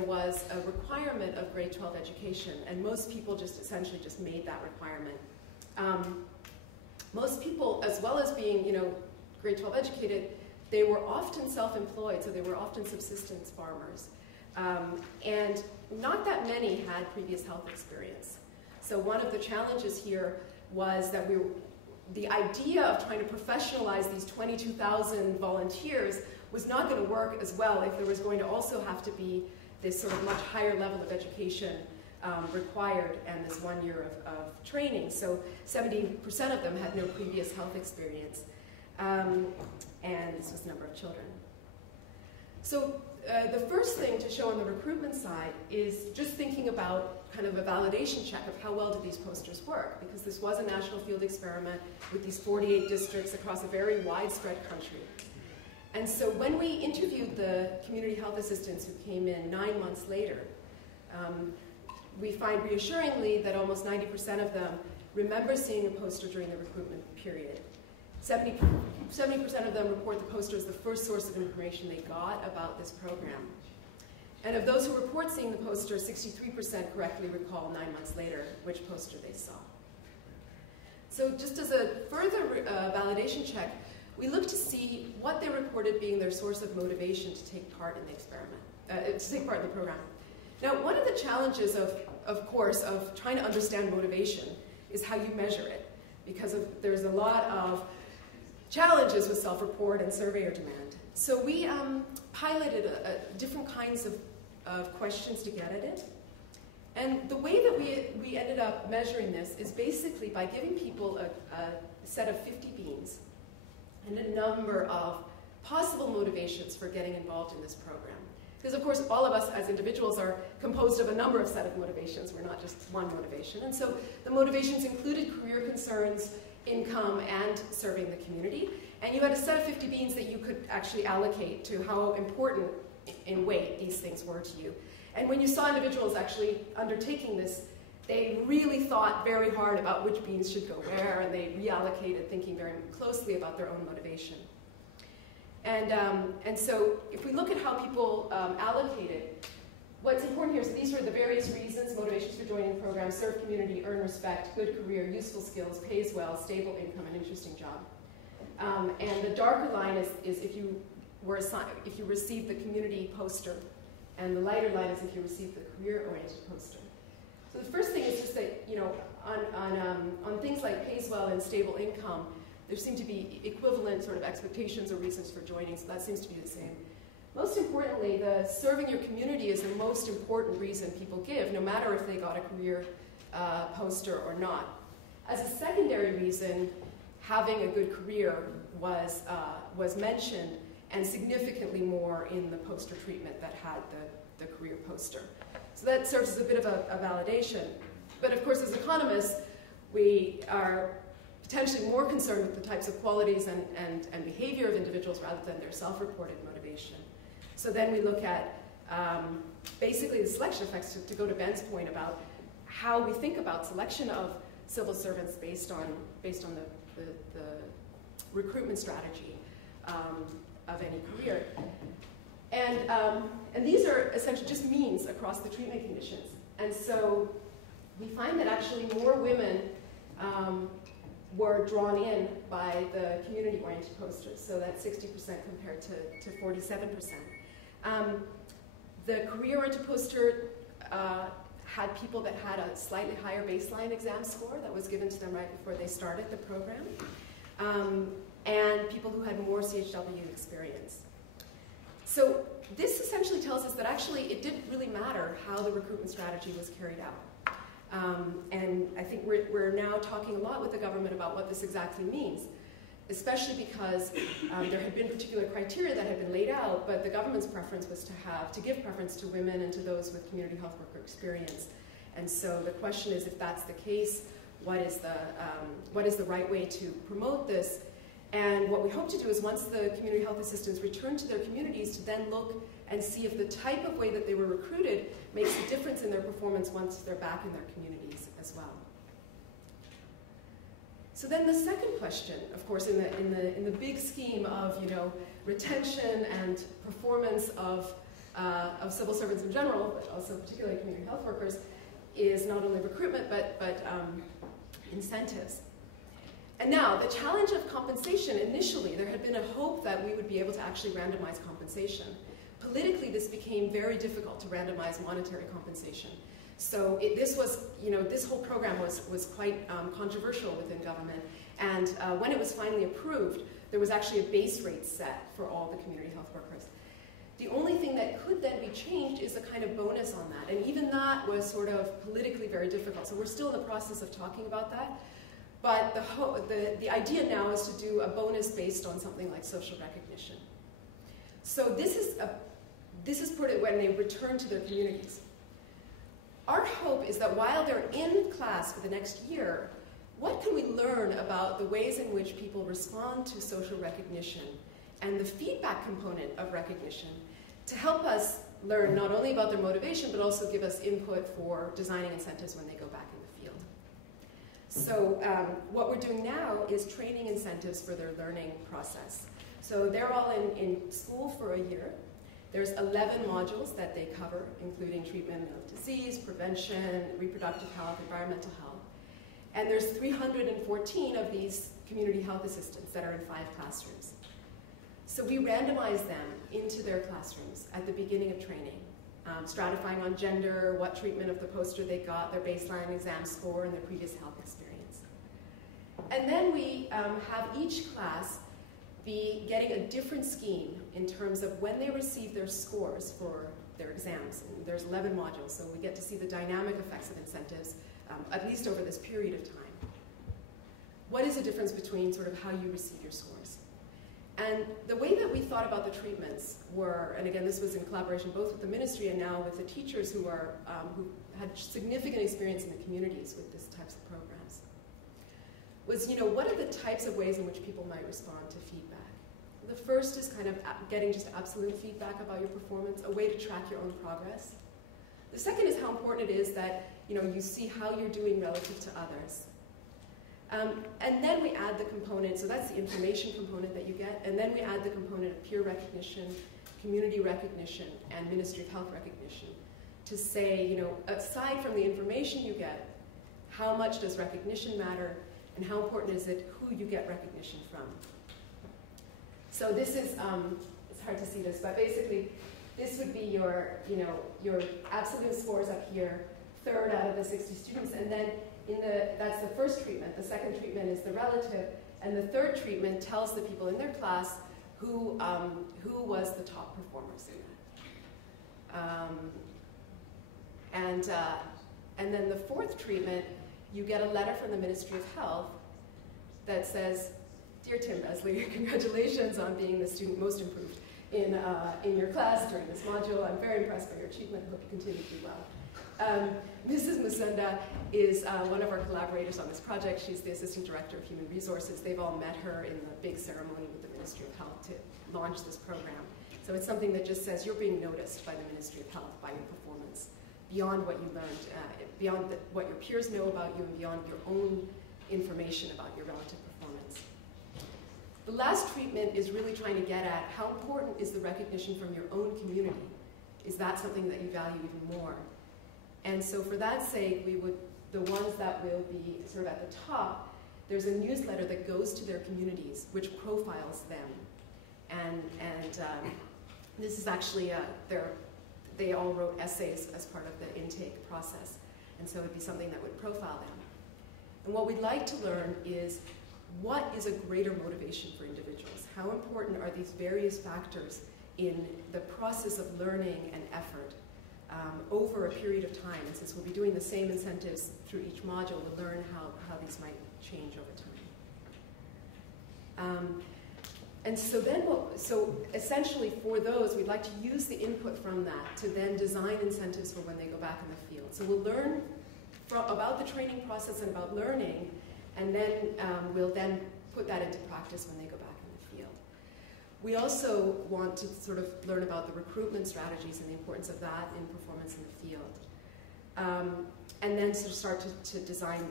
was a requirement of grade 12 education, and most people just essentially just made that requirement. Most people, as well as being, grade 12 educated, they were often self-employed, so they were often subsistence farmers. And not that many had previous health experience. So one of the challenges here was that the idea of trying to professionalize these 22,000 volunteers was not going to work as well if there was going to also have to be this sort of much higher level of education required and this 1 year of training. So 70% of them had no previous health experience. And this was the number of children. So the first thing to show on the recruitment side is just thinking about kind of a validation check of how well do these posters work, because this was a national field experiment with these 48 districts across a very widespread country. And so when we interviewed the community health assistants who came in 9 months later, we find reassuringly that almost 90% of them remember seeing a poster during the recruitment period. 70% of them report the poster as the first source of information they got about this program. And of those who report seeing the poster, 63% correctly recall 9 months later which poster they saw. So just as a further validation check, we looked to see what they reported being their source of motivation to take part in the experiment, to take part in the program. Now, one of the challenges, of course, of trying to understand motivation is how you measure it, because there's a lot of challenges with self-report and surveyor demand. So we piloted different kinds of questions to get at it. And the way that we ended up measuring this is basically by giving people a set of 50 beans and a number of possible motivations for getting involved in this program. Because of course all of us as individuals are composed of a number of set of motivations. We're not just one motivation. And so the motivations included career concerns, income, and serving the community. And you had a set of 50 beans that you could actually allocate to how important in weight these things were to you. And when you saw individuals actually undertaking this, they really thought very hard about which beans should go where, and they reallocated, thinking very closely about their own motivation. And so if we look at how people allocated, what's important here, so these were the various reasons, motivations for joining the program: serve community, earn respect, good career, useful skills, pays well, stable income, an interesting job. And the darker line is if you received the community poster, and the lighter line is if you received the career-oriented poster. So the first thing is just that, on things like pays well and stable income, there seem to be equivalent sort of expectations or reasons for joining, so that seems to be the same. Most importantly, the serving your community is the most important reason people give, no matter if they got a career poster or not. As a secondary reason, having a good career was mentioned, and significantly more in the poster treatment that had the career poster. So that serves as a bit of a validation. But of course, as economists, we are potentially more concerned with the types of qualities and behavior of individuals rather than their self-reported motivation. So then we look at basically the selection effects, to go to Ben's point about how we think about selection of civil servants based on the recruitment strategy of any career. And these are essentially just means across the treatment conditions. And so we find that actually more women were drawn in by the community-oriented posters, so that's 60% compared to 47%. The career-oriented poster had people that had a slightly higher baseline exam score that was given to them right before they started the program, and people who had more CHW experience. So this essentially tells us that actually it didn't really matter how the recruitment strategy was carried out. And I think we're now talking a lot with the government about what this exactly means, especially because there had been particular criteria that had been laid out, but the government's preference was to give preference to women and to those with community health worker experience. And so the question is, if that's the case, what is the right way to promote this? And what we hope to do is, once the community health assistants return to their communities, to then look and see if the type of way that they were recruited makes a difference in their performance once they're back in their communities as well. So then the second question, of course, in the big scheme of retention and performance of civil servants in general, but also particularly community health workers, is not only recruitment but incentives. And now, the challenge of compensation, initially, there had been a hope that we would be able to actually randomize compensation. Politically, this became very difficult to randomize monetary compensation. So this whole program was quite controversial within government. And when it was finally approved, there was actually a base rate set for all the community health workers. The only thing that could then be changed is a kind of bonus on that. And even that was sort of politically very difficult. So we're still in the process of talking about that. But the idea now is to do a bonus based on something like social recognition. So this is put it when they return to their communities. Our hope is that while they're in class for the next year, what can we learn about the ways in which people respond to social recognition and the feedback component of recognition to help us learn not only about their motivation, but also give us input for designing incentives when they go back in the field. So what we're doing now is training incentives for their learning process. So they're all in school for a year. There's 11 modules that they cover, including treatment of disease, prevention, reproductive health, environmental health. And there's 314 of these community health assistants that are in 5 classrooms. So we randomize them into their classrooms at the beginning of training, stratifying on gender, what treatment of the poster they got, their baseline exam score, and their previous health experience. And then we have each class be getting a different scheme in terms of when they receive their scores for their exams. And there's 11 modules, so we get to see the dynamic effects of incentives, at least over this period of time. What is the difference between sort of how you receive your scores? And the way that we thought about the treatments were, and again, this was in collaboration both with the ministry and now with the teachers who had significant experience in the communities with these types of programs, was, what are the types of ways in which people might respond to feedback? The first is kind of getting just absolute feedback about your performance, a way to track your own progress. The second is how important it is that you see how you're doing relative to others. And then we add the component, so that's the information component that you get, and then we add the component of peer recognition, community recognition, and Ministry of Health recognition to say, aside from the information you get, how much does recognition matter, and how important is it who you get recognition from? So this is, it's hard to see this, but basically this would be your absolute scores up here, third out of the 60 students, and then that's the first treatment. The second treatment is the relative, and the third treatment tells the people in their class who was the top performers in that. And then the fourth treatment, you get a letter from the Ministry of Health that says, "Dear Tim Besley, congratulations on being the student most improved in your class during this module. I'm very impressed by your achievement. Hope you continue to do well." Mrs. Musunda is one of our collaborators on this project. She's the Assistant Director of Human Resources. They've all met her in the big ceremony with the Ministry of Health to launch this program. So it's something that just says you're being noticed by the Ministry of Health by your performance beyond what you learned, beyond what your peers know about you, and beyond your own information about your relative performance. The last treatment is really trying to get at how important is the recognition from your own community. Is that something that you value even more? And so for that sake, the ones that will be sort of at the top, there's a newsletter that goes to their communities, which profiles them. And this is actually, they all wrote essays as part of the intake process. And so it would be something that would profile them. And what we'd like to learn is, what is a greater motivation for individuals? How important are these various factors in the process of learning and effort over a period of time? And since we'll be doing the same incentives through each module, we'll learn how these might change over time. And so then, so essentially for those, we'd like to use the input from that to then design incentives for when they go back in the field. So we'll learn about the training process and about learning, and then we'll then put that into practice when they go back in the field. We also want to sort of learn about the recruitment strategies and the importance of that in performance in the field. And then sort of start to design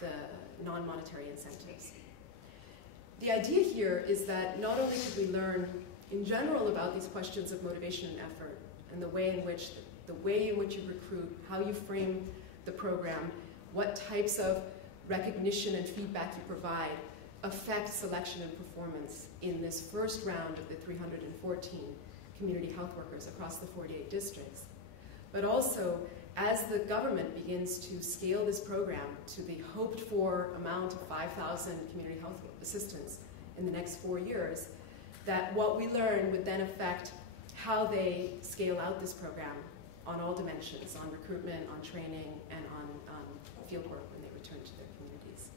the non-monetary incentives. The idea here is that not only should we learn in general about these questions of motivation and effort, and the way in which you recruit, how you frame the program, what types of recognition and feedback you provide affect selection and performance in this first round of the 314 community health workers across the 48 districts. But also, as the government begins to scale this program to the hoped-for amount of 5,000 community health assistants in the next 4 years, that what we learn would then affect how they scale out this program on all dimensions, on recruitment, on training, and on field work when they return to their communities.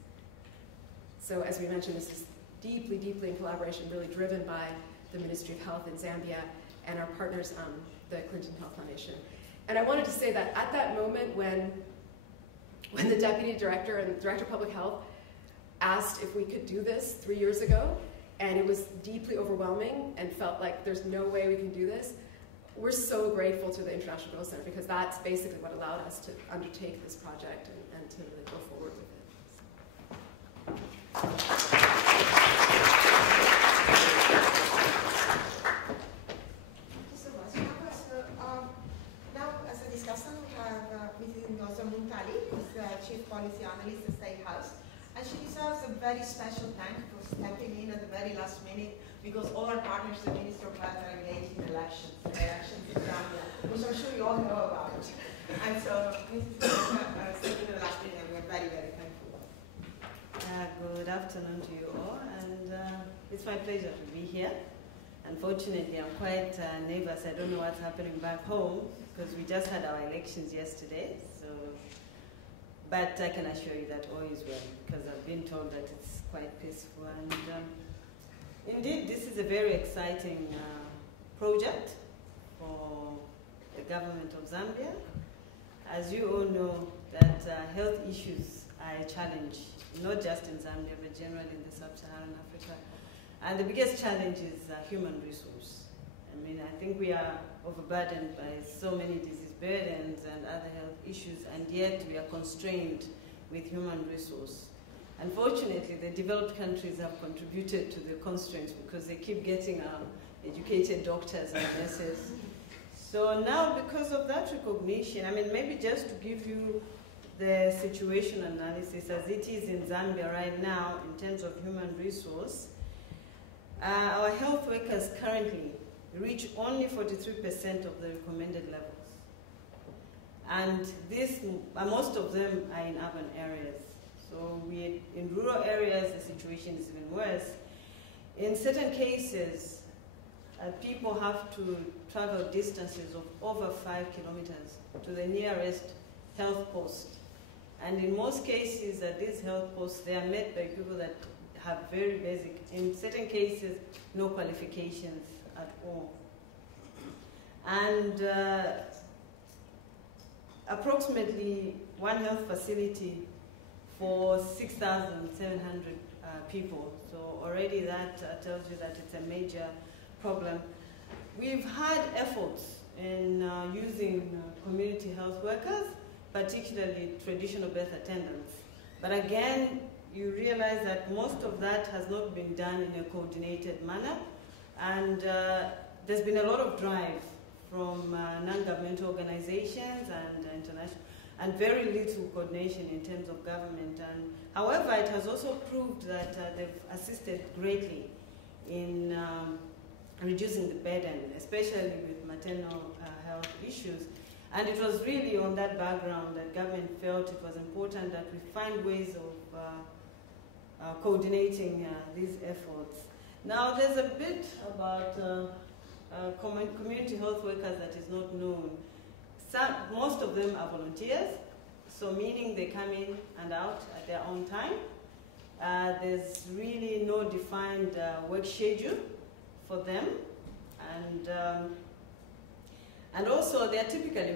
So as we mentioned, this is deeply, deeply in collaboration, really driven by the Ministry of Health in Zambia and our partners, the Clinton Health Foundation. And I wanted to say that at that moment when the Deputy Director and Director of Public Health asked if we could do this 3 years ago, and it was deeply overwhelming and felt like there's no way we can do this, we're so grateful to the International Growth Center, because that's basically what allowed us to undertake this project and to really go forward with it. Thank you so much. Now, as a discussion, we have Mrs. Ngozi Muntali, who's the Chief Policy Analyst at State House. And she deserves a very special thank for stepping in at the very last minute, because all our partners, the Minister of Health, are engaged in elections in Zambia, which I'm sure you all know about. And so, Mrs. stepping in at the last minute, and we're very, very thankful. Good afternoon to you all, and it's my pleasure to be here. Unfortunately, I'm quite nervous. I don't know what's happening back home, because we just had our elections yesterday. But I can assure you that all is well, because I've been told that it's quite peaceful. And indeed, this is a very exciting project for the government of Zambia. As you all know, that health issues are a challenge, not just in Zambia, but generally in the sub-Saharan Africa. And the biggest challenge is human resource. I mean, I think we are overburdened by so many disease burdens and other health issues, and yet we are constrained with human resource. Unfortunately, the developed countries have contributed to the constraints, because they keep getting educated doctors and nurses. So now, because of that recognition, I mean, maybe just to give you the situation analysis as it is in Zambia right now in terms of human resource, our health workers currently reach only 43% of the recommended levels. And most of them are in urban areas. So in rural areas, the situation is even worse. In certain cases, people have to travel distances of over 5 kilometers to the nearest health post. And in most cases, at these health posts, they are met by people that have very basic, in certain cases, no qualifications at all. And approximately one health facility for 6,700 people. So already that tells you that it's a major problem. We've had efforts in using community health workers, particularly traditional birth attendants. But again, you realize that most of that has not been done in a coordinated manner, and there's been a lot of drive from non-governmental organizations and international, and very little coordination in terms of government. And however, it has also proved that they've assisted greatly in reducing the burden, especially with maternal health issues. And it was really on that background that government felt it was important that we find ways of coordinating these efforts. Now, there's a bit about community health workers that is not known. Most of them are volunteers, so meaning they come in and out at their own time. There's really no defined work schedule for them, and also they are typically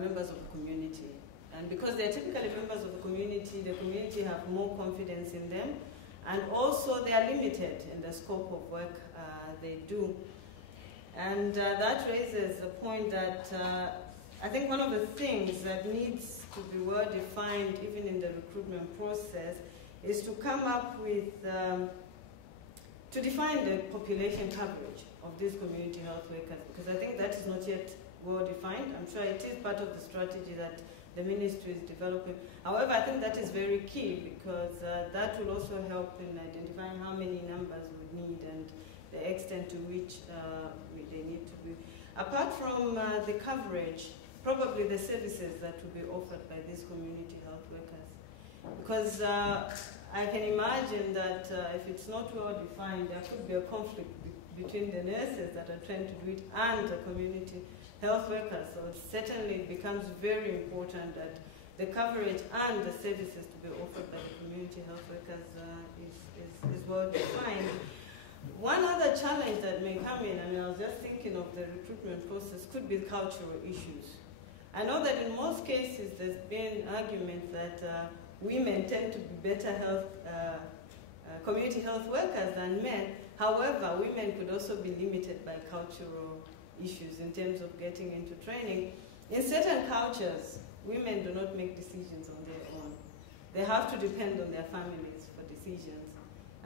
members of the community. And because they are typically members of the community have more confidence in them, and also they are limited in the scope of work they do. And that raises a point that I think one of the things that needs to be well defined even in the recruitment process is to come up with, to define the population coverage of these community health workers, because I think that is not yet well defined. I'm sure it is part of the strategy that the ministry is developing. However, I think that is very key, because that will also help in identifying how many numbers we need and the extent to which they need to be. Apart from the coverage, probably the services that will be offered by these community health workers. Because I can imagine that if it's not well defined, there could be a conflict between the nurses that are trying to do it and the community health workers. So it certainly becomes very important that the coverage and the services to be offered by the community health workers is well defined. One other challenge that may come in, I mean, I was just thinking of the recruitment process, could be cultural issues. I know that in most cases there's been argument that women tend to be better community health workers than men. However, women could also be limited by cultural issues in terms of getting into training. In certain cultures, women do not make decisions on their own. They have to depend on their families for decisions.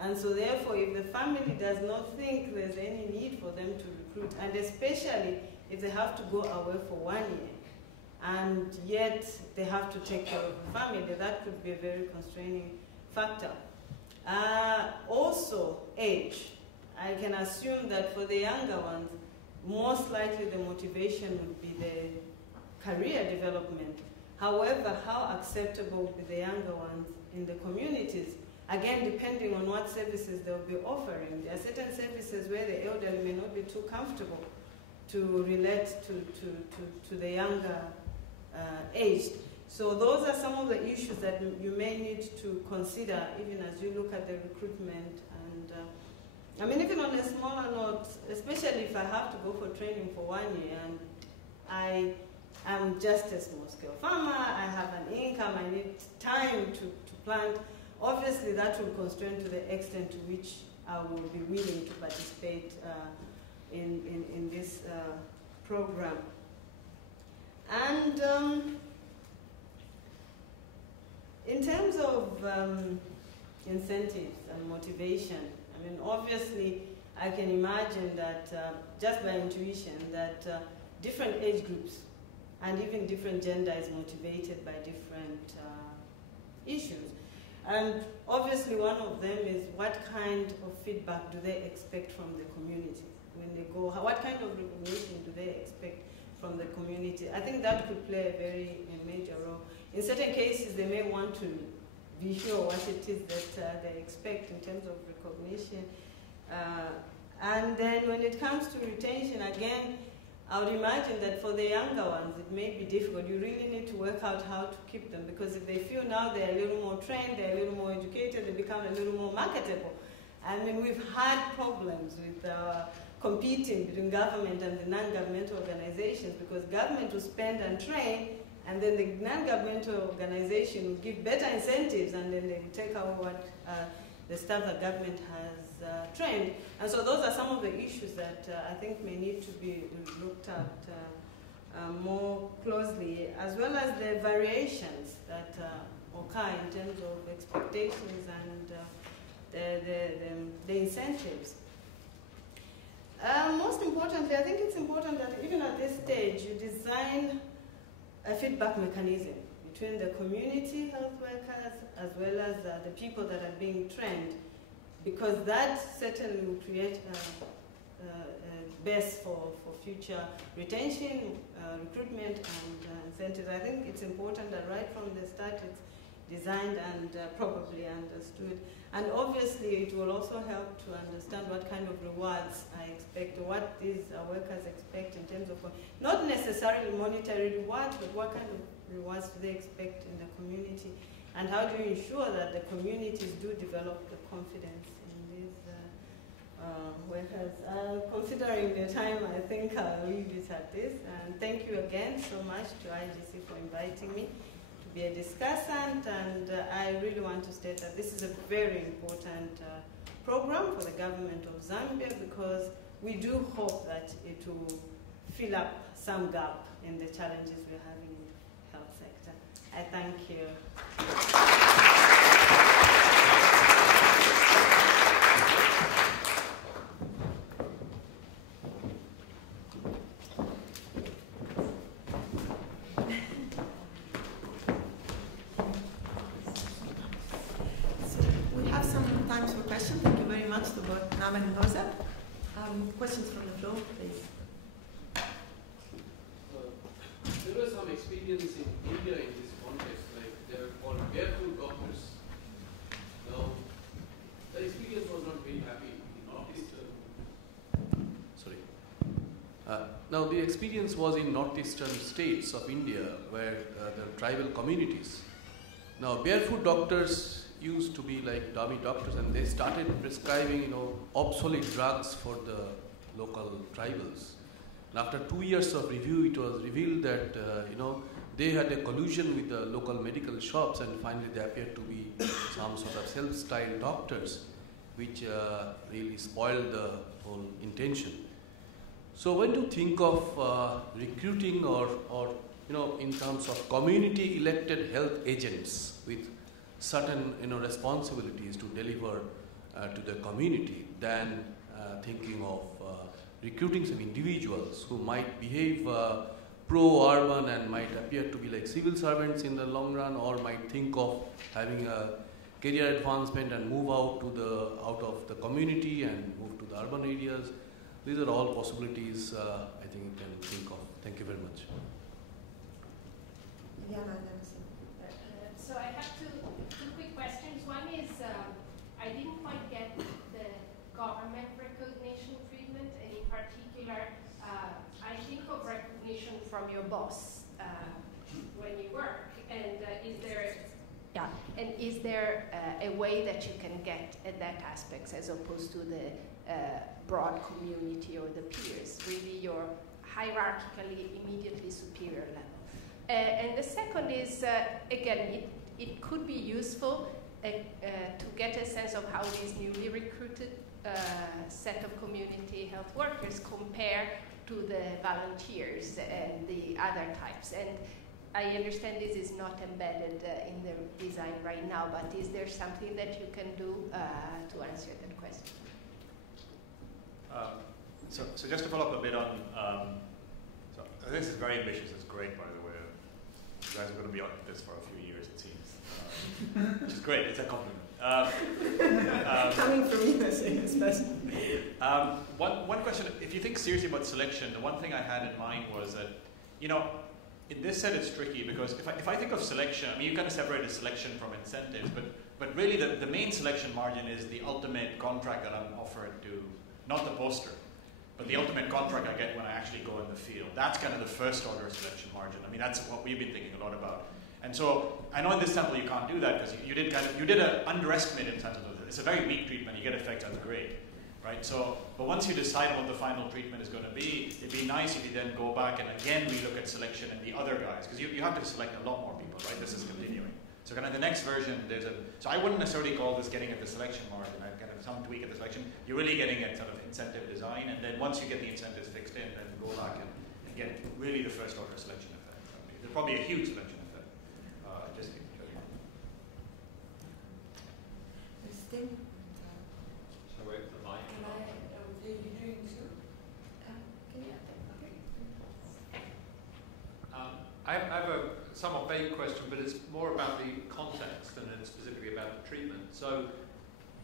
And so therefore, if the family does not think there's any need for them to recruit, and especially if they have to go away for 1 year, and yet they have to take care of the family, that could be a very constraining factor. Also, age. I can assume that for the younger ones, most likely the motivation would be the career development. However, how acceptable will be the younger ones in the communities? Again, depending on what services they'll be offering. There are certain services where the elderly may not be too comfortable to relate to the younger aged. So those are some of the issues that you may need to consider even as you look at the recruitment. And I mean, even on a smaller note, especially if I have to go for training for 1 year and I am just a small-scale farmer, I have an income, I need time to plant. Obviously, that will constrain to the extent to which I will be willing to participate in this program. And in terms of incentives and motivation, I mean, obviously, I can imagine that just by intuition that different age groups and even different gender is motivated by different issues. And obviously one of them is what kind of feedback do they expect from the community when they go? What kind of recognition do they expect from the community? I think that could play a major role. In certain cases, they may want to be sure what it is that they expect in terms of recognition. And then when it comes to retention, again, I would imagine that for the younger ones, it may be difficult. You really need to work out how to keep them, because if they feel now they're a little more trained, they're a little more educated, they become a little more marketable. I mean, we've had problems with competing between government and the non-governmental organizations, because government will spend and train, and then the non-governmental organization will give better incentives, and then they will take out what the staff that government has trained. And so those are some of the issues that I think may need to be looked at more closely, as well as the variations that occur in terms of expectations and the incentives. Most importantly, I think it's important that even at this stage, you design a feedback mechanism between the community health workers as well as the people that are being trained, because that certainly will create a base for future retention, recruitment, and incentives. I think it's important that right from the start it's designed and properly understood. And obviously it will also help to understand what kind of rewards I expect, or what these workers expect in terms of, not necessarily monetary rewards, but what kind of rewards do they expect in the community, and how do you ensure that the communities do develop the confidence in these workers. Considering the time, I think I'll leave it at this, and thank you again so much to IGC for inviting me to be a discussant, and I really want to state that this is a very important program for the government of Zambia, because we do hope that it will fill up some gap in the challenges we're having in the health sector. I thank you. Questions from the floor, please. There was some experience in India in this context, like they were called barefoot doctors. Now, the experience was not very happy in northeastern. Sorry. Now, the experience was in northeastern states of India, where the tribal communities. Now, barefoot doctors used to be like dummy doctors, and they started prescribing, obsolete drugs for the local tribals. And after 2 years of review, it was revealed that they had a collusion with the local medical shops, and finally they appeared to be some sort of self-styled doctors, which really spoiled the whole intention. So when you think of recruiting or in terms of community elected health agents with certain responsibilities to deliver to the community, than thinking of recruiting some individuals who might behave pro-urban and might appear to be like civil servants in the long run, or might think of having a career advancement and move out of the community and move to the urban areas. These are all possibilities I think you can think of. Thank you very much. So I have two quick questions. One is, I didn't quite get the government recognition treatment, and in particular, I think of recognition from your boss when you work. And is there a way that you can get at that aspect as opposed to the broad community or the peers, really your hierarchically immediately superior level? And the second is, again, it could be useful to get a sense of how these newly recruited set of community health workers compare to the volunteers and the other types. And I understand this is not embedded in the design right now, but is there something that you can do to answer that question? So just to follow up a bit on, so this is very ambitious, it's great by the way. You guys are going to be on this for a few years, it seems. Which is great, it's a compliment. Coming from you, especially. One question, if you think seriously about selection, the one thing I had in mind was that, in this set it's tricky because if I think of selection, I mean, you kind of separated selection from incentives, but really the main selection margin is the ultimate contract that I'm offered to, not the poster, but the ultimate contract I get when I actually go in the field. That's kind of the first order selection margin. I mean, that's what we've been thinking a lot about. And so I know in this sample you can't do that because you did an underestimate in terms of it's a very weak treatment. You get effects as grade, right? So, but once you decide what the final treatment is going to be, it'd be nice if you then go back and again relook at selection and the other guys, because you have to select a lot more people, right? This is continuing. So kind of the next version, so I wouldn't necessarily call this getting at the selection margin, I'd kind of some tweak at the selection. You're really getting at sort of incentive design, and then once you get the incentives fixed in, then go back and get really the first order selection effect. There's probably a huge selection effect. Just to show you. So wait for the mic. I have a somewhat vague question, but it's more about the context than it's specifically about the treatment. So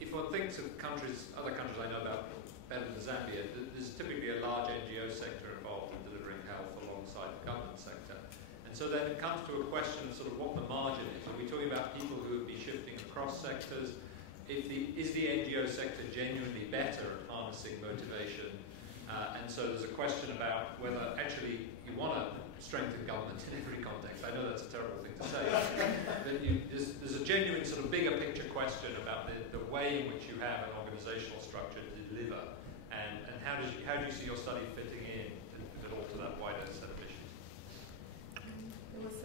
if one thinks of countries, other countries I know about better than Zambia, there's typically a large NGO sector involved in delivering health alongside the government sector. And so then it comes to a question of sort of what the margin is. Are we talking about people who would be shifting across sectors? Is the NGO sector genuinely better at harnessing motivation? And so there's a question about whether actually you want to strengthen government in every context. I know that's a terrible thing to say, but there's a genuine sort of bigger picture question about the way in which you have an organizational structure to deliver, and how do you see your study fitting in, if at all, to that wider set of issues? There was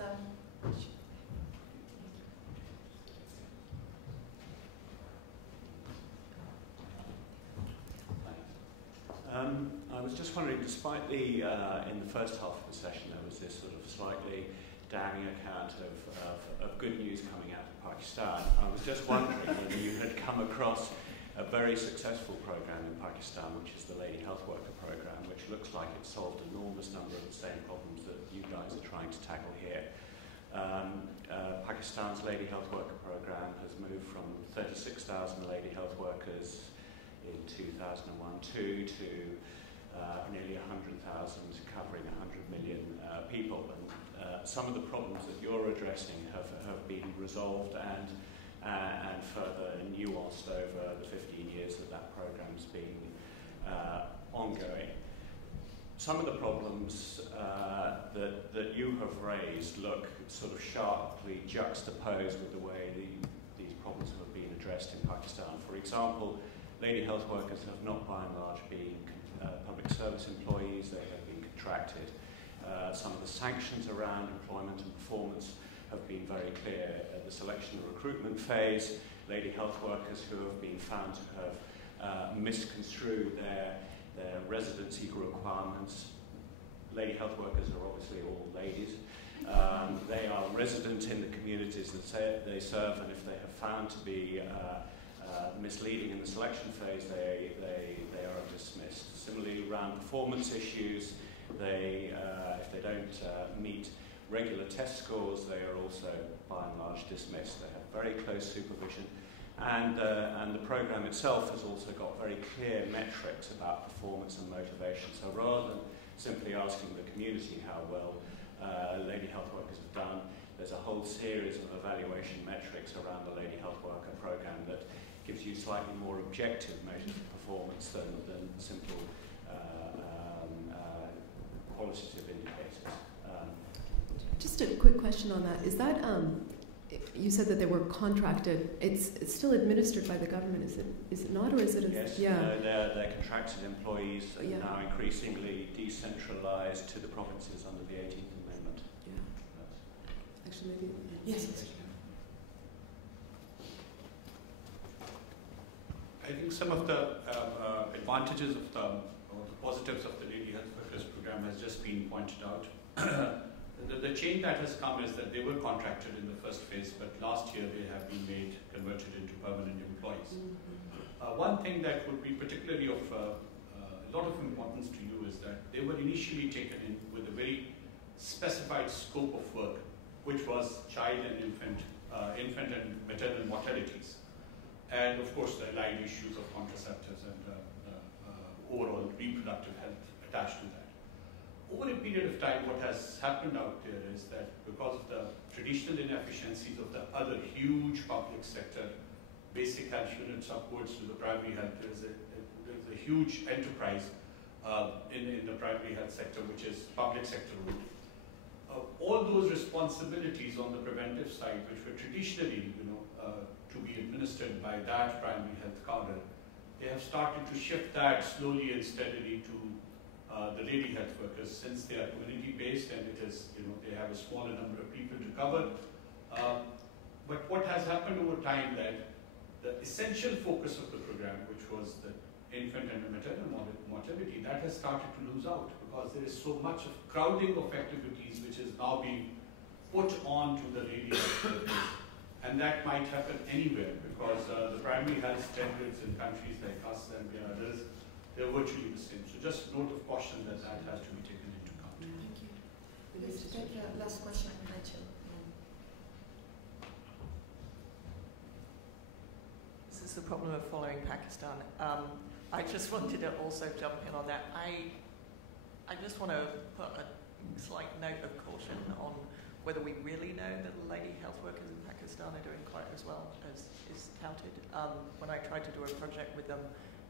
I was just wondering, despite the, in the first half of the session, there was this sort of slightly damning account of good news coming out of Pakistan. I was just wondering whether you had come across a very successful program in Pakistan, which is the Lady Health Worker program, which looks like it solved an enormous number of the same problems that you guys are trying to tackle here. Pakistan's Lady Health Worker program has moved from 36,000 lady health workers in 2001-2 to nearly 100,000, covering 100 million people. And some of the problems that you're addressing have been resolved and further nuanced over the 15 years that program's been ongoing. Some of the problems that you have raised look sort of sharply juxtaposed with the way these problems have been addressed in Pakistan. For example, lady health workers have not by and large been public service employees, they have been contracted. Some of the sanctions around employment and performance have been very clear at the selection and recruitment phase. Lady health workers who have been found to have misconstrued their residency requirements. Lady health workers are obviously all ladies. They are resident in the communities that they serve, and if they have found to be misleading in the selection phase, they are dismissed. Similarly, around performance issues, if they don't meet regular test scores, they are also by and large dismissed. They have very close supervision, and the program itself has also got very clear metrics about performance and motivation. So rather than simply asking the community how well lady health workers have done, there's a whole series of evaluation metrics around the lady health worker program that gives you slightly more objective measures of performance than simple qualitative indicators. Just a quick question on that. Is that, you said that they were contracted, it's still administered by the government, is it not, or is it? Yes, yeah. They're contracted employees, now increasingly decentralized to the provinces under the 18th Amendment. Yeah. Actually, maybe, yes. I think some of the advantages of or the positives of the Lady Health Workers program has just been pointed out. The change that has come is that they were contracted in the first phase, but last year they have been converted into permanent employees. One thing that would be particularly of a lot of importance to you is that they were initially taken in with a very specified scope of work, which was child and infant and maternal mortalities. And of course, the allied issues of contraceptives and overall reproductive health attached to that. Over a period of time, what has happened out there is that because of the traditional inefficiencies of the other huge public sector, basic health units upwards to the primary health, there's a huge enterprise in the primary health sector, which is public sector rule. All those responsibilities on the preventive side, which were traditionally, to be administered by that primary health cadre, they have started to shift that slowly and steadily to the lady health workers, since they are community-based and it is, they have a smaller number of people to cover. But what has happened over time that the essential focus of the program, which was the infant and maternal mortality, that has started to lose out because there is so much of crowding of activities which is now being put onto the lady health service. And that might happen anywhere because the primary health standards in countries like us, Zambia and others, they're virtually the same. So just note of caution that that has to be taken into account. Thank you. Let's take a last question, Rachel. This is the problem of following Pakistan. I just wanted to also jump in on that. I just want to put a slight note of caution on whether we really know that the lady health workers in Pakistan are doing quite as well as is touted. When I tried to do a project with them,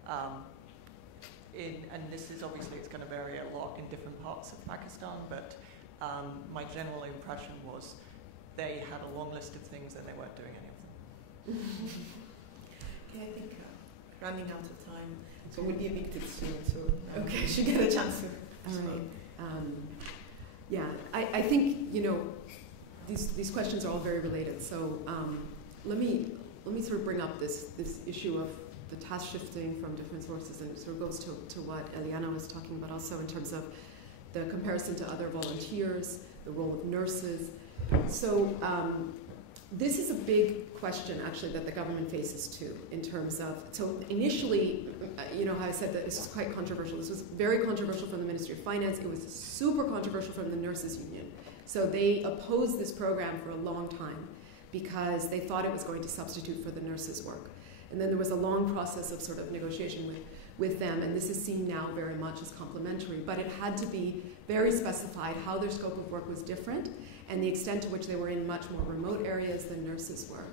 and this is obviously, it's going to vary a lot in different parts of Pakistan, but my general impression was they had a long list of things and they weren't doing any of them. Okay, I think running out of time, so we'll be evicted soon, so okay, should get a chance to. All right. Yeah, I think, you know, these questions are all very related. So let me sort of bring up this issue of the task shifting from different sources, and it sort of goes to what Eliana was talking about also in terms of the comparison to other volunteers, the role of nurses. So this is a big question actually that the government faces too in terms of, so initially, you know how I said that this was quite controversial. This was very controversial from the Ministry of Finance. It was super controversial from the Nurses Union. So they opposed this program for a long time because they thought it was going to substitute for the nurses' work. And then there was a long process of sort of negotiation with them, and this is seen now very much as complementary. But it had to be very specified how their scope of work was different and the extent to which they were in much more remote areas than nurses were.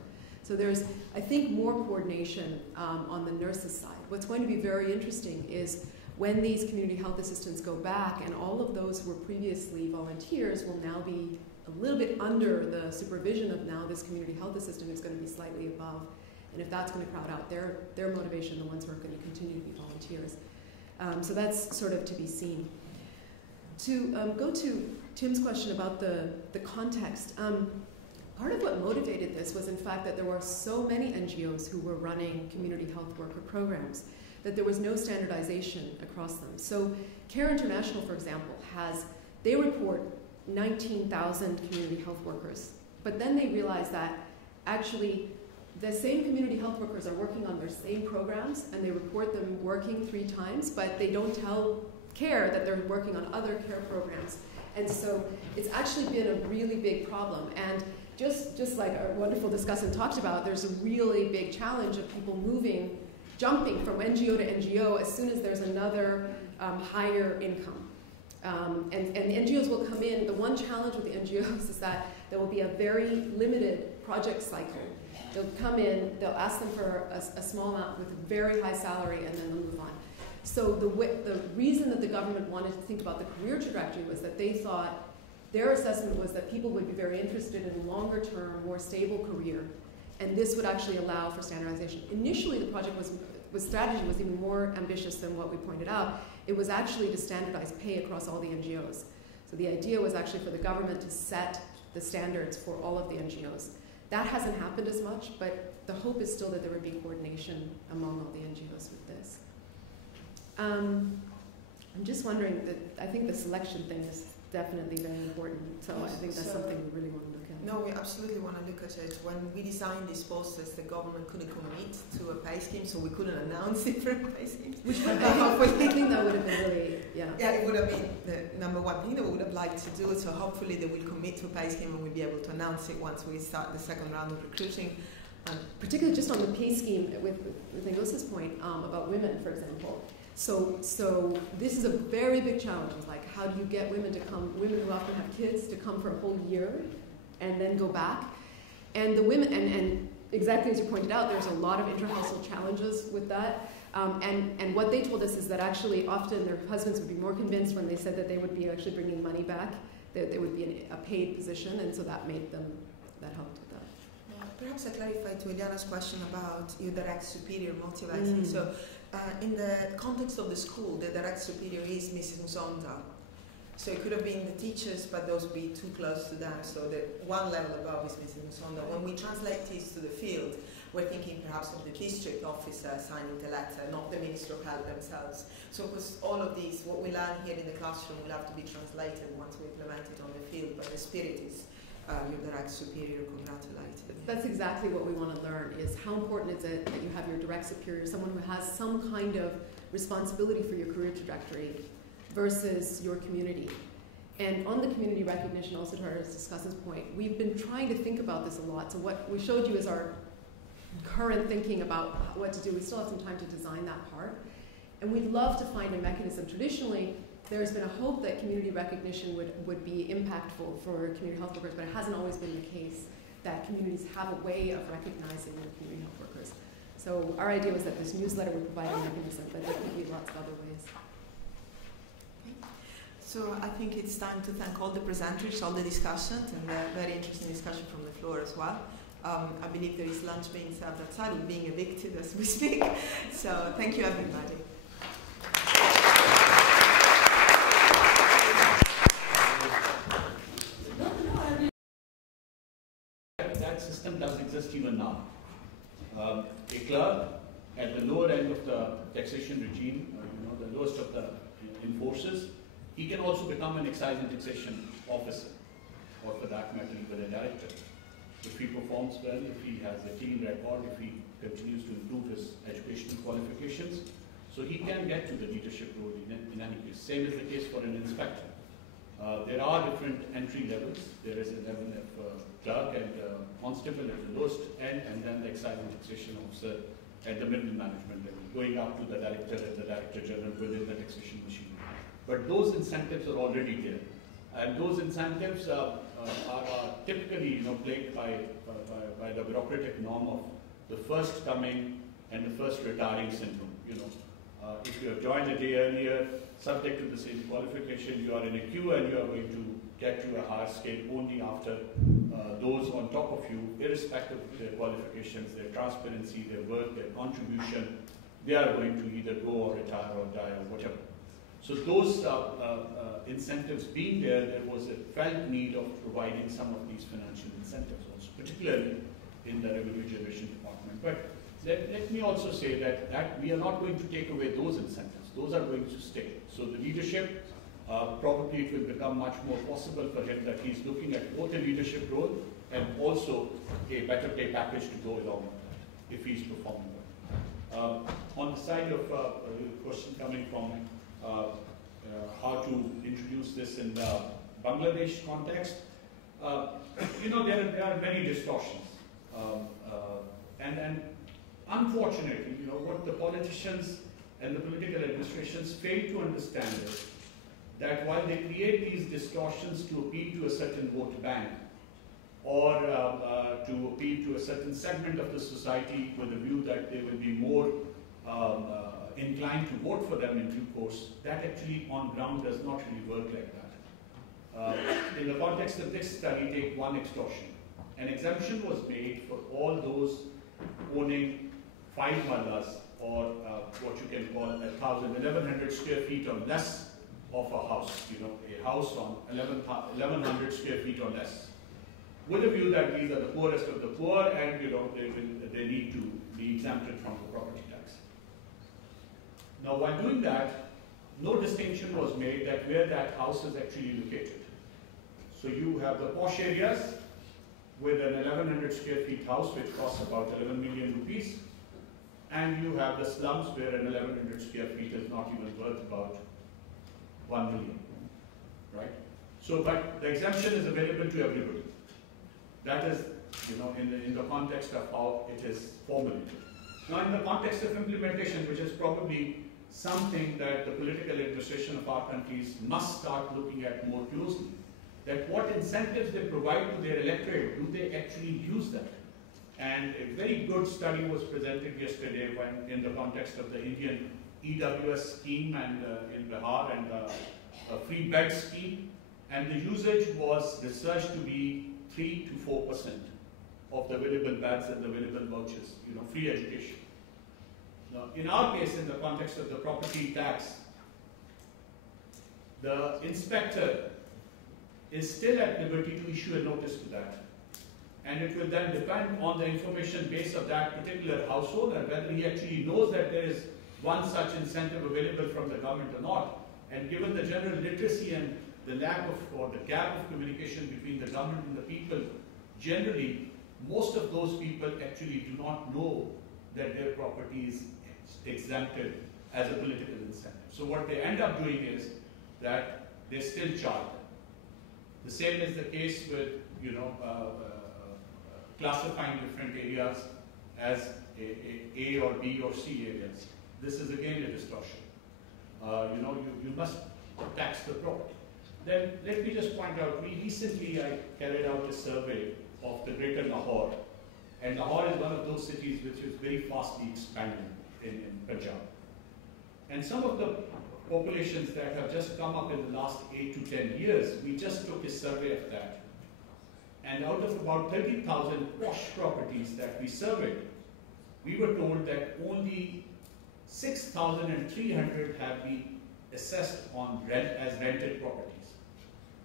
So there's, I think, more coordination on the nurses' side. What's going to be very interesting is when these community health assistants go back and all of those who were previously volunteers will now be a little bit under the supervision of now this community health assistant who's going to be slightly above. And if that's going to crowd out their motivation, the ones who are going to continue to be volunteers. So that's sort of to be seen. To go to Tim's question about the context, part of what motivated this was in fact that there were so many NGOs who were running community health worker programs that there was no standardization across them. So CARE International, for example, they report 19,000 community health workers, but then they realize that actually the same community health workers are working on their same programs and they report them working 3 times, but they don't tell CARE that they're working on other CARE programs. And so it's actually been a really big problem. And just like our wonderful discussant talked about, there's a really big challenge of people jumping from NGO to NGO as soon as there's another higher income. And the NGOs will come in. The one challenge with the NGOs is that there will be a very limited project cycle. They'll come in, they'll ask them for a small amount with a very high salary, and then they'll move on. So the reason that the government wanted to think about the career trajectory was that they thought their assessment was that people would be very interested in a longer term, more stable career, and this would actually allow for standardization. Initially, the project strategy was even more ambitious than what we pointed out. It was actually to standardize pay across all the NGOs. So the idea was actually for the government to set the standards for all of the NGOs. That hasn't happened as much, but the hope is still that there would be coordination among all the NGOs with this. I'm just wondering that I think the selection thing is definitely very important. So I think that's something we really want to look at. No, we absolutely want to look at it. When we designed these posters, the government couldn't commit to a pay scheme, so we couldn't announce different pay schemes. Which I think that would have been really, yeah. Yeah, it would have been the number one thing that we would have liked to do. So hopefully they will commit to a pay scheme and we'll be able to announce it once we start the second round of recruiting. Particularly just on the pay scheme, with Ngosa's point about women, for example. So this is a very big challenge. It's like, how do you get women who often have kids, to come for a whole year and then go back? And the women, and exactly as you pointed out, there's a lot of inter-household challenges with that. And what they told us is that actually often their husbands would be more convinced when they said that they would be actually bringing money back, that they would be in a paid position, and so that helped with that. Perhaps I clarify to Eliana's question about your direct superior motivating. So in the context of the school, the direct superior is Mrs. Mzonda. So it could have been the teachers, but those would be too close to them, so that one level above is missing. So when we translate this to the field, we're thinking perhaps of the district officer signing the letter, not the Minister of Health themselves. So because all of these, what we learn here in the classroom will have to be translated once we implement it on the field, but the spirit is your direct superior congratulated. That's exactly what we want to learn, is how important is it that you have your direct superior, someone who has some kind of responsibility for your career trajectory versus your community. And on the community recognition, also to discuss this point, we've been trying to think about this a lot. So what we showed you is our current thinking about what to do. We still have some time to design that part. And we'd love to find a mechanism. Traditionally, there's been a hope that community recognition would be impactful for community health workers, but it hasn't always been the case that communities have a way of recognizing their community health workers. So our idea was that this newsletter would provide a mechanism, but there could be lots of other ways. So I think it's time to thank all the presenters, all the discussants, and a very interesting discussion from the floor as well. I believe there is lunch being served outside. We're being evicted as we speak. So thank you, everybody. That system does exist even now. A clerk at the lower end of the taxation regime, the lowest of the enforcers, he can also become an excise and taxation officer, or for that matter, even a director. If he performs well, if he has a clean record, if he continues to improve his educational qualifications, so he can get to the leadership role in any case. Same is the case for an inspector. There are different entry levels. There is a level of clerk and constable at the lowest end, and then the excise and taxation officer at the middle management level, going up to the director and the director general within the taxation machine. But those incentives are already there. And those incentives are typically plagued by the bureaucratic norm of the first coming and the first retiring syndrome. If you have joined a day earlier, subject to the same qualification, you are in a queue and you are going to get to a higher scale only after those on top of you, irrespective of their qualifications, their transparency, their work, their contribution, they are going to either go or retire or die or whatever. So those incentives being there, there was a felt need of providing some of these financial incentives also, particularly in the revenue generation department. But let me also say that we are not going to take away those incentives. Those are going to stay. So the leadership, probably it will become much more possible for him that he's looking at both a leadership role and also a better pay package to go along with that, if he's performing well. On the side of a question coming from how to introduce this in the Bangladesh context, there are many distortions. And unfortunately, what the politicians and the political administrations fail to understand is that while they create these distortions to appeal to a certain vote bank or to appeal to a certain segment of the society with a view that they will be more inclined to vote for them in due course, that actually on ground does not really work like that. In the context of this study, take one extortion. An exemption was made for all those owning 5 mallas or what you can call 1,100 square feet or less of a house, a house on 1,100 square feet or less, with a view that these are the poorest of the poor and they need to be exempted from the property tax. Now, while doing that, no distinction was made that where that house is actually located. So you have the posh areas with an 1,100 square feet house which costs about 11 million rupees, and you have the slums where an 1,100 square feet is not even worth about 1 million, right? So, but the exemption is available to everybody. That is, in the context of how it is formulated. Now, in the context of implementation, which is probably something that the political administration of our countries must start looking at more closely, that what incentives they provide to their electorate, do they actually use that? And a very good study was presented yesterday when, in the context of the Indian EWS scheme and in Bihar and a free bed scheme, and the usage was researched to be 3 to 4% of the available beds and the available vouchers, free education. Now, in our case, in the context of the property tax, the inspector is still at liberty to issue a notice to that. And it will then depend on the information base of that particular household and whether he actually knows that there is one such incentive available from the government or not. And given the general literacy and the lack of, or the gap of communication between the government and the people, generally, most of those people actually do not know that their property is exempted as a political incentive. So what they end up doing is that they still charge them. The same is the case with, classifying different areas as A or B or C areas. This is again a distortion. You must tax the property. Then let me just point out, I carried out a survey of the greater Lahore. And Lahore is one of those cities which is very fastly expanding in Punjab. And some of the populations that have just come up in the last 8 to 10 years, we just took a survey of that. And out of about 30,000 posh properties that we surveyed, we were told that only 6,300 have been assessed on rent as rented properties,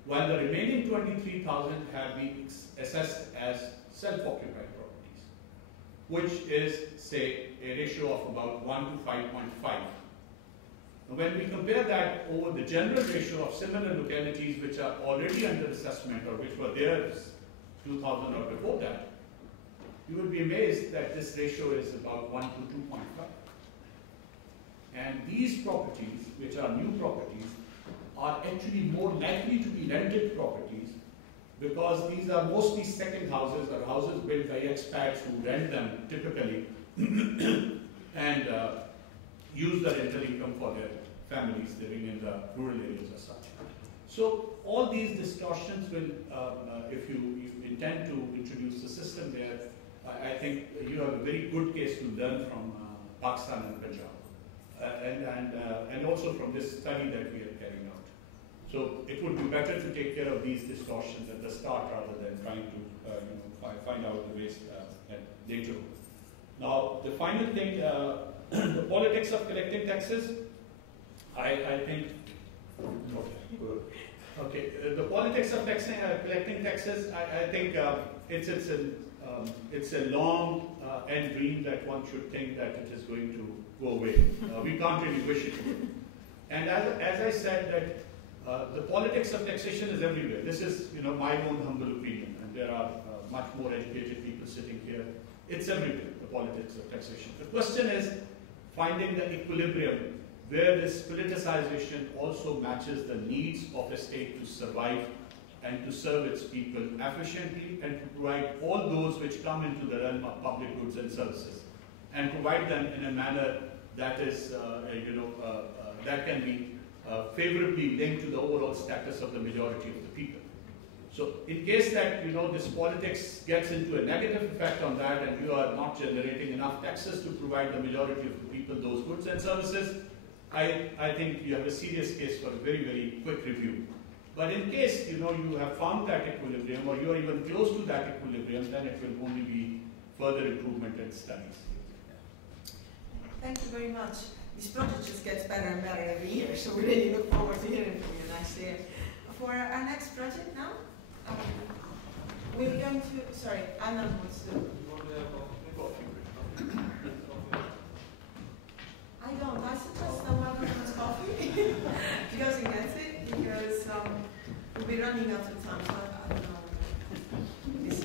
while the remaining 23,000 have been assessed as self-occupied properties, which is, say, a ratio of about 1 to 5.5. When we compare that over the general ratio of similar localities which are already under assessment or which were there 2000 or before that, you will be amazed that this ratio is about 1 to 2.5. And these properties, which are new properties, are actually more likely to be rented properties because these are mostly second houses or houses built by expats who rent them typically and use the rental income for their families living in the rural areas as such. So all these distortions will, if you intend to introduce a system there, I think you have a very good case to learn from Pakistan and Punjab, and also from this study that we are carrying out. So it would be better to take care of these distortions at the start rather than trying to find out the ways later. Now, the final thing, the politics of collecting taxes, I think, the politics of collecting taxes, I think it's a long end dream that one should think that it is going to go away. We can't really wish it to. And as I said, that the politics of taxation is everywhere. This is, my own humble opinion, and there are much more educated people sitting here. It's everywhere, the politics of taxation. The question is finding the equilibrium where this politicization also matches the needs of a state to survive and to serve its people efficiently and to provide all those which come into the realm of public goods and services and provide them in a manner that is, that can be favorably linked to the overall status of the majority of the people. So in case that, this politics gets into a negative effect on that and you are not generating enough taxes to provide the majority of the people those goods and services, I think you have a serious case for a very, very quick review. But in case, you have found that equilibrium or you are even close to that equilibrium, then it will only be further improvement in studies. Thank you very much. This project just gets better and better every year, so we really look forward to hearing from you next year. For our next project now, we're going to, sorry, Anna wants to. I don't. I suggest that one wants coffee. He doesn't get it because we'll be running out of time. So I don't know. This,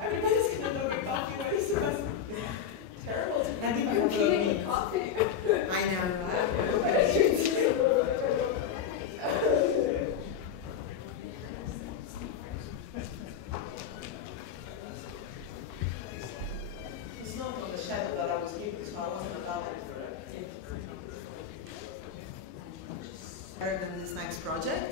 everybody's going to know the coffee when he says terrible. And you're competing with coffee. I know. It's not on the shadow that I was given, so I wasn't allowed to. Better than this next project.